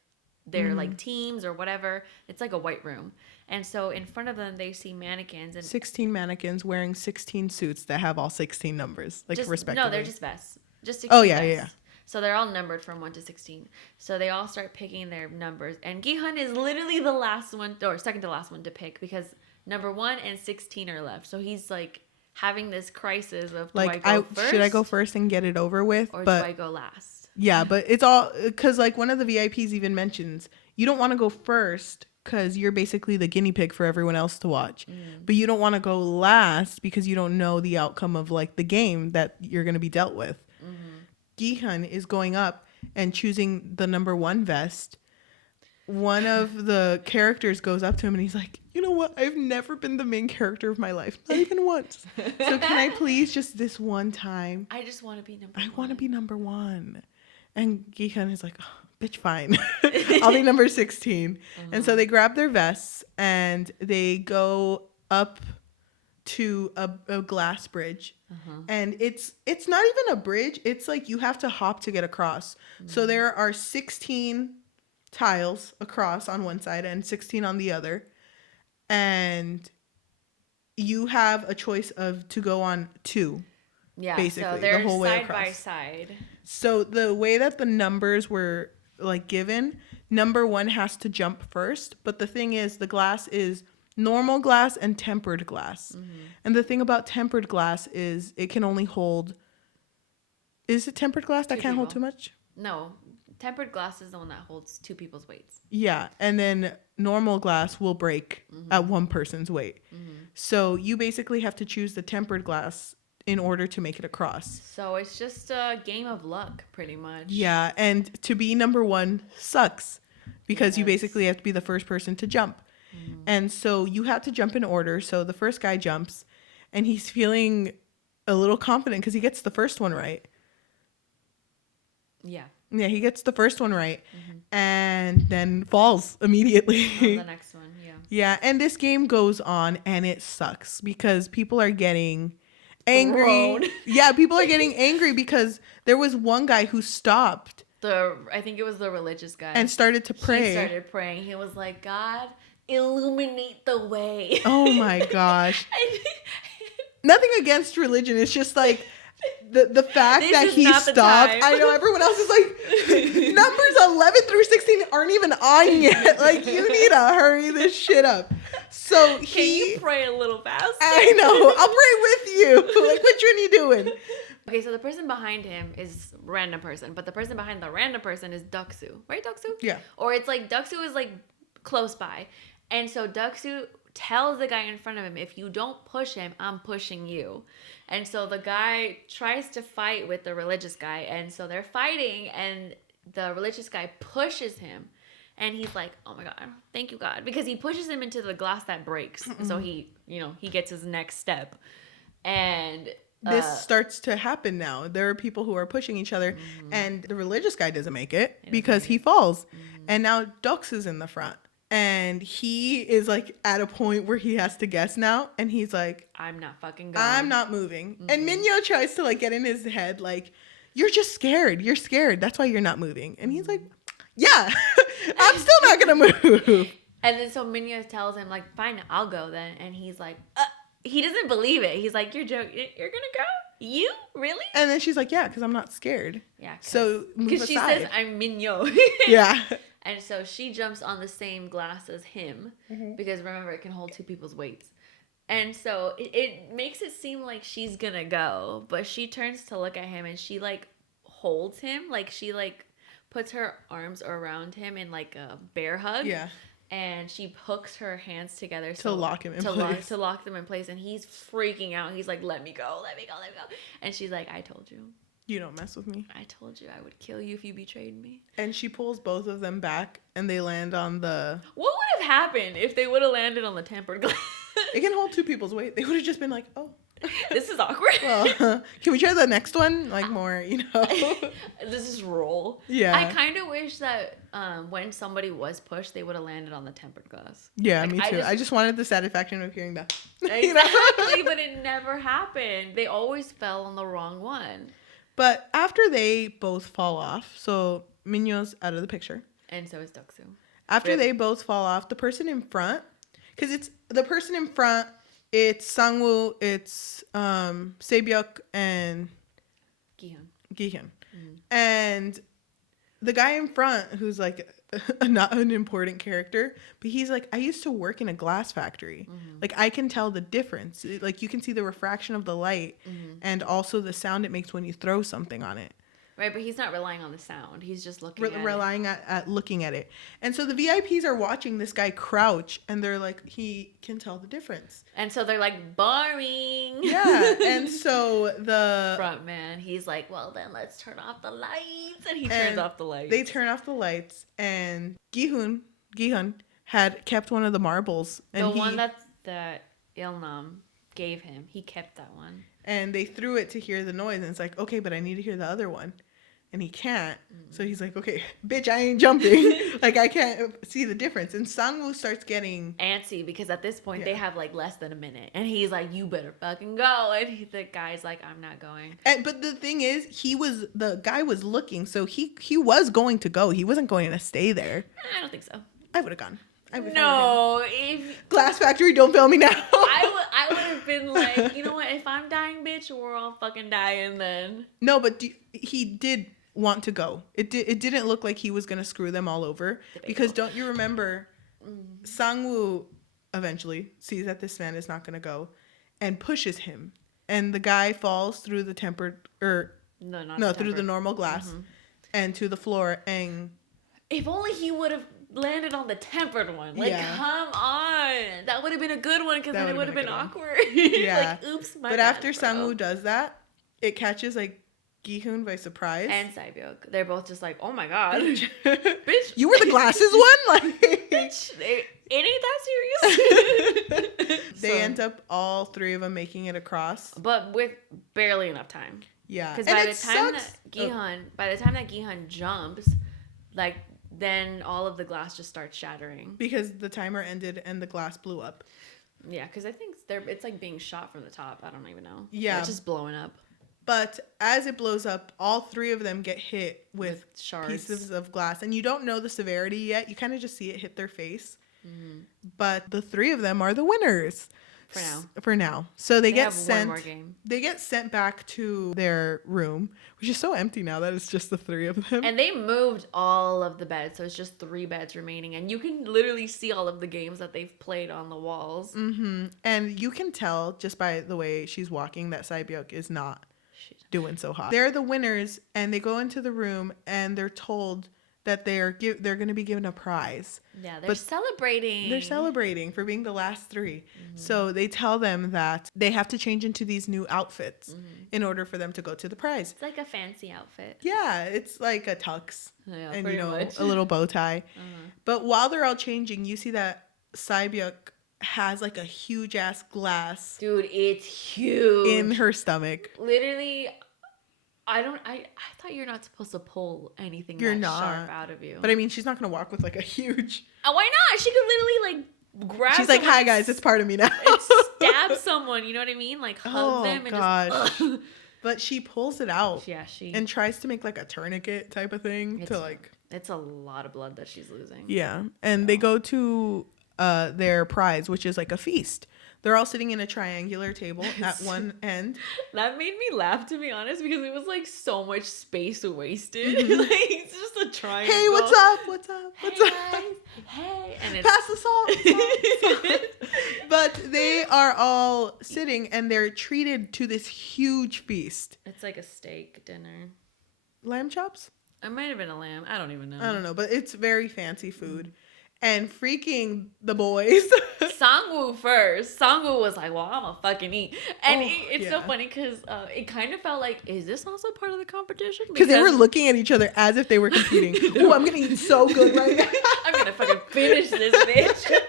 their like teams or whatever, it's like a white room. And so in front of them, they see mannequins and 16 mannequins wearing 16 suits that have all 16 numbers, like respectively. No, they're just vests. Just 16 Oh, yeah, vests. yeah. So they're all numbered from 1 to 16. So they all start picking their numbers. And Gi-hun is literally the last one, or second to last one to pick because number 1 and 16 are left. So he's like having this crisis of, do like, I go first? Should I go first and get it over with? Or do I go last? Yeah, but it's all, because like one of the VIPs even mentions, you don't want to go first because you're basically the guinea pig for everyone else to watch. But you don't want to go last because you don't know the outcome of like the game that you're going to be dealt with. Gi-hun is going up and choosing the number 1 vest. One of the characters goes up to him and he's like, you know what? I've never been the main character of my life. Not even once. So can I please just this one time? I just want to be number 1. I want to be number 1. And Gi-hun is like, oh, bitch, fine. I'll be number 16. And so they grab their vests and they go up to a glass bridge. And it's not even a bridge. It's like you have to hop to get across. So there are 16 tiles across on one side and 16 on the other. And you have a choice of to go on 2. Yeah, basically, so they're the whole way side across. by side. So the way that the numbers were like given, number 1 has to jump first. But the thing is, the glass is normal glass and tempered glass. And the thing about tempered glass is it can only hold, is it tempered glass that 2 can't hold people. too much? No, tempered glass is the one that holds 2 people's weights. Yeah, and then normal glass will break at 1 person's weight. So you basically have to choose the tempered glass in order to make it across. So it's just a game of luck, pretty much. Yeah, and to be number 1 sucks because you basically have to be the first person to jump. And so you have to jump in order. So the first guy jumps and he's feeling a little confident because he gets the first one right. Yeah. Yeah, he gets the first one right and then falls immediately. On the next one, yeah. Yeah, and this game goes on and it sucks because people are getting angry. Thrown. Yeah, people are getting angry because there was one guy who stopped. I think it was the religious guy. And started to pray. He started praying. He was like, God, illuminate the way. Oh my gosh. Nothing against religion. It's just like the fact This that is he not the stopped. time. I know everyone else is like, numbers 11 through 16 aren't even on yet. Like, you need to hurry this shit up. So Can you pray a little faster? I know. I'll pray with you. Like, which one are you doing? Okay, so the person behind him is random person, but the person behind the random person is Deoksu, right, Deoksu? Yeah. Or it's like Deoksu is like close by, and so Deoksu tells the guy in front of him, if you don't push him, I'm pushing you. And so the guy tries to fight with the religious guy, and so they're fighting, and the religious guy pushes him, and he's like, oh my God, thank you, God, because he pushes him into the glass that breaks. So he gets his next step, and this starts to happen now. There are people who are pushing each other, and the religious guy doesn't make it because he falls. And now Dux is in the front, and he is like at a point where he has to guess now, and he's like, I'm not fucking going. I'm not moving. And Minyo tries to like get in his head like, you're just scared. You're scared. That's why you're not moving. And he's like, yeah, I'm still not gonna move. And then so Minyo tells him like, fine, I'll go then. And he's like, he doesn't believe it. He's like, you're joking. You're gonna go? You really? And then she's like, yeah, because I'm not scared. Yeah. So move because she aside. says I'm Minyo. Yeah. And so she jumps on the same glass as him because remember it can hold 2 people's weights. And so it makes it seem like she's gonna go, but she turns to look at him and she like holds him, like she like puts her arms around him in like a bear hug. Yeah. And she hooks her hands together To lock him in place. to lock them in place, and he's freaking out. He's like, "Let me go, let me go, let me go!" And she's like, "I told you, You don't mess with me. I told you, I would kill you if you betrayed me." And she pulls both of them back, and they land on the. What would have happened if they would have landed on the tempered glass? It can hold 2 people's weight. They would have just been like, oh. This is awkward. Well, can we try the next one? Like more, This is roll. Yeah. I kind of wish that when somebody was pushed, they would have landed on the tempered glass. Yeah, Like, me too. I just wanted the satisfaction of hearing that. Exactly, but it never happened. They always fell on the wrong one. But after they both fall off, so Minyo's out of the picture. And so is Deoksu. After they both fall off, the person in front, because it's the person in front, it's Sangwoo, it's Saebyuk, and Gi-hun. Gi-hun. And the guy in front, who's like not an important character, but he's like, I used to work in a glass factory. Like, I can tell the difference. Like, you can see the refraction of the light and also the sound it makes when you throw something on it. Right, but he's not relying on the sound. He's just looking relying at looking at it. And so the VIPs are watching this guy crouch, and they're like, he can tell the difference. And so they're like, boring. Yeah. And so the front man, he's like, well, then let's turn off the lights. And he turns off the lights. They turn off the lights, and Gi-hun had kept one of the marbles. And the one that Ilnam gave him. He kept that one. And they threw it to hear the noise, and it's like, okay, but I need to hear the other one. And he can't. So he's like, okay, bitch, I ain't jumping. Like, I can't see the difference. And Sangwoo starts getting antsy because at this point they have like less than a minute. And he's like, you better fucking go. And the guy's like, I'm not going. But the thing is, the guy was looking. So he was going to go. He wasn't going to stay there. I don't think so. I would have gone. If Glass Factory, don't fail me now. I would have been like, you know what? If I'm dying, bitch, we're all fucking dying then. No, but he did want to go. It didn't look like he was gonna screw them all over, because don't you remember, Sangwoo eventually sees that this man is not gonna go, and pushes him, and the guy falls through the tempered through the normal glass, and to the floor. And if only he would have landed on the tempered one. Like, come on, that would have been a good one, because then it would have been awkward. Yeah. Like, oops, my But bad, after bro. Sangwoo does that, it catches like Gi-hun by surprise. And Saebyuk. They're both just like, oh my god. Bitch. You were the glasses one? Like, bitch, it ain't that serious. They end up, all three of them, making it across. But with barely enough time. Yeah. Because by the time that Gi-hun jumps, like, then all of the glass just starts shattering. Because the timer ended and the glass blew up. Yeah, because I think it's like being shot from the top. I don't even know. Yeah. It's just blowing up. But as it blows up, all three of them get hit with shards. Pieces of glass. And you don't know the severity yet. You kind of just see it hit their face. But the three of them are the winners. For now. So they get sent. One more game. They get sent back to their room, which is so empty now that it's just the three of them. And they moved all of the beds, so it's just 3 beds remaining, and you can literally see all of the games that they've played on the walls. And you can tell just by the way she's walking that Saebyuk is not doing so hot. They're the winners, and they go into the room, and they're told that they're going to be given a prize. Yeah, they're celebrating. They're celebrating for being the last 3. So they tell them that they have to change into these new outfits in order for them to go to the prize. It's like a fancy outfit. Yeah, it's like a tux and much. a little bow tie. But while they're all changing, you see that Saebyuk has like a huge ass glass. Dude, it's huge. In her stomach. Literally, I thought you're not supposed to pull anything sharp out of you. But I mean, she's not going to walk with like a huge... Why not? She could literally like grab She's like, hi guys, it's part of me now. And stab someone, you know what I mean? Like hug them and gosh. just... But she pulls it out. Yeah, and tries to make like a tourniquet type of thing to like... It's a lot of blood that she's losing. Yeah. And they go to their prize, which is like a feast. They're all sitting in a triangular table at one end. That made me laugh, to be honest, because it was like so much space wasted. Like, it's just a triangle. Hey, what's up? What's up? What's up? Guys. Hey. And pass the salt. But they are all sitting and they're treated to this huge feast. It's like a steak dinner. Lamb chops? It might have been a lamb. I don't even know. I don't know, but it's very fancy food. And freaking the boys. Sangwoo first. Sangwoo was like, well, I'm gonna fucking eat. And it's so funny because it kind of felt like, is this also part of the competition? Because they were looking at each other as if they were competing. Oh, I'm gonna eat so good right now. I'm gonna fucking finish this bitch.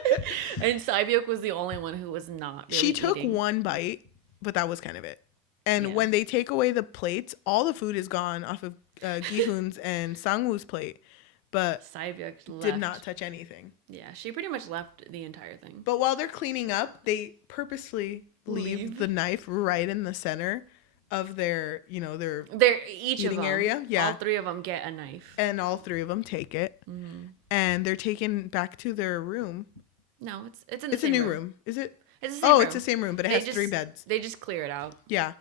And Saebyuk was the only one who was not really She took eating. one bite but that was kind of it. And when they take away the plates, all the food is gone off of Gi-hun's and Sangwoo's plate. But Saibyuk did not touch anything. Yeah, she pretty much left the entire thing. But while they're cleaning up, they purposely leave the knife right in the center of their, their each eating of them, area. Yeah. All three of them get a knife. And all three of them take it. Mm-hmm. And they're taken back to their room. No, it's a new room. Is it? It's the same room. It's the same room, but it has 3 beds. They just clear it out. Yeah.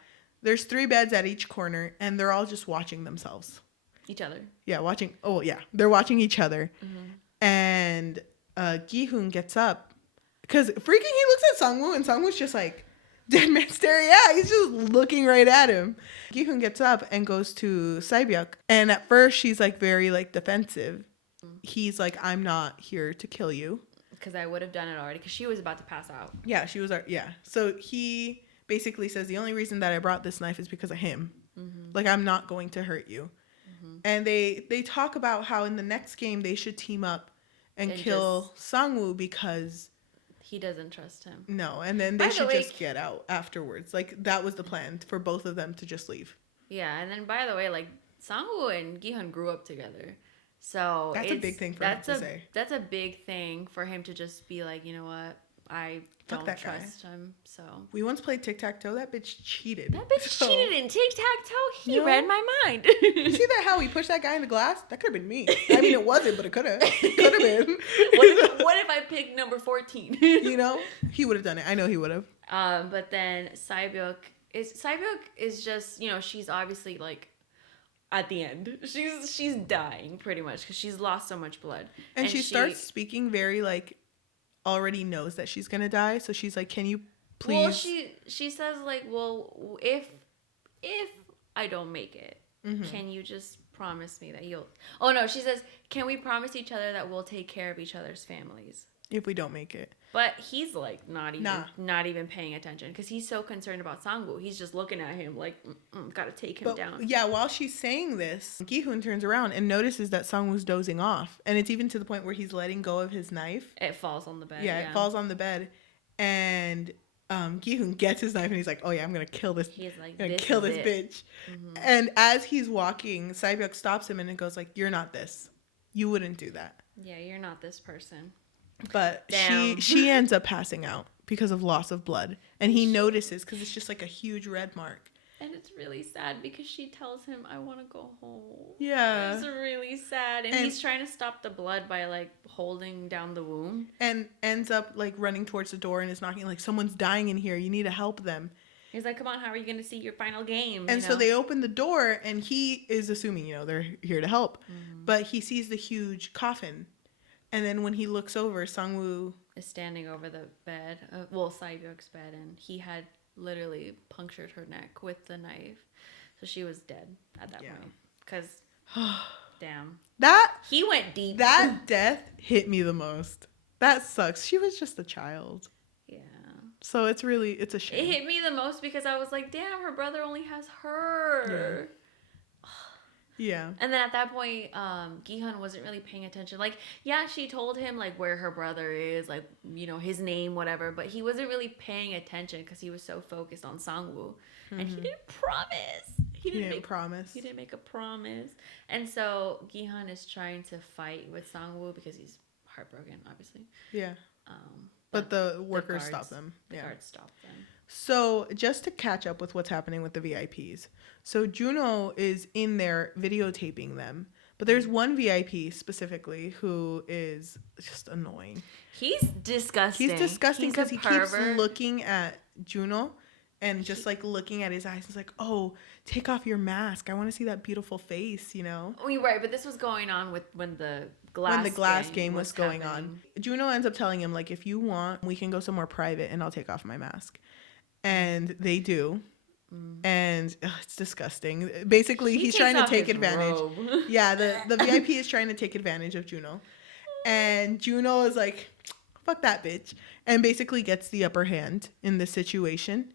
There's 3 beds at each corner, and they're all just watching themselves. Each other. Yeah, watching. Oh, yeah. They're watching each other. Mm-hmm. And Gi-hun gets up. Because freaking he looks at Sangwoo, and Sangwoo's just like, dead man staring. Yeah, he's just looking right at him. Gi-hun gets up and goes to Saibyuk. And at first, she's like very like defensive. Mm-hmm. He's like, I'm not here to kill you. Because I would have done it already. Because she was about to pass out. Yeah, she was. Yeah. So he basically says the only reason that I brought this knife is because of him. Mm-hmm. Like, I'm not going to hurt you. Mm-hmm. And they talk about how in the next game they should team up and kill Sangwoo because he doesn't trust him. No, and then they should just get out afterwards. Like, that was the plan for both of them to just leave. Yeah, and then by the way, like, Sangwoo and Gi-hun grew up together. So that's a big thing for him to say. That's a big thing for him to just be like, you know what? I don't trust him. So we once played tic-tac-toe. That bitch cheated. Cheated in tic-tac-toe. He read my mind. You see that how he pushed that guy in the glass? That could have been me. I mean, it wasn't, but it could have. Could have been. What if I picked number 14? He would have done it. I know he would have. But then Saibyuk is just, she's obviously like at the end. She's dying pretty much because she's lost so much blood. And she starts speaking very like already knows that she's gonna die, so she's like, can you please? Well, she says like, well, if I don't make it, can you just promise me that you'll? Oh no, she says, can we promise each other that we'll take care of each other's families if we don't make it? But he's like not even paying attention because he's so concerned about Sangwoo. He's just looking at him like, gotta take him down. Yeah, while she's saying this, Gi-hun turns around and notices that Sangwoo's dozing off. And it's even to the point where he's letting go of his knife. It falls on the bed. Yeah, it falls on the bed. And Gi-hun gets his knife and he's like, oh yeah, I'm gonna kill this. He's like, I'm gonna kill this bitch. Mm-hmm. And as he's walking, Saibyuk stops him and it goes like, you're not this. You wouldn't do that. Yeah, you're not this person. But she ends up passing out because of loss of blood. And he notices because it's just like a huge red mark. And it's really sad because she tells him, I want to go home. Yeah. It's really sad. And he's trying to stop the blood by like holding down the wound. And ends up like running towards the door and is knocking like, someone's dying in here. You need to help them. He's like, come on, how are you going to see your final game? And so they open the door and he is assuming, they're here to help. Mm-hmm. But he sees the huge coffin. And then when he looks over, Sangwoo is standing over the bed, Saibyuk's bed, and he had literally punctured her neck with the knife. So she was dead at that point. Because, damn. He went deep. That death hit me the most. That sucks. She was just a child. Yeah. So it's a shame. It hit me the most because I was like, damn, her brother only has her. Yeah. Yeah. And then at that point, Gi-hun wasn't really paying attention. Like, yeah, she told him, like, where her brother is, like, his name, whatever. But he wasn't really paying attention because he was so focused on Sangwoo. Mm-hmm. And he didn't promise. He didn't make a promise. And so Gi-hun is trying to fight with Sangwoo because he's heartbroken, obviously. Yeah. But the workers stop them. The guards stop them. So just to catch up with what's happening with the VIPs. So Juno is in there videotaping them. But there's one VIP specifically who is just annoying. He's disgusting. He's disgusting because he keeps looking at Juno and just like looking at his eyes. He's like, oh, take off your mask. I want to see that beautiful face, Oh, you're right. But this was going on when the glass game was going on. Juno ends up telling him, like, if you want, we can go somewhere private and I'll take off my mask. And they do. And it's disgusting. Basically, he's trying to take advantage. Yeah, the VIP is trying to take advantage of Juno. And Juno is like, fuck that bitch. And basically gets the upper hand in this situation.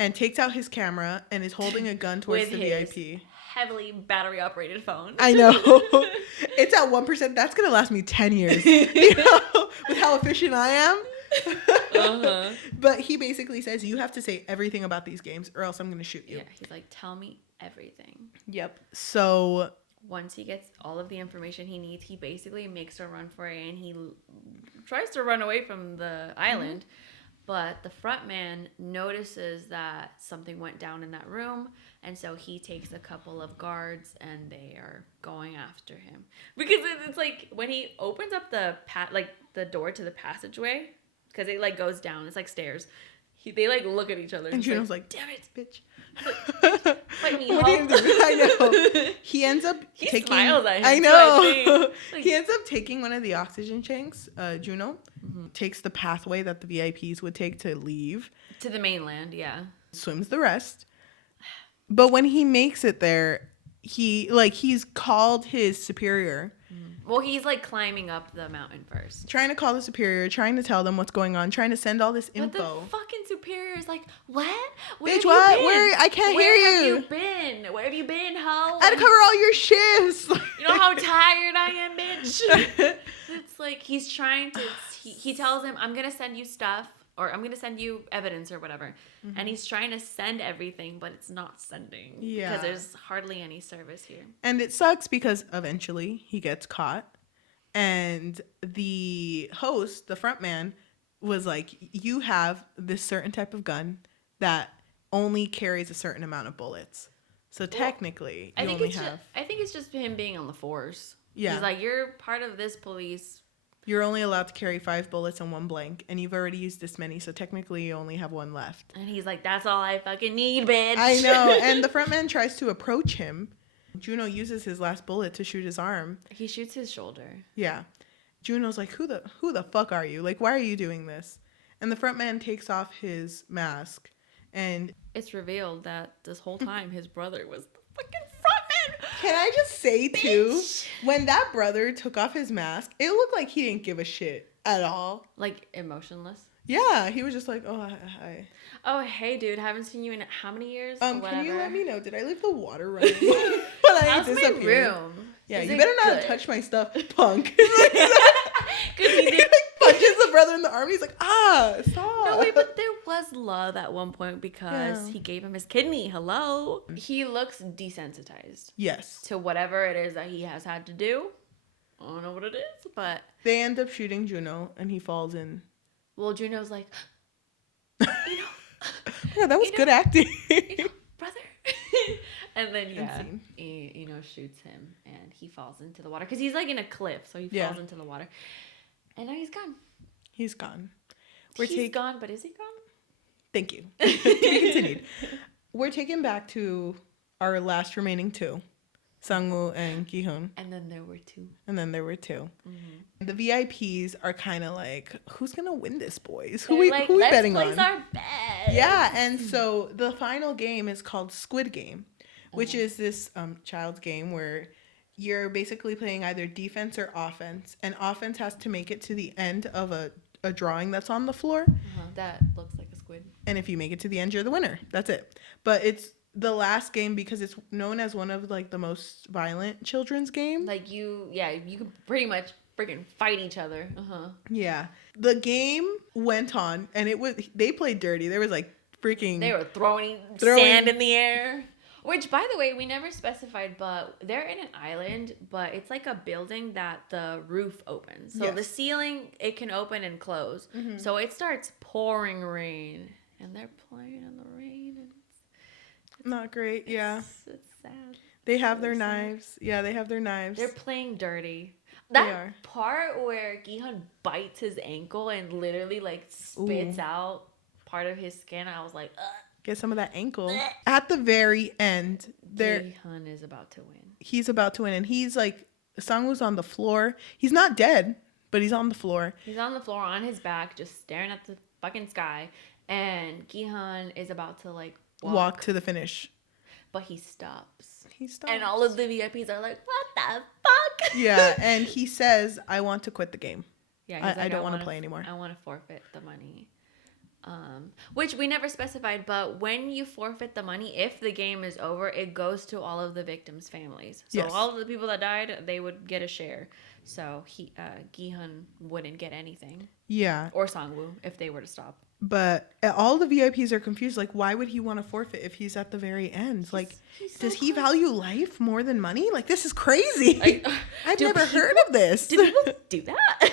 And takes out his camera and is holding a gun towards the VIP. Heavily battery operated phone. I know. It's at 1%. That's going to last me 10 years. With how efficient I am. But he basically says, you have to say everything about these games or else I'm going to shoot you. Yeah, he's like, tell me everything. Yep. So once he gets all of the information he needs, he basically makes a run for it, and he tries to run away from the island. But the front man notices that something went down in that room, and so he takes a couple of guards, and they are going after him. Because it's like when he opens up the the door to the passageway, because it like goes down, it's like stairs. They like look at each other, and Juno's like, "Damn it, bitch! Fight me, what do you do?" I know. He ends up taking. Smiles at him. I know. Too, like, he ends up taking one of the oxygen tanks. Juno takes the pathway that the VIPs would take to leave to the mainland. Yeah, swims the rest. But when he makes it there, he's called his superior. Well, he's like climbing up the mountain first. Trying to call the superior, trying to tell them what's going on, trying to send all this info. But the fucking superior is like, what? Bitch, what? Where? I can't hear you. Where have you been? Where have you been, ho? I had to cover all your shifts. You know how tired I am, bitch? It's like he's trying to, he tells him, I'm going to send you stuff, or I'm going to send you evidence or whatever. And he's trying to send everything, but it's not sending. Yeah. Because there's hardly any service here. And it sucks because eventually he gets caught. And the host, the front man, was like, you have this certain type of gun that only carries a certain amount of bullets. So technically, you only have... I think it's just him being on the force. Yeah. He's like, you're part of this police. You're only allowed to carry 5 bullets and 1 blank, and you've already used this many, so technically you only have 1 left. And he's like, that's all I fucking need, bitch. I know, and the front man tries to approach him. Juno uses his last bullet to shoot his arm. He shoots his shoulder. Yeah. Juno's like, who the fuck are you? Like, why are you doing this? And the front man takes off his mask, and... it's revealed that this whole time his brother was the fucking front man. Can I just say, too, when that brother took off his mask, it looked like he didn't give a shit at all. Like, emotionless? Yeah, he was just like, oh, hi. Oh, hey, dude, haven't seen you in how many years? Can you let me know? Did I leave the water running? But how's my room? Yeah, Is you better not good? touch my stuff, punk. Because he did. Punches the brother in the arm. He's like, stop. No, wait, but there was love at one point because he gave him his kidney. Hello. He looks desensitized. Yes. To whatever it is that he has had to do. I don't know what it is, but... they end up shooting Juno, and he falls in. Well, Juno's like, Yeah, that was good acting. Brother. And then, he, shoots him, and he falls into the water. Because he's, like, in a cliff, so he falls into the water. And now he's gone. He's gone. He's gone, but is he gone? Thank you. To be continued. We're taken back to our last remaining 2. Sangwoo and Gi-hun. And then there were 2. Mm-hmm. The VIPs are kind of like, who's going to win this, boys? Who we betting on? Let's place our bet. Yeah, and so the final game is called Squid Game, which is this child's game where you're basically playing either defense or offense, and offense has to make it to the end of a drawing that's on the floor. That looks like a squid. And if you make it to the end, you're the winner. That's it. But it's the last game because it's known as one of like the most violent children's games. Like you can pretty much freaking fight each other. Yeah. The game went on and they played dirty. There was like freaking... they were throwing sand in the air. Which, by the way, we never specified, but they're in an island, but it's like a building that the roof opens. So the ceiling, it can open and close. Mm-hmm. So it starts pouring rain, and they're playing in the rain. And it's not great, It's sad. They have their knives. Yeah, they have their knives. They're playing dirty. That part where Gi-hun bites his ankle and literally, like, spits out part of his skin, I was like, ugh. Get some of that ankle. At the very end, Gi-hun is about to win. He's about to win, and he's like, Sangwoo's on the floor. He's not dead, but he's on the floor. He's on the floor on his back, just staring at the fucking sky, and Gi-hun is about to like walk to the finish, but he stops. And all of the VIPs are like, "What the fuck?" Yeah, and he says, "I want to quit the game. Yeah, I don't want to play anymore. I want to forfeit the money." Which we never specified, but when you forfeit the money, if the game is over, it goes to all of the victims' families. So Yes. all of the people that died, they would get a share. So Gi-hun wouldn't get anything. Yeah. Or Sangwoo if they were to stop. But all the VIPs are confused. Like, why would he want to forfeit if he's at the very end? Like, he's so does he close. value life more than money? Like, this is crazy. Like, I've do never heard of this. Do people do that?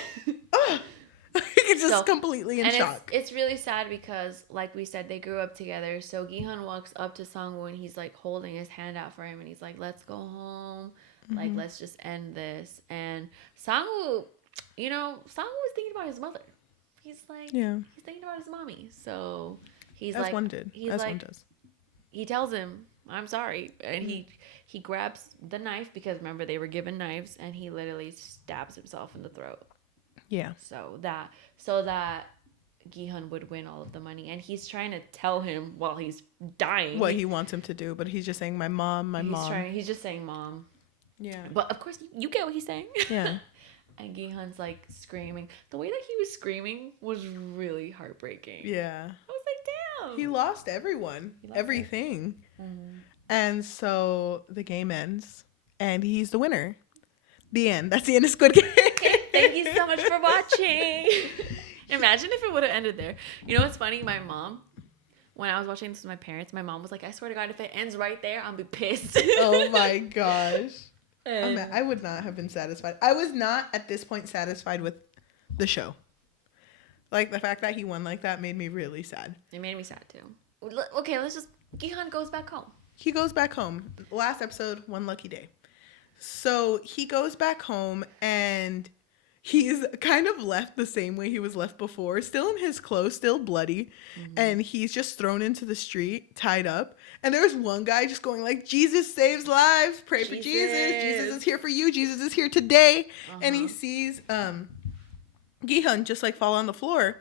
He's just So- completely in and shock. it's really sad because, like we said, they grew up together. So Gi-hun walks up to Sangwoo and he's like holding his hand out for him, and he's like, "Let's go home. Like, let's just end this." And Sangwoo, Sangwoo is thinking about his mother. He's like, Yeah. he's thinking about his mommy. So he's As like, one did. he's As like, one does. he tells him, "I'm sorry," and he grabs the knife because remember they were given knives, and he literally stabs himself in the throat. Yeah. So that Gi-hun would win all of the money, and he's trying to tell him while he's dying What he wants him to do, but he's just saying, my mom. He's just saying mom. Yeah. But of course you get what he's saying. Yeah. And Gi-hun's like screaming. The way that he was screaming was really heartbreaking. Yeah. I was like, damn. He lost everyone. Everything. And so the game ends, and he's the winner. The end. That's the end of Squid Game. Thank you so much for watching. Imagine if it would have ended there. You know what's funny? My mom, when I was watching this with my parents, my mom was like, "I swear to God, if it ends right there, I'm be pissed." Oh my gosh. And I would not have been satisfied. I was not at this point satisfied with the show. Like, the fact that he won like that made me really sad. it made me sad too. Okay, let's just. Gi-hun goes back home. He goes back home. Last episode, one lucky day. So he goes back home, and he's kind of left the same way he was left before, still in his clothes, still bloody, and he's just thrown into the street, tied up. And there's one guy just going like, "Jesus saves lives, pray for Jesus. Jesus is here for you. Jesus is here today." And he sees Gi-hun just like fall on the floor,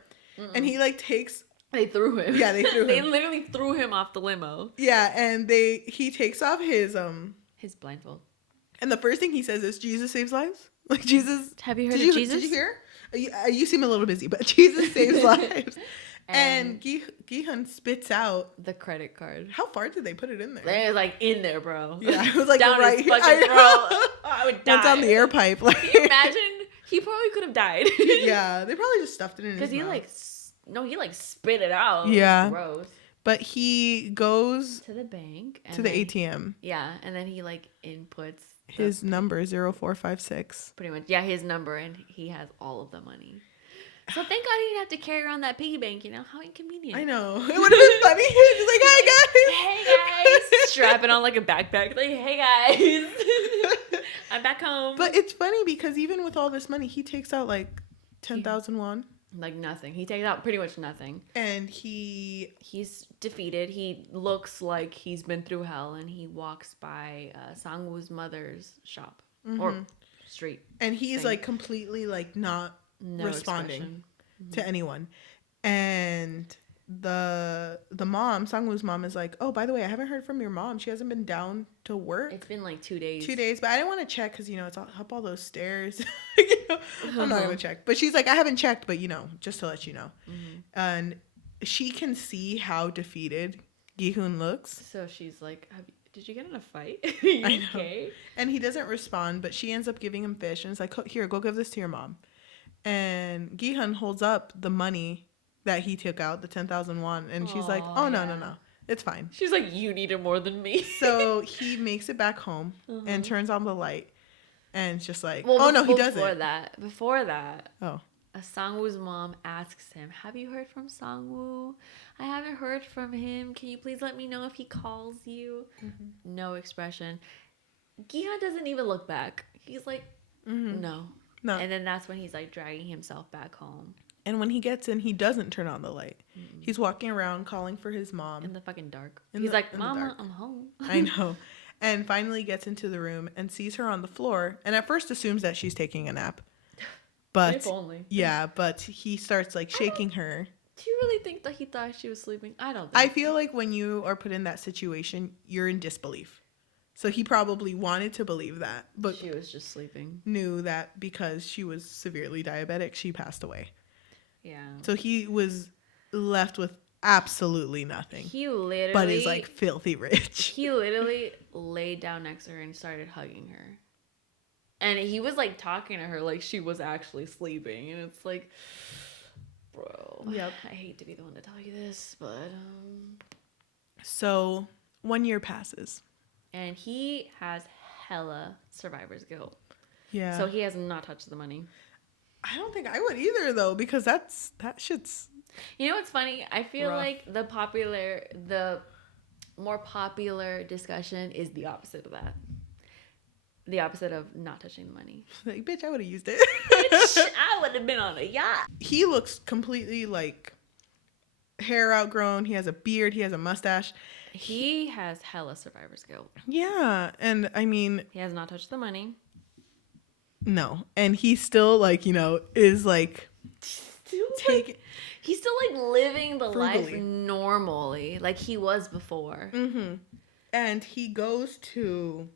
and he like takes. They threw him. Yeah, they threw him. They literally threw him off the limo. Yeah, and he takes off his His blindfold. and the first thing he says is, "Jesus saves lives." Like, Jesus. Have you heard Did of Jesus? Did you hear? You seem a little busy, but Jesus saves lives. And Gi-hun spits out the credit card. How far did they put it in there? It was like in there, bro. Yeah, it was like down right his here. fucking throat. I would die. Went down the air pipe. Like, Can you imagine? He probably could have died. Yeah, they probably just stuffed it in his mouth. Because he spit it out. Yeah. It was gross. But he goes To the bank. And to the then- ATM. Yeah, and then he inputs His number 0456. pretty much his number, and he has all of the money. So thank God he didn't have to carry around that piggy bank. How inconvenient. I know. It would have been funny. He's like, "Hi guys." Hey guys, strapping on like a backpack. Like, hey guys, I'm back home. But it's funny because even with all this money, he takes out like 10,000 won. Like nothing. He takes out pretty much nothing. And he's defeated. He looks like he's been through hell, and he walks by Sangwoo's mother's shop or street. And he's thing. like completely like not No responding expression. to anyone. And the mom, Sangwoo's mom, is like, "Oh, by the way, I haven't heard from your mom. She hasn't been down to work. It's been like 2 days. 2 days, but I didn't want to check because it's up all those stairs." I'm not gonna check. But she's like, "I haven't checked, but just to let you know." And she can see how defeated Gi-hun looks. So she's like, did you get in a fight? Are you I know. okay? And he doesn't respond, but she ends up giving him fish and is like, "Here, go give this to your mom." And Gi-hun holds up the money that he took out, the 10,000 won, and she's like, "Oh, no, it's fine." She's like, you need it more than me. So he makes it back home and turns on the light, and it's just like, Well, "Oh no, he doesn't." Before that, Oh, Sangwoo's mom asks him, "Have you heard from Sangwoo? I haven't heard from him. Can you please let me know if he calls you?" No expression. Gi-hun doesn't even look back. He's like, no. And then that's when he's like dragging himself back home. And when he gets in, he doesn't turn on the light. He's walking around calling for his mom. In the fucking dark. In He's the- like, in the "Mama, dark. I'm home." I know. And finally gets into the room and sees her on the floor, and at first assumes that she's taking a nap. But If only. yeah, but he starts like shaking her. Do you really think that he thought she was sleeping? I don't think I feel like when you are put in that situation, you're in disbelief. So he probably wanted to believe that, but she was just sleeping. knew that because she was severely diabetic, she passed away. Yeah. So he was left with absolutely nothing. He literally, but is like filthy rich. He literally laid down next to her and started hugging her. And he was like talking to her like she was actually sleeping. And it's like, bro, yep. I hate to be the one to tell you this, but So 1 year passes. And he has hella survivor's guilt. Yeah. So he has not touched the money. I don't think I would either though, because that shit's, you know what's funny? I feel rough. like the more popular discussion is the opposite of that. The opposite of not touching the money. Like, bitch, I would have used it. Bitch, I would have been on a yacht. He looks completely like hair outgrown. He has a beard. He has a mustache. He has hella survivor's guilt. Yeah. And I mean, he has not touched the money. No. And he still like, you know, is like he's still like living the frugally. life normally like he was before. Mm-hmm. And he goes to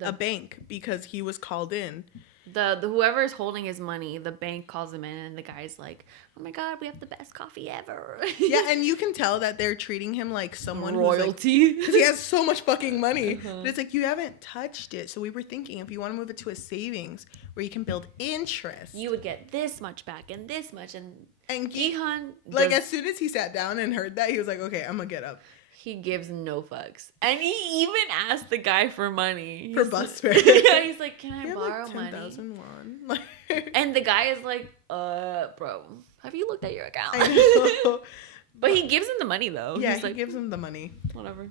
a bank because he was called in. The whoever's holding his money, the bank calls him in, and the guy's like, "Oh my god, we have the best coffee ever." Yeah, and you can tell that they're treating him like someone royalty because he has so much fucking money. But it's like, you haven't touched it, so we were thinking if you want to move it to a savings where you can build interest, you would get this much back and this much. And Gi-hun, like as soon as he sat down and heard that, he was like, "Okay, I'm gonna get up." He gives no fucks. And he even asked the guy for money. For bus fare. Yeah, he's like, "Can I borrow like money?" 10,000 won. And the guy is like, bro, have you looked at your account?" I know. But he gives him the money, though. Yeah, he gives him the money. Whatever.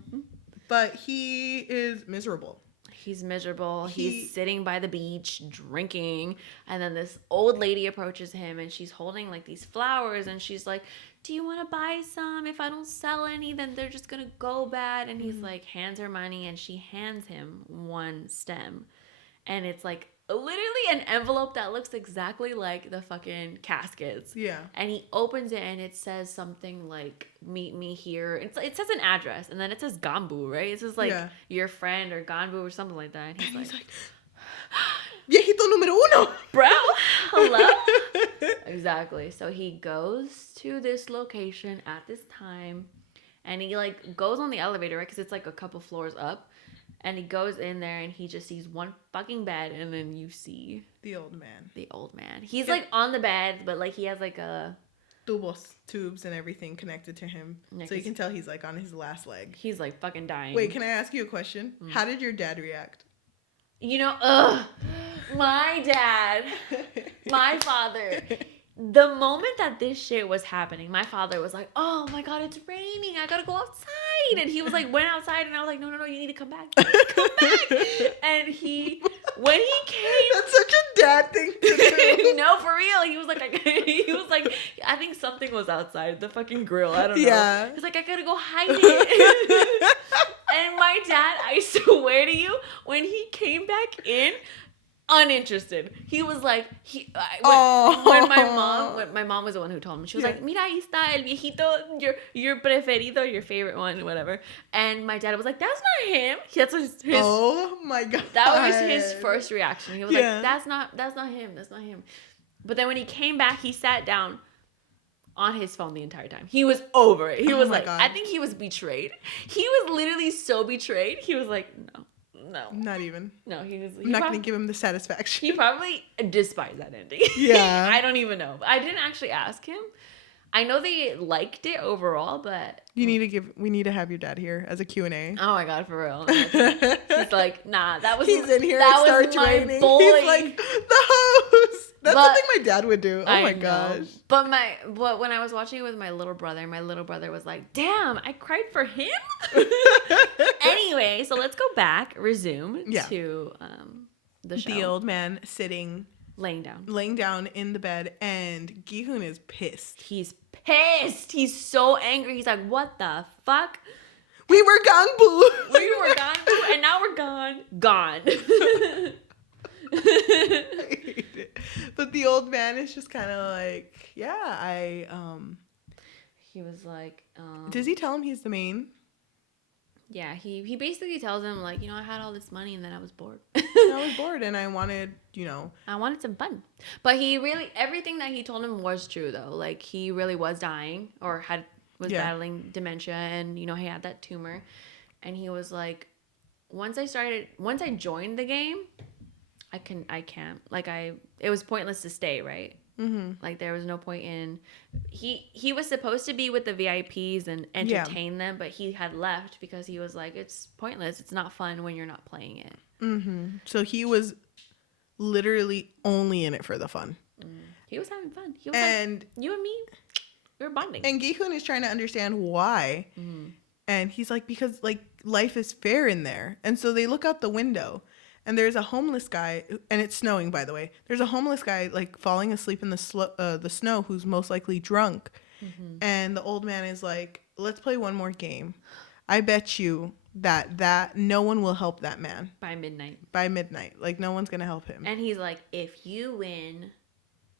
But he is miserable. He's miserable. He's sitting by the beach drinking. And then this old lady approaches him and she's holding like these flowers. And she's like, "Do you want to buy some? If I don't sell any, then they're just going to go bad." And he's like, hands her money. And she hands him one stem. And it's like literally an envelope that looks exactly like the fucking caskets. Yeah. And he opens it and it says something like, "Meet me here." It says an address and then it says Ganbu, right? It says like your friend or Ganbu or something like that. And he's like, "Viejito número uno." "Bro, hello?" Exactly. So he goes to this location at this time and he like goes on the elevator, right? Because it's like a couple floors up. And he goes in there and he just sees one fucking bed and then you see the old man. He's like on the bed, but like he has like a tubes and everything connected to him. Yeah, so you can tell he's like on his last leg. He's like fucking dying. Wait, can I ask you a question? How did your dad react? You know, my dad, my father, the moment that this shit was happening, my father was like, "Oh my god, it's raining. I gotta go outside." And he was like, went outside, and I was like, no, you need to come back. Come back. And when he came, that's such a dad thing to do. No, for real. He was like, I think something was outside the fucking grill. I don't know. Yeah. He's like, "I gotta go hide it." And my dad, I swear to you, when he came back in, uninterested. He was like, when my mom was the one who told him, she was like, "Mira, ahí está el viejito, your preferido, your favorite one, whatever." And my dad was like, "That's not him." That's his. Oh my god. That was his first reaction. He was like, That's not him. That's not him." But then when he came back, he sat down on his phone the entire time. He was over it. He was like, God. I think he was betrayed. He was literally so betrayed. He was like, No. Not even. No, I'm not going to give him the satisfaction. He probably despised that ending. Yeah. I don't even know. I didn't actually ask him. I know they liked it overall, but we need to have your dad here as a Q&A. Oh my god, for real. He's like, "Nah, that was he's in here. That it starts was my raining. boy." He's like, "The host." That's something my dad would do. Oh my gosh. But when I was watching it with my little brother was like, "Damn, I cried for him." Anyway, so let's go back, resume to the show. The old man laying down in the bed, and Gi-hun is pissed. He's pissed. He's so angry. He's like, "What the fuck? We were Gangboo. We were Gangboo, and now we're gone." I hate it. But the old man is just kind of like, He was like, does he tell him he's the main? Yeah, he basically tells him, like, I had all this money and then I was bored. I was bored and I wanted, I wanted some fun. But everything that he told him was true, though. Like, he really was dying or was battling dementia, and, he had that tumor. And he was like, once I joined the game, I can't. Like, it was pointless to stay, right? Mm-hmm. Like, there was no point in... He was supposed to be with the VIPs and entertain them, but he had left because he was like, it's pointless. It's not fun when you're not playing it. Mm-hmm. So he was literally only in it for the fun. He was having fun. He was like, you and me, we were bonding. And Gi-hun is trying to understand why. Mm-hmm. And he's like, because, like, life is fair in there. And so they look out the window. And there's a homeless guy, and it's snowing, by the way. There's a homeless guy, like, falling asleep in the snow who's most likely drunk. Mm-hmm. And the old man is like, let's play one more game. I bet you that no one will help that man. By midnight. Like, no one's going to help him. And he's like, if you win,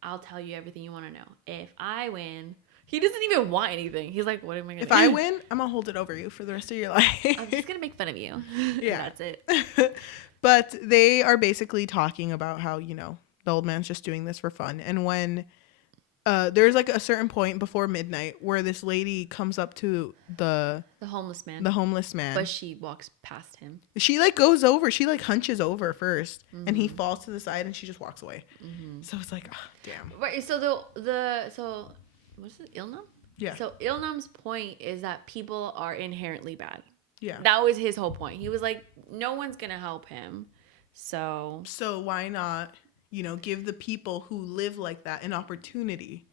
I'll tell you everything you want to know. If I win... He doesn't even want anything. He's like, what am I going to do? If I win, I'm going to hold it over you for the rest of your life. I'm just going to make fun of you. Yeah. That's it. But they are basically talking about how, the old man's just doing this for fun. And when there's, like, a certain point before midnight where this lady comes up to the homeless man. But she walks past him. She, like, goes over. She, like, hunches over first. Mm-hmm. And he falls to the side and she just walks away. Mm-hmm. So it's like, oh, damn. Right. So so what's it? Ilnam? Yeah. So Ilnam's point is that people are inherently bad. Yeah. That was his whole point. He was like, no one's going to help him. So why not, give the people who live like that an opportunity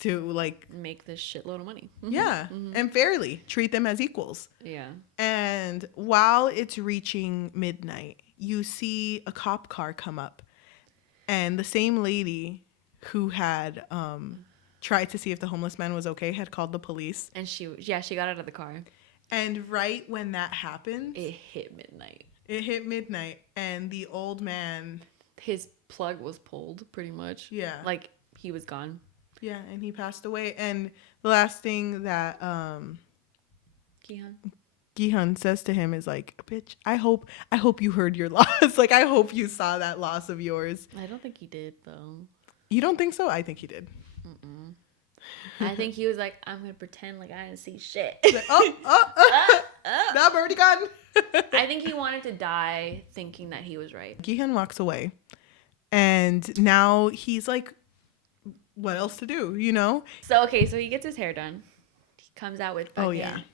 to, like, make this shitload of money. Mm-hmm. Yeah. Mm-hmm. And fairly treat them as equals. Yeah. And while it's reaching midnight, you see a cop car come up, and the same lady who had tried to see if the homeless man was okay had called the police. And she got out of the car. And right when that happened, it hit midnight. And the old man, his plug was pulled, pretty much. Yeah. Like, he was gone. Yeah, and he passed away. And the last thing that Gi-hun says to him is like, bitch, I hope you heard your loss. Like, I hope you saw that loss of yours. I don't think he did, though. You don't think so? I think he did. Mm-mm. I think he was like, I'm going to pretend like I didn't see shit. Like, that already gone. I think he wanted to die thinking that he was right. Gi-hun walks away. And now he's like, what else to do, So he gets his hair done. He comes out with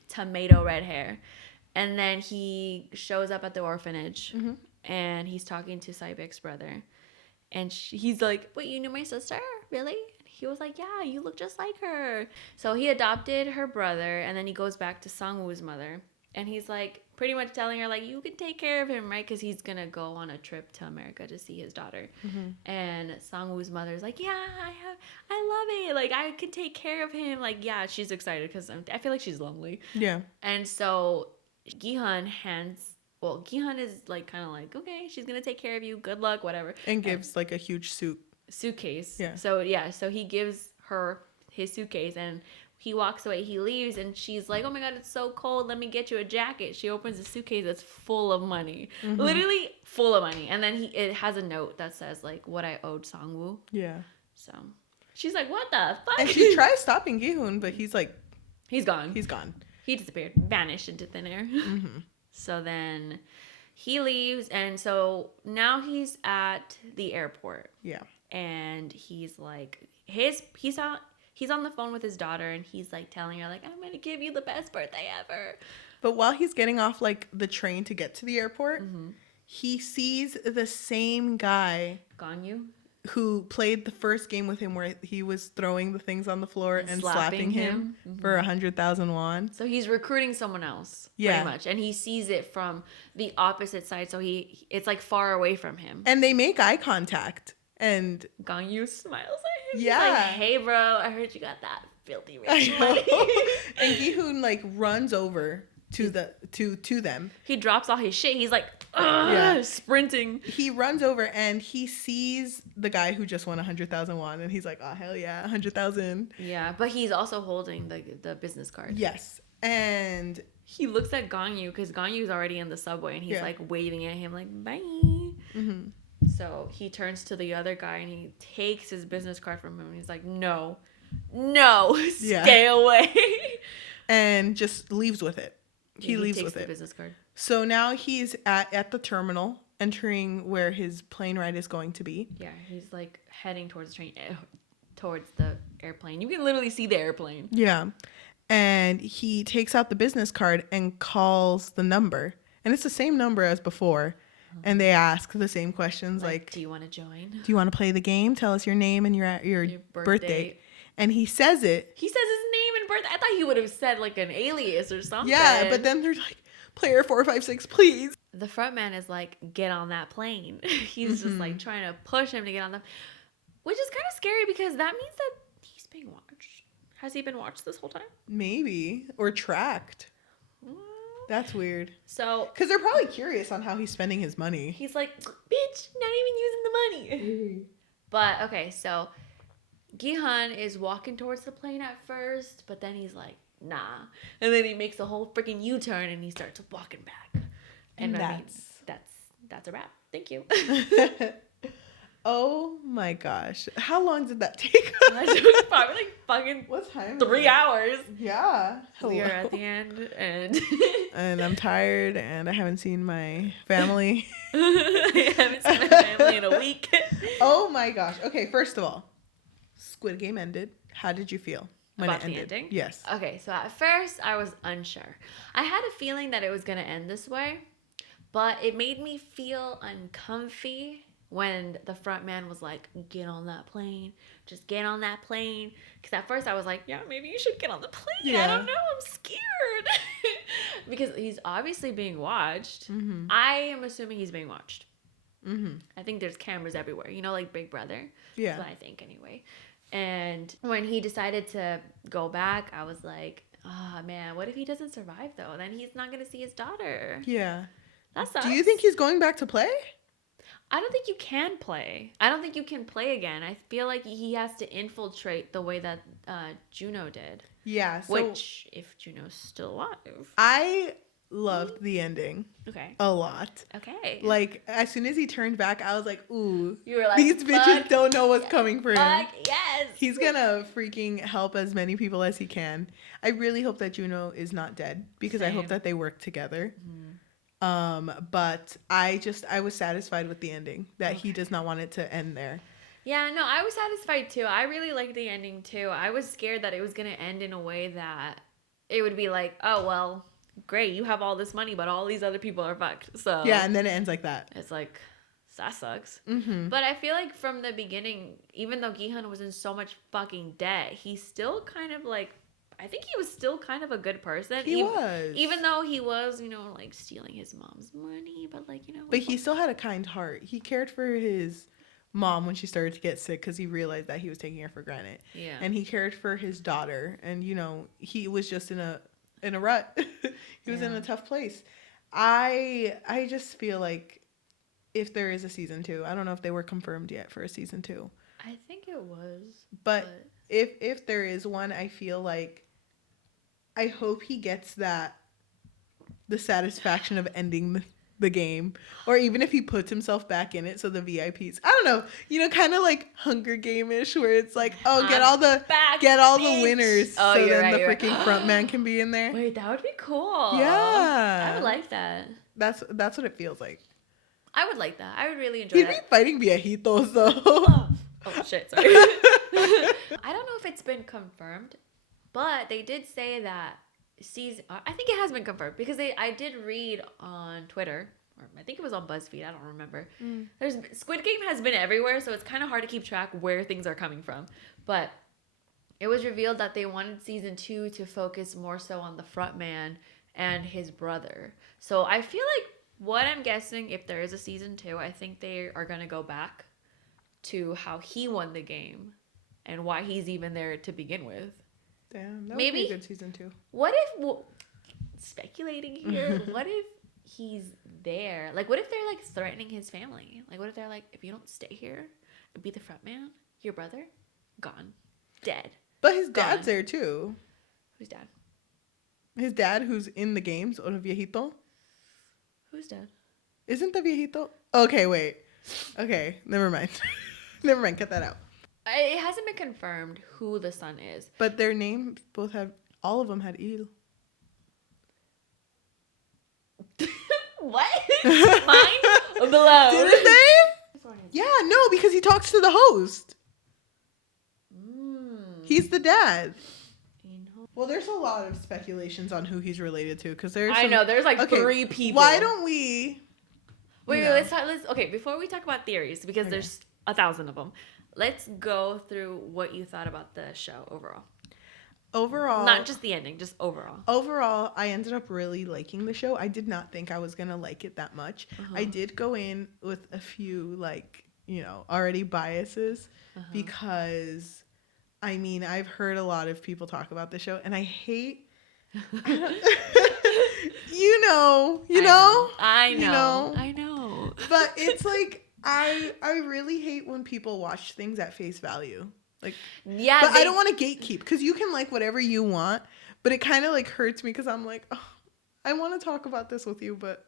tomato red hair. And then he shows up at the orphanage. Mm-hmm. And he's talking to Saibek's brother. And he's like, wait, you knew my sister? Really? He was like, yeah, you look just like her. So he adopted her brother, and then he goes back to Sangwoo's mother. And he's like, pretty much telling her, like, you can take care of him, right? Because he's going to go on a trip to America to see his daughter. Mm-hmm. And Sangwoo's mother's like, yeah, I love it. Like, I can take care of him. Like, yeah, she's excited because I feel like she's lonely. Yeah. And so Gi-hun is like, kind of like, okay, she's going to take care of you. Good luck, whatever. And gives like a huge suitcase. Yeah. So he gives her his suitcase and he walks away. He leaves and she's like, oh my God, it's so cold. Let me get you a jacket. She opens the suitcase that's full of money. Mm-hmm. Literally full of money. And then it has a note that says like what I owed Sangwoo. Yeah. So she's like, what the fuck? And she tries stopping Gi-hun, but he's like, he's gone. He disappeared, vanished into thin air. Mm-hmm. So then he leaves. And so now he's at the airport. Yeah. And he's like, he's on the phone with his daughter and he's like telling her like, I'm going to give you the best birthday ever. But while he's getting off like the train to get to the airport, mm-hmm. he sees the same guy, Ganyu, who played the first game with him where he was throwing the things on the floor and slapping him mm-hmm. for 100,000 won. So he's recruiting someone else, pretty much. And he sees it from the opposite side. So it's like far away from him. And they make eye contact. And Ganyu smiles at him. Yeah. He's like, hey, bro, I heard you got that filthy rich money. And Gi-hun like runs over to them. He drops all his shit. He's like, sprinting. He runs over and he sees the guy who just won 100,000 won, and he's like, oh hell yeah, 100,000. Yeah, but he's also holding the business card. Yes, and he looks at Ganyu because Ganyu's already in the subway and he's like waving at him like bye. Mm-hmm. So he turns to the other guy and he takes his business card from him and he's like, no, stay away. And just leaves with it. He leaves takes with the it. Business card. So now he's at the terminal, entering where his plane ride is going to be. Yeah, he's like heading towards the train, towards the airplane. You can literally see the airplane. Yeah. And he takes out the business card and calls the number. And it's the same number as before. And they ask the same questions like do you want to join? Do you want to play the game? Tell us your name and your birthday. And he says it. He says his name and birthday. I thought he would have said like an alias or something. Yeah, but then they're like, player 456, please. The front man is like, get on that plane. He's just like trying to push him to get on the, which is kind of scary because that means that he's being watched. Has he been watched this whole time? Maybe. Or tracked. That's weird. So, because they're probably curious on how he's spending his money. He's like, bitch, not even using the money. But okay, so Gi-hun is walking towards the plane at first, but then he's like, nah. And then he makes a whole freaking U-turn and he starts walking back. And that's a wrap. Thank you. Oh my gosh. How long did that take? It was probably like fucking what time? 3 hours. Yeah. We are at the end and and I'm tired and I haven't seen my family. I haven't seen my family in a week. Oh my gosh. Okay, first of all, Squid Game ended. How did you feel when about it ended? the ending? Yes. Okay, so at first I was unsure. I had a feeling that it was going to end this way, but it made me feel uncomfy when the front man was like, get on that plane. Just get on that plane. Because at first I was like, yeah, maybe you should get on the plane. Yeah. I don't know. I'm scared. Because he's obviously being watched. Mm-hmm. I am assuming he's being watched. Mm-hmm. I think there's cameras everywhere. You know, like Big Brother. Yeah. That's what I think anyway. And when he decided to go back, I was like, oh, man, what if he doesn't survive, though? Then he's not going to see his daughter. Yeah. That sucks. Do you think he's going back to play? I don't think you can play. I don't think you can play again. I feel like he has to infiltrate the way that Juno did. Yeah. So which, if Juno's still alive. I loved the ending. Okay. A lot. Okay. Like, as soon as he turned back, I was like, ooh. You were like, these bitches don't know what's coming for him. Yes. He's gonna freaking help as many people as he can. I really hope that Juno is not dead because Same. I hope that they work together. Mm-hmm. But I was satisfied with the ending that he does not want it to end there. Yeah, no, I was satisfied too. I really liked the ending too. I was scared that it was going to end in a way that it would be like, oh, well, great, you have all this money, but all these other people are fucked. So yeah, and then it ends like that. It's like, that sucks. Mm-hmm. But I feel like from the beginning, even though Gi-hun was in so much fucking debt, he's still kind of like, I think he was still kind of a good person. He was. Even though he was, you know, like stealing his mom's money, but like, you know. But he still had a kind heart. He cared for his mom when she started to get sick because he realized that he was taking her for granted. Yeah. And he cared for his daughter. And, you know, he was just in a rut. He was in a tough place. I just feel like if there is a season 2, I don't know if they were confirmed yet for a season 2. I think it was. But if there is one, I feel like I hope he gets the satisfaction of ending the game, or even if he puts himself back in it, so the VIPs, I don't know, you know, kind of like Hunger Game-ish, where it's like, oh, get all the winners, oh, so then right, the freaking front man can be in there. Wait, that would be cool. Yeah, I would like that. That's what it feels like. I would like that. I would really enjoy He'd that. be fighting viejitos though. Oh shit, sorry. I don't know if it's been confirmed, but they did say that I think it has been confirmed because I did read on Twitter, or I think it was on BuzzFeed, I don't remember. Squid Game has been everywhere, so it's kind of hard to keep track where things are coming from. But it was revealed that they wanted season 2 to focus more so on the front man and his brother. So I feel like what I'm guessing, if there is a season 2, I think they are going to go back to how he won the game and why he's even there to begin with. Damn, that Maybe would be a good season 2. What if, speculating here, what if he's there? Like, what if they're, like, threatening his family? Like, what if they're like, if you don't stay here and be the front man, your brother, gone. Dead. But his dad's there, too. Who's dad? His dad, who's in the games, or viejito. Who's dead? Isn't the viejito? Okay, wait. Okay, never mind. Never mind. Cut that out. It hasn't been confirmed who the son is. But their names both have. All of them had il. What? Mine blown. Didn't they? Yeah, no, because he talks to the host. He's the dad. Well, there's a lot of speculations on who he's related to because there's. I know there's like 3 people. Why don't we? Wait, let's okay. Before we talk about theories, because there's 1,000 of them, let's go through what you thought about the show overall. Overall, not just the ending, just overall. Overall, I ended up really liking the show. I did not think I was gonna like it that much. I did go in with a few already biases because, I mean, I've heard a lot of people talk about the show, and I hate. I know. But it's like I really hate when people watch things at face value. Like, yeah, but I don't want to gatekeep because you can like whatever you want, but it kind of like hurts me because I'm like, oh, I want to talk about this with you, but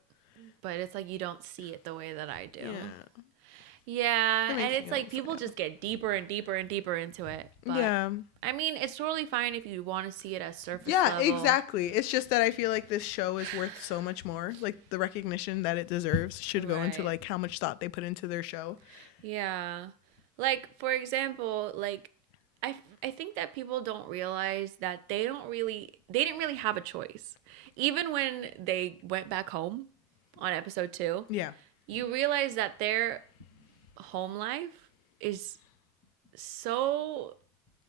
it's like you don't see it the way that I do. Yeah, and it's like people just get deeper and deeper and deeper into it. But, yeah, I mean, it's totally fine if you want to see it as surface level. Yeah, exactly. It's just that I feel like this show is worth so much more. Like the recognition that it deserves should go into like how much thought they put into their show. Yeah. Like, for example, like, I think that people don't realize that they didn't really have a choice. Even when they went back home on episode 2, you realize that their home life is so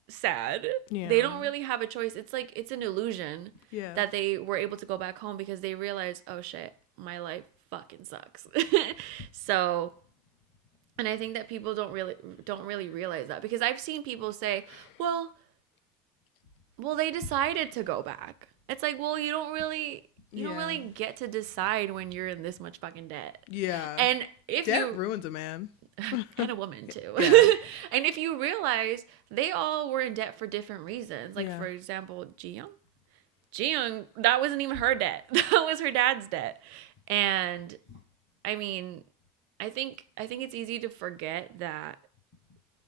sad. Yeah. They don't really have a choice. It's like, it's an illusion that they were able to go back home because they realized, oh shit, my life fucking sucks. So... And I think that people don't really realize that because I've seen people say, well, they decided to go back. It's like, well, you don't really get to decide when you're in this much fucking debt. Yeah. And if debt ruins a man. And a woman too. And if you realize they all were in debt for different reasons. Like for example, Gi-hun, that wasn't even her debt. That was her dad's debt. And I mean, I think it's easy to forget that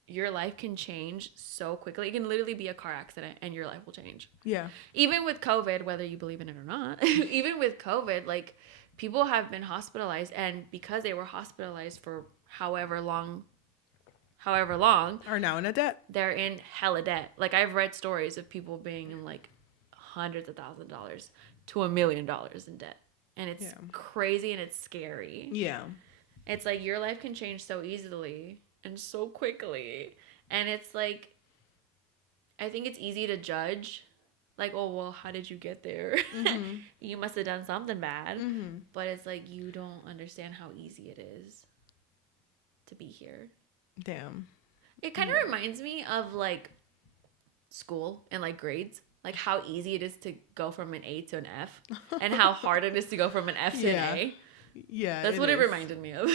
your life can change so quickly. It can literally be a car accident and your life will change. Yeah. Even with COVID, whether you believe in it or not, even with COVID, like people have been hospitalized, and because they were hospitalized for however long are now in a debt. They're in hella debt. Like I've read stories of people being in like hundreds of $1,000s to $1 million in debt. And it's crazy and it's scary. Yeah. It's like your life can change so easily and so quickly. And it's like, I think it's easy to judge. Like, oh, well, how did you get there? Mm-hmm. You must have done something bad. Mm-hmm. But it's like, you don't understand how easy it is to be here. Damn. It kind of reminds me of like school and like grades. Like how easy it is to go from an A to an F. And how hard it is to go from an F to an A. Yeah, that's what it reminded me of.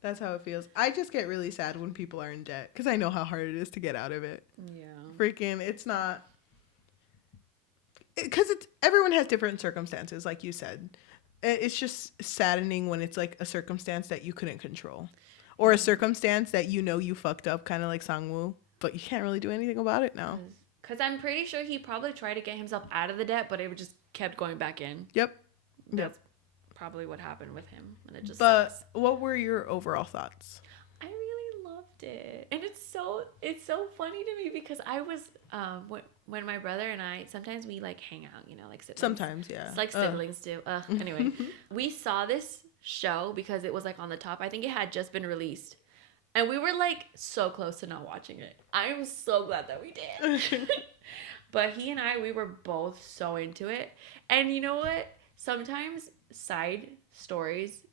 That's how it feels. I just get really sad when people are in debt because I know how hard it is to get out of it. Yeah. Freaking, it's not. Because everyone has different circumstances, like you said. It's just saddening when it's like a circumstance that you couldn't control. Or a circumstance that you fucked up, kind of like Sangwoo, but you can't really do anything about it now. Because I'm pretty sure he probably tried to get himself out of the debt, but it just kept going back in. Yep. That's probably what happened with him, and it just sucks. What were your overall thoughts? I really loved it, and it's so funny to me because I was when my brother and I, sometimes we like hang out, like siblings. Sometimes, yeah, it's like siblings do. Anyway, we saw this show because it was like on the top. I think it had just been released, and we were like so close to not watching it. I'm so glad that we did. But he and we were both so into it, and you know what? Sometimes side stories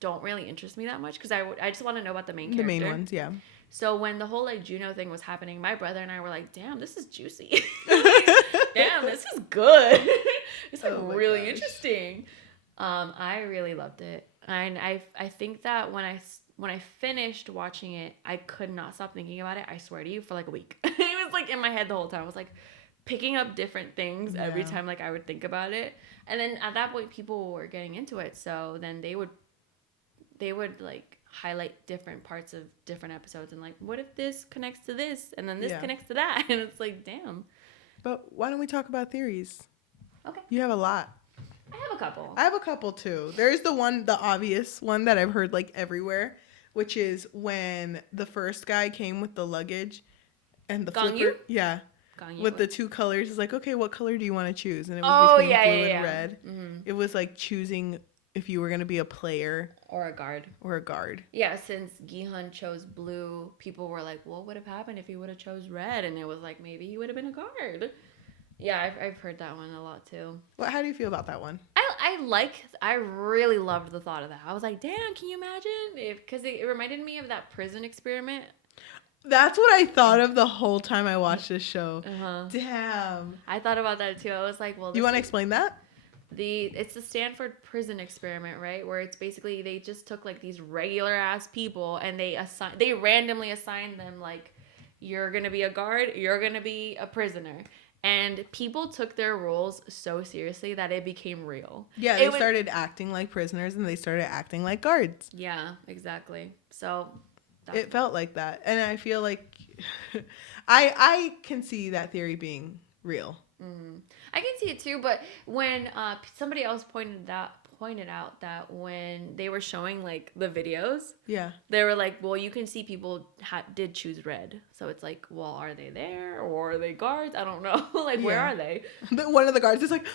don't really interest me that much because I just want to know about the main character. The main ones, yeah. So when the whole like Juno thing was happening, my brother and I were like, damn, this is juicy. Damn, this is good. It's like really interesting. I really loved it. And I think that when I finished watching it, I could not stop thinking about it. I swear to you, for like a week. It was like in my head the whole time. I was like, picking up different things every Yeah. time like I would think about it. And then at that point people were getting into it, so then they would like highlight different parts of different episodes and like, what if this connects to this and then this Yeah. connects to that? And it's like, damn. But why don't we talk about theories? Okay. You have a lot. I have a couple. I have a couple too. There's the obvious one that I've heard like everywhere, which is when the first guy came with the luggage and the Gong flipper. Yu? Yeah. Gong Yu. With the two colors. It's like, okay, what color do you want to choose? And it was Oh, between yeah, blue yeah, and yeah. red. Mm-hmm. It was like choosing if you were going to be a player Or a guard. or a guard. Yeah, since Gi-hun chose blue, people were like, what would have happened if he would have chose red? And it was like, maybe he would have been a guard. Yeah, I've heard that one a lot too. Well, how do you feel about that one? I really loved the thought of that. I was like, damn, can you imagine? Because it reminded me of that prison experiment. That's what I thought of the whole time I watched this show. Uh-huh. Damn. I thought about that too. I was like, well, You want to explain that? It's the Stanford prison experiment, right? Where it's basically they just took like these regular ass people and they randomly assigned them like, you're gonna be a guard, you're gonna be a prisoner. And people took their roles so seriously that it became real. Yeah, they started acting like prisoners and they started acting like guards. Yeah, exactly. So it felt like that. And I feel like I can see that theory being real. Mm-hmm. I can see it too, but when somebody else pointed out that when they were showing like the videos, yeah, they were like, well, you can see people did choose red, so it's like, well, are they there or are they guards? I don't know. Like, where are they? One of the guards is like,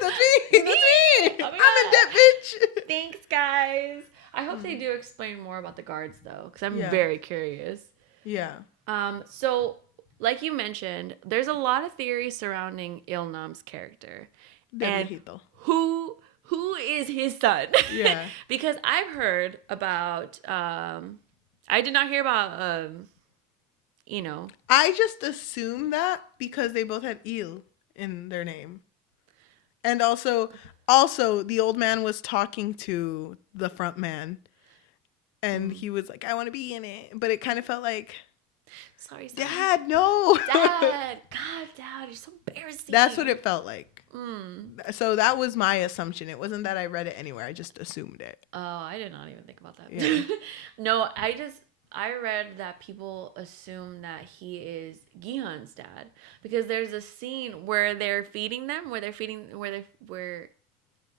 that's me, that's me. Oh I'm a dead bitch. Thanks, guys. I hope they do explain more about the guards though, because I'm Yeah. very curious. Yeah. So like you mentioned, there's a lot of theories surrounding Il-nam's character. Deadliest. Who is his son? Yeah. Because I've heard about I did not hear about I just assumed that because they both had Il in their name. And also the old man was talking to the front man and he was like, I want to be in it. But it kind of felt like, sorry. Dad, no. Dad. God, Dad, you're so embarrassing. That's what it felt like. So that was my assumption. It wasn't that I read it anywhere. I just assumed it. Oh, I did not even think about that. Yeah. No, I read that people assume that he is Gi-hun's dad because there's a scene where they're feeding them, where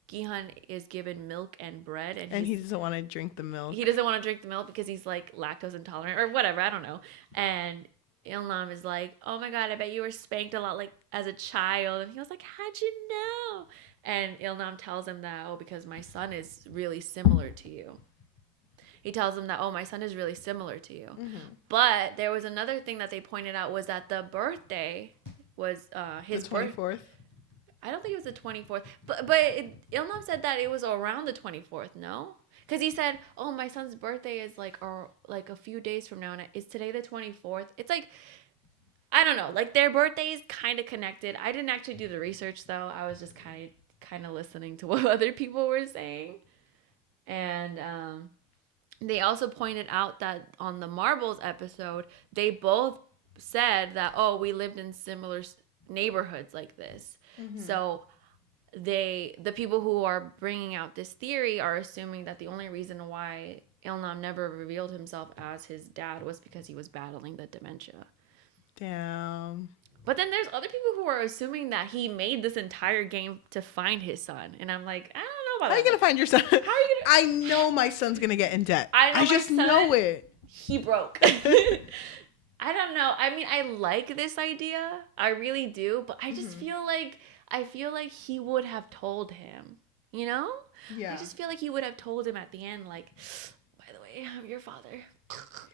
Gi-hun is given milk and bread, and he doesn't want to drink the milk. He doesn't want to drink the milk because he's like lactose intolerant or whatever. I don't know. And Il-nam is like, oh my God, I bet you were spanked a lot like as a child. And he was like, how'd you know? And Il-nam tells him that, oh, because my son is really similar to you. He tells him that, oh, my son is really similar to you. Mm-hmm. But there was another thing that they pointed out was that the birthday was his the 24th. I don't think it was the 24th. But Il-nam said that it was around the 24th, no? Because he said, oh, my son's birthday is like a few days from now. And is today the 24th? It's like, I don't know. Like their birthdays kind of connected. I didn't actually do the research, though. I was just kind of listening to what other people were saying. And they also pointed out that on the Marbles episode, they both said that, oh, we lived in similar neighborhoods like this. Mm-hmm. So the people who are bringing out this theory are assuming that the only reason why Il-nam never revealed himself as his dad was because he was battling the dementia. Damn. But then there's other people who are assuming that he made this entire game to find his son. And I'm like, I don't know about that. How are you going to find your son? How are you going to... I know my son's going to get in debt. I just know it. He broke. I don't know. I mean, I like this idea. I really do. But I just feel like he would have told him, you know? Yeah. I just feel like he would have told him at the end, like, by the way, I'm your father.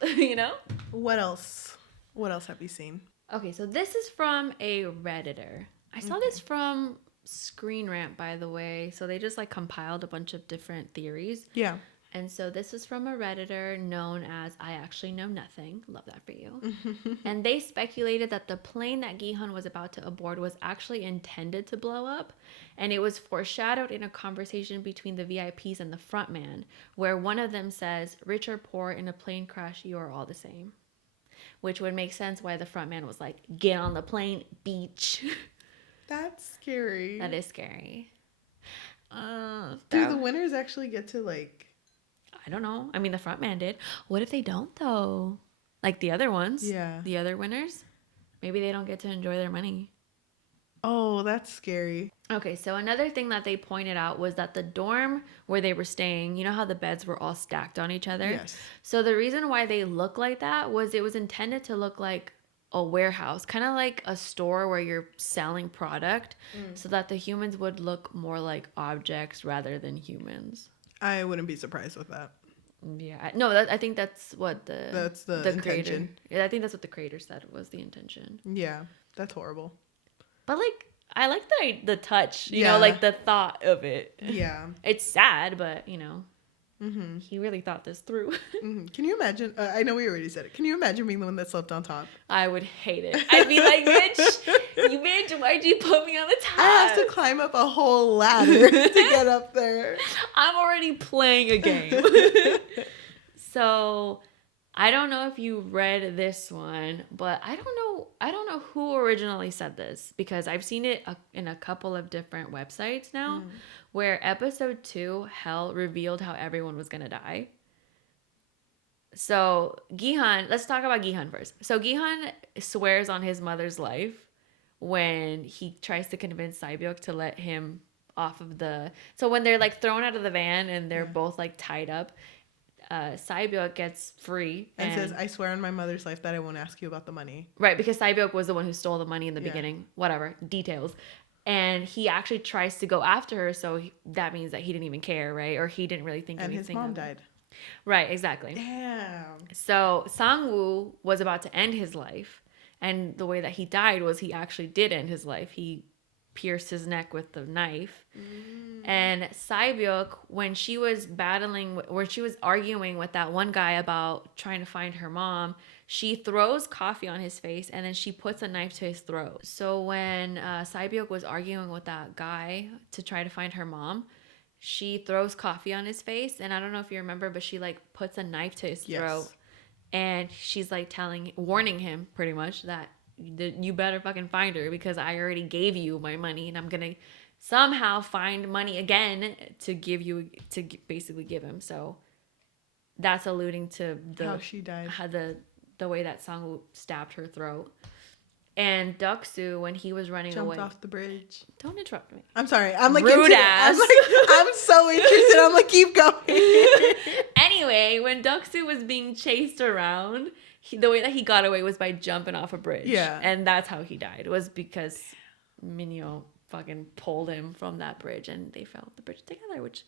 You know? What else? What else have you seen? Okay, so this is from a Redditor. I saw this from Screen Rant, by the way. So they just like compiled a bunch of different theories. Yeah. And so this is from a Redditor known as I Actually Know Nothing. Love that for you. And they speculated that the plane that Gi-hun was about to aboard was actually intended to blow up. And it was foreshadowed in a conversation between the VIPs and the front man, where one of them says, rich or poor, in a plane crash, you are all the same. which would make sense why the front man was like, get on the plane, beach. That's scary. That is scary. Do the winners actually get to like... I don't know. I mean, the front man did. What if they don't, though? Like the other ones? Yeah. The other winners? Maybe they don't get to enjoy their money. Oh, that's scary. Okay, so another thing that they pointed out was that the dorm where they were staying, you know how the beds were all stacked on each other? Yes. So the reason why they look like that was it was intended to look like a warehouse, kind of like a store where you're selling product, so that the humans would look more like objects rather than humans. I wouldn't be surprised with that. Yeah, no, I think that's what the intention. creator. Yeah, I think that's what the creator said was the intention. Yeah, that's horrible. But like, I like the touch, you know, like the thought of it. Yeah, it's sad, but you know, he really thought this through. Can you imagine? I know we already said it. Can you imagine being the one that slept on top? I would hate it. I'd be like, bitch, why'd you put me on the top? I have to climb up a whole ladder to get up there. I'm already playing a game. So I don't know if you read this one, but I don't know who originally said this, because I've seen it in a couple of different websites now, where episode 2, Hell, revealed how everyone was gonna die. So Gi-hun, let's talk about Gi-hun first. So Gi-hun swears on his mother's life when he tries to convince Sae-byuk to let him off of the... So when they're like thrown out of the van and they're both like tied up, Sae-byuk gets free and says, I swear on my mother's life that I won't ask you about the money. Right, because Sae-byuk was the one who stole the money in the beginning. Whatever, details. And he actually tries to go after her, so that means that he didn't even care, right? Or he didn't really think anything of it. And his mom died. Right, exactly. Damn. So Sangwoo was about to end his life, and the way that he died was he actually did end his life. He pierced his neck with the knife. And Sae-byuk, when she was arguing with that one guy about trying to find her mom, she throws coffee on his face and then she puts a knife to his throat. So when Sae-byuk was arguing with that guy to try to find her mom, she throws coffee on his face, and I don't know if you remember, but she like puts a knife to his throat, and she's like warning him pretty much that you better fucking find her, because I already gave you my money and I'm gonna somehow find money again to basically give him. So that's alluding to how she died, how the way that Sangwoo stabbed her throat. And Deok-soo, when he was running away, jumped off the bridge. Don't interrupt me. I'm sorry. I'm like rude ass. I'm so interested. I'm like, keep going. Anyway, when Deok-soo was being chased around, the way that he got away was by jumping off a bridge. Yeah. And that's how he died. It was because Minyo fucking pulled him from that bridge and they fell off the bridge together, which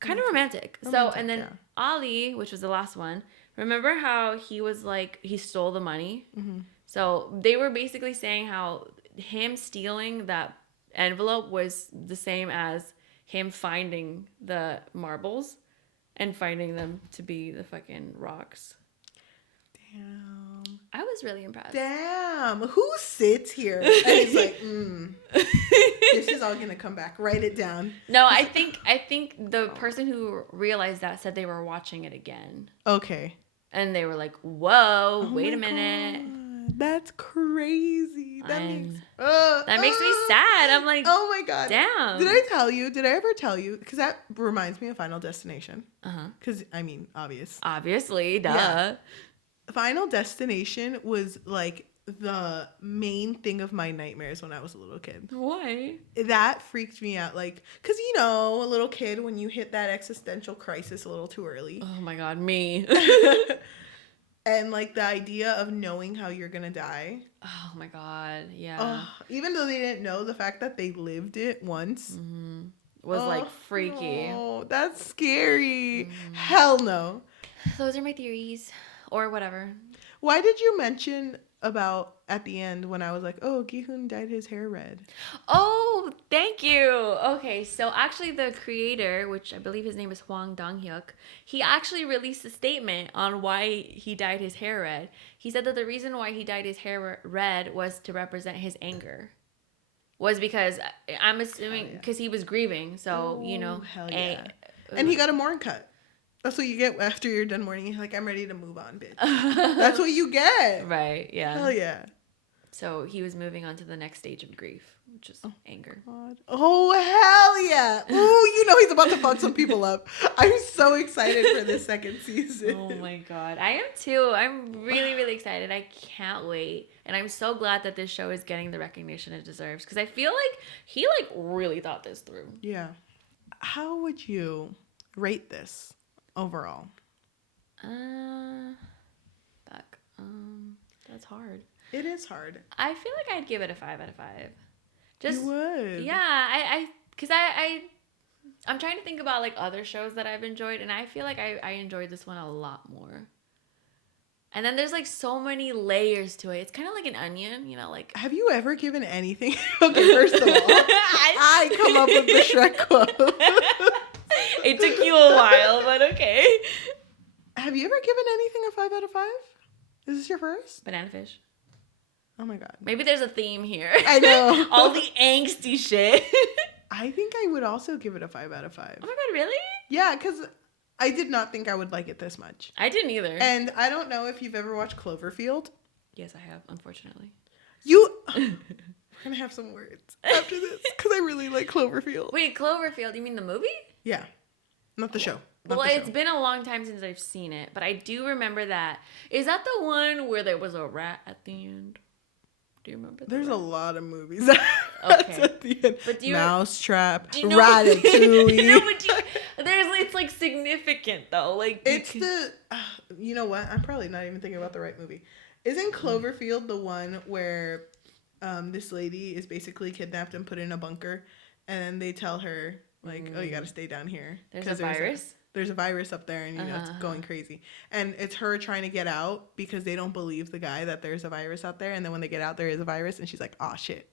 kind of romantic. So, and then Ali, which was the last one, remember how he was like, he stole the money? Mm-hmm. So they were basically saying how him stealing that envelope was the same as him finding the marbles and finding them to be the fucking rocks. Damn. I was really impressed. Damn. Who sits here and is like, this is all gonna come back. Write it down. No, I think the person who realized that said they were watching it again. Okay. And they were like, whoa, wait a minute. God. That's crazy. That makes me sad. I'm like, oh my God. Damn. Did I ever tell you? Because that reminds me of Final Destination. Because, I mean, obviously, duh. Yeah. Final Destination was like the main thing of my nightmares when I was a little kid. Why? That freaked me out. Like, because, you know, a little kid, when you hit that existential crisis a little too early. Oh my God, me. And like the idea of knowing how you're gonna die. Oh my God, yeah. Even though they didn't know, the fact that they lived it once was like freaky. Oh, that's scary. Hell no. Those are my theories, or whatever. Why did you mention about at the end when I was like, oh, Gi-hun dyed his hair red? Oh, thank you. Okay, so actually the creator, which I believe his name is Hwang Dong-hyuk, he actually released a statement on why he dyed his hair red. He said that the reason why he dyed his hair red was to represent his anger. Was because, I'm assuming, because he was grieving. So, you know. Hell yeah. And he got a morn cut. That's what you get after you're done mourning. You're like, I'm ready to move on, bitch. That's what you get. Right, yeah. Hell yeah. So he was moving on to the next stage of grief, which is anger. God. Oh, hell yeah. Ooh, you know he's about to fuck some people up. I'm so excited for this second season. Oh my God. I am too. I'm really, really excited. I can't wait. And I'm so glad that this show is getting the recognition it deserves. Because I feel like he really thought this through. Yeah. How would you rate this overall? Fuck. That's hard. It is hard. I feel like I'd give it a 5 out of 5. Just, you would. Yeah, because I'm trying to think about like other shows that I've enjoyed, and I feel like I enjoyed this one a lot more. And then there's like so many layers to it. It's kind of like an onion, you know, like. Have you ever given anything? Okay, first of all, I come up with the Shrek quote. It took you a while, but okay. Have you ever given anything a 5 out of 5? Is this your first? Banana fish. Oh my God. Maybe there's a theme here. I know. All the angsty shit. I think I would also give it a 5 out of 5. Oh my God, really? Yeah, because I did not think I would like it this much. I didn't either. And I don't know if you've ever watched Cloverfield. Yes, I have, unfortunately. We're going to have some words after this because I really like Cloverfield. Wait, Cloverfield, you mean the movie? Yeah. Not the show. Well, it's been a long time since I've seen it, but I do remember that. Is that the one where there was a rat at the end? Do you remember that? There's a lot of movies. Okay. At the end. But do you Mousetrap, you know, Ratatouille. no, but it's like significant though. Like It's you know what? I'm probably not even thinking about the right movie. Isn't Cloverfield the one where this lady is basically kidnapped and put in a bunker, and then they tell her like, oh, you got to stay down here. There's a virus. There's a virus up there, and you know it's going crazy. And it's her trying to get out because they don't believe the guy that there's a virus out there. And then when they get out, there is a virus, and she's like, "Oh shit."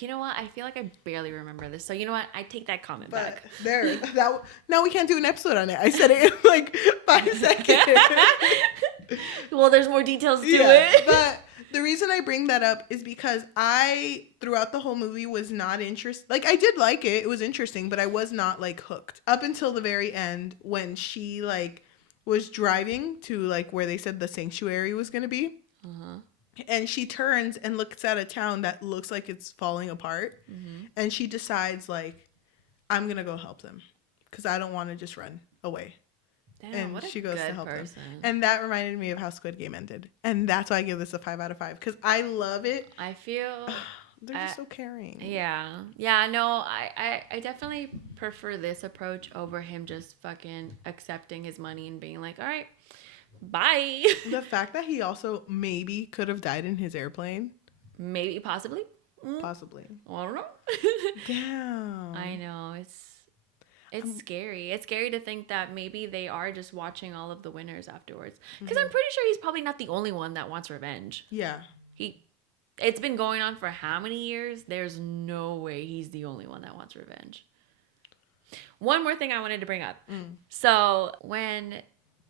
You know what? I feel like I barely remember this. So you know what? I take that comment back. Now we can't do an episode on it. I said it in like 5 seconds. Well, there's more details to it. But the reason I bring that up is because I, throughout the whole movie, was not interested. Like, I did like it. It was interesting, but I was not, like, hooked. Up until the very end when she, like, was driving to, like, where they said the sanctuary was going to be. Uh-huh. And she turns and looks at a town that looks like it's falling apart. Mm-hmm. And she decides, like, I'm going to go help them. Because I don't want to just run away. Damn, and what a she goes good to help person. them. And that reminded me of how Squid Game ended. And that's why I give this a 5 out of 5. Because I love it. I feel... They're just so caring. Yeah. Yeah, no, I definitely prefer this approach over him just fucking accepting his money and being like, all right, bye. The fact that he also maybe could have died in his airplane. Maybe, possibly. Possibly. I don't know. Damn. I know. It's scary. It's scary to think that maybe they are just watching all of the winners afterwards. Because I'm pretty sure he's probably not the only one that wants revenge. Yeah. It's been going on for how many years? There's no way he's the only one that wants revenge. One more thing I wanted to bring up. So when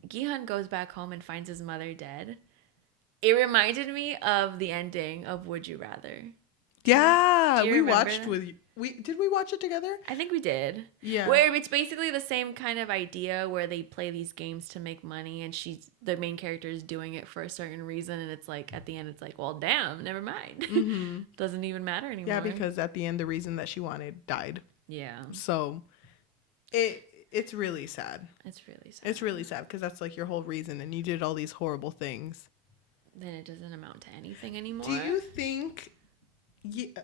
Gi-hun goes back home and finds his mother dead, it reminded me of the ending of Would You Rather. Yeah, we remember watched that? Did we watch it together? I think we did. Yeah. Where it's basically the same kind of idea where they play these games to make money, and the main character is doing it for a certain reason, and it's like at the end it's like, well, damn, never mind. Mm-hmm. Doesn't even matter anymore. Yeah, because at the end the reason that she wanted died. Yeah. So it's really sad. It's really sad. It's really sad because that's like your whole reason, and you did all these horrible things. Then it doesn't amount to anything anymore. Do you think...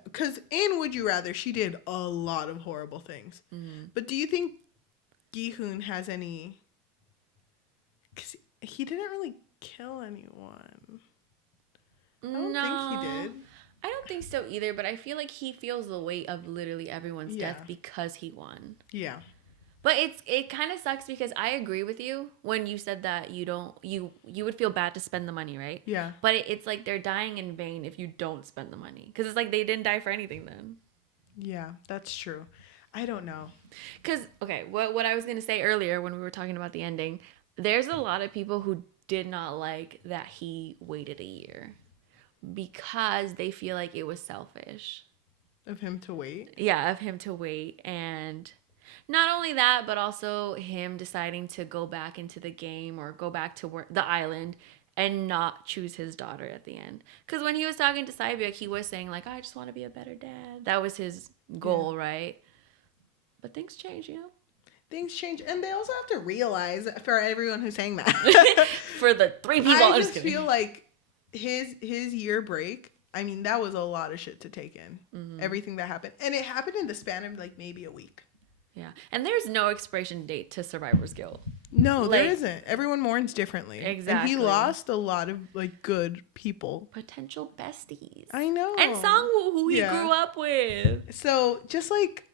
Because in Would You Rather, she did a lot of horrible things. Mm-hmm. But do you think Gi-hun has any... Because he didn't really kill anyone. I don't think he did. I don't think so either, but I feel like he feels the weight of literally everyone's death because he won. Yeah. But it kind of sucks because I agree with you when you said that you would feel bad to spend the money, right? Yeah. But it's like they're dying in vain if you don't spend the money. Because it's like they didn't die for anything then. Yeah, that's true. I don't know. Because, okay, what I was going to say earlier when we were talking about the ending, there's a lot of people who did not like that he waited a year because they feel like it was selfish. Of him to wait? Yeah, of him to wait. And... Not only that, but also him deciding to go back into the game or go back to the island and not choose his daughter at the end. Because when he was talking to Saebyuk, he was saying, like, I just want to be a better dad. That was his goal, right? But things change, you know? Things change. And they also have to realize, for everyone who's saying that. For the 3 people. I just feel like his year break, I mean, that was a lot of shit to take in. Mm-hmm. Everything that happened. And it happened in the span of, like, maybe a week. Yeah. And there's no expiration date to survivor's guilt. No, like, there isn't. Everyone mourns differently. Exactly. And he lost a lot of, like, good people. Potential besties. I know. And Sangwoo, who he grew up with. So, just like,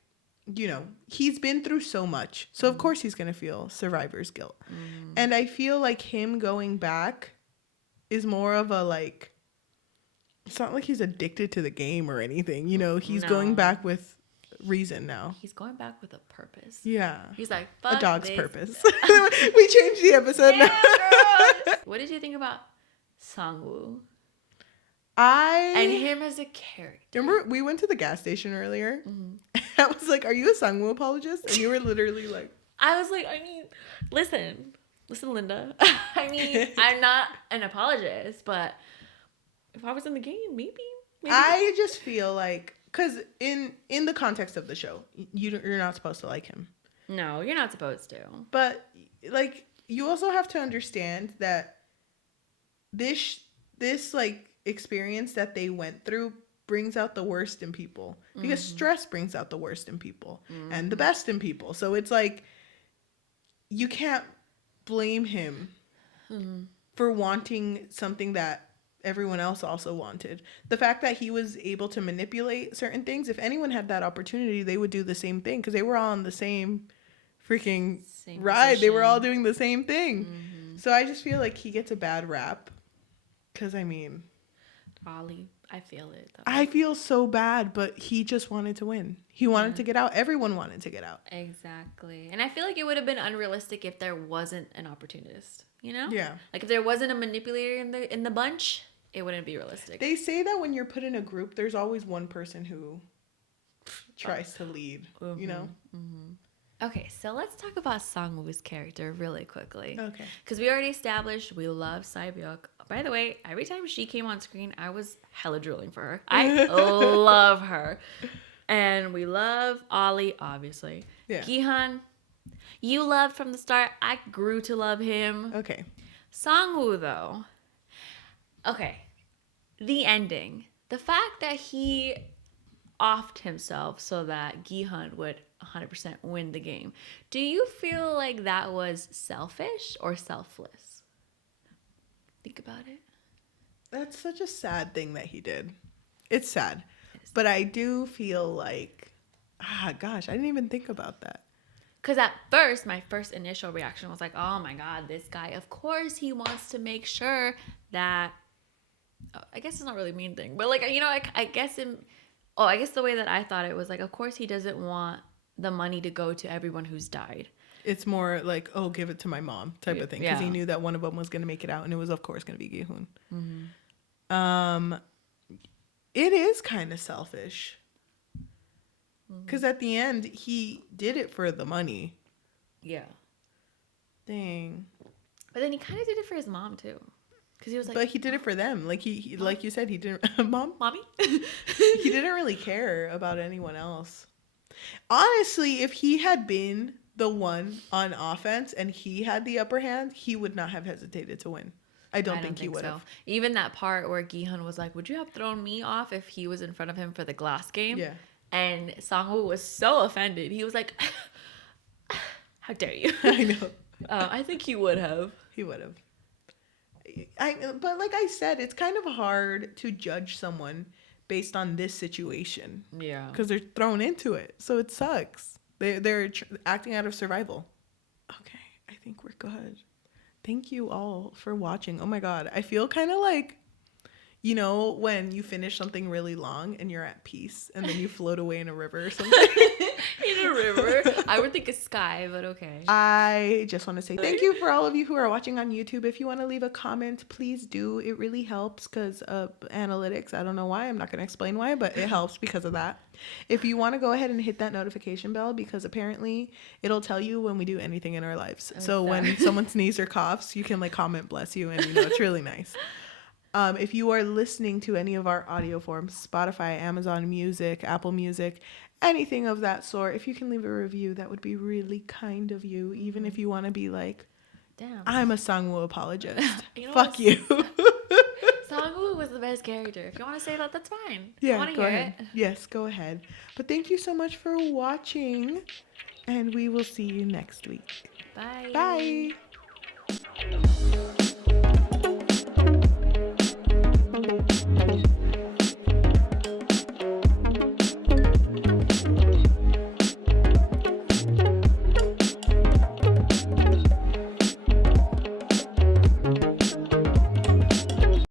you know, he's been through so much. So, of course, he's going to feel survivor's guilt. And I feel like him going back is more of a, like, it's not like he's addicted to the game or anything. You know, he's going back with reason now. He's going back with a purpose. Yeah. He's like, fuck a dog's this. Purpose. We changed the episode now. What did you think about Sangwoo? And him as a character. Remember, we went to the gas station earlier. I was like, are you a Sangwoo apologist? And you were literally like... I was like, I mean, listen, Linda. I mean, I'm not an apologist, but if I was in the game, maybe. I just feel like... Because in the context of the show, you're not supposed to like him. No, you're not supposed to. But, like, you also have to understand that this like, experience that they went through brings out the worst in people. Because stress brings out the worst in people. And the best in people. So it's like, you can't blame him for wanting something that everyone else also wanted. The fact that he was able to manipulate certain things, if anyone had that opportunity, they would do the same thing because they were all on the same freaking ride. Position. They were all doing the same thing. So I just feel like he gets a bad rap because, I mean... Ollie, I feel it. Though. I feel so bad, but he just wanted to win. He wanted to get out. Everyone wanted to get out. Exactly. And I feel like it would have been unrealistic if there wasn't an opportunist, you know? Yeah. Like if there wasn't a manipulator in the bunch... It wouldn't be realistic. They say that when you're put in a group, there's always one person who tries to lead, you know? Okay, so let's talk about Sangwoo's character really quickly. Okay. Because we already established we love Saebyuk. By the way, every time she came on screen, I was hella drooling for her. I love her. And we love Ollie, obviously. Yeah. Gi-hun, you loved from the start. I grew to love him. Okay. Sangwoo, though. Okay. The ending. The fact that he offed himself so that Gi-hun would 100% win the game. Do you feel like that was selfish or selfless? Think about it. That's such a sad thing that he did. It's sad. But I do feel like, gosh, I didn't even think about that. Because at first, my first initial reaction was like, oh my God, this guy, of course he wants to make sure that, I guess it's not really a mean thing, but like, you know, I guess the way that I thought it was like, of course he doesn't want the money to go to everyone who's died. It's more like, oh, give it to my mom type of thing. Because he knew that one of them was going to make it out. And it was, of course, going to be Gi-hun. It is kind of selfish. Because at the end, he did it for the money. Yeah. Dang. But then he kind of did it for his mom, too. Because he was like... But he did it for them. Like, he like you said, he didn't... Mommy? He didn't really care about anyone else. Honestly, if he had been the one on offense and he had the upper hand, he would not have hesitated to win. I don't think he would have. So. Even that part where Gi-hun was like, would you have thrown me off if he was in front of him for the glass game? Yeah. And Sangwoo was so offended. He was like, how dare you? I know. I think he would have. He would have. But like I said, it's kind of hard to judge someone based on this situation. Yeah. Because they're thrown into it. So it sucks. They're acting out of survival. Okay. I think we're good. Thank you all for watching. Oh my God. I feel kind of like, you know, when you finish something really long and you're at peace and then you float away in a river or something. In a river? I would think a sky, but okay. I just want to say thank you for all of you who are watching on YouTube. If you want to leave a comment, please do. It really helps because of analytics. I don't know why. I'm not going to explain why, but it helps because of that. If you want to go ahead and hit that notification bell, because apparently it'll tell you when we do anything in our lives. So when someone sneezes or coughs, you can like comment bless you, and it's really nice. If you are listening to any of our audio forms, Spotify, Amazon Music, Apple Music, anything of that sort, if you can leave a review, that would be really kind of you. Even if you want to be like, damn, I'm a Sangwoo apologist. Fuck you. Sangwoo was the best character. If you want to say that, that's fine. Yeah, I want to go hear ahead. it. Yes, go ahead. But thank you so much for watching, and we will see you next week. Bye. Bye.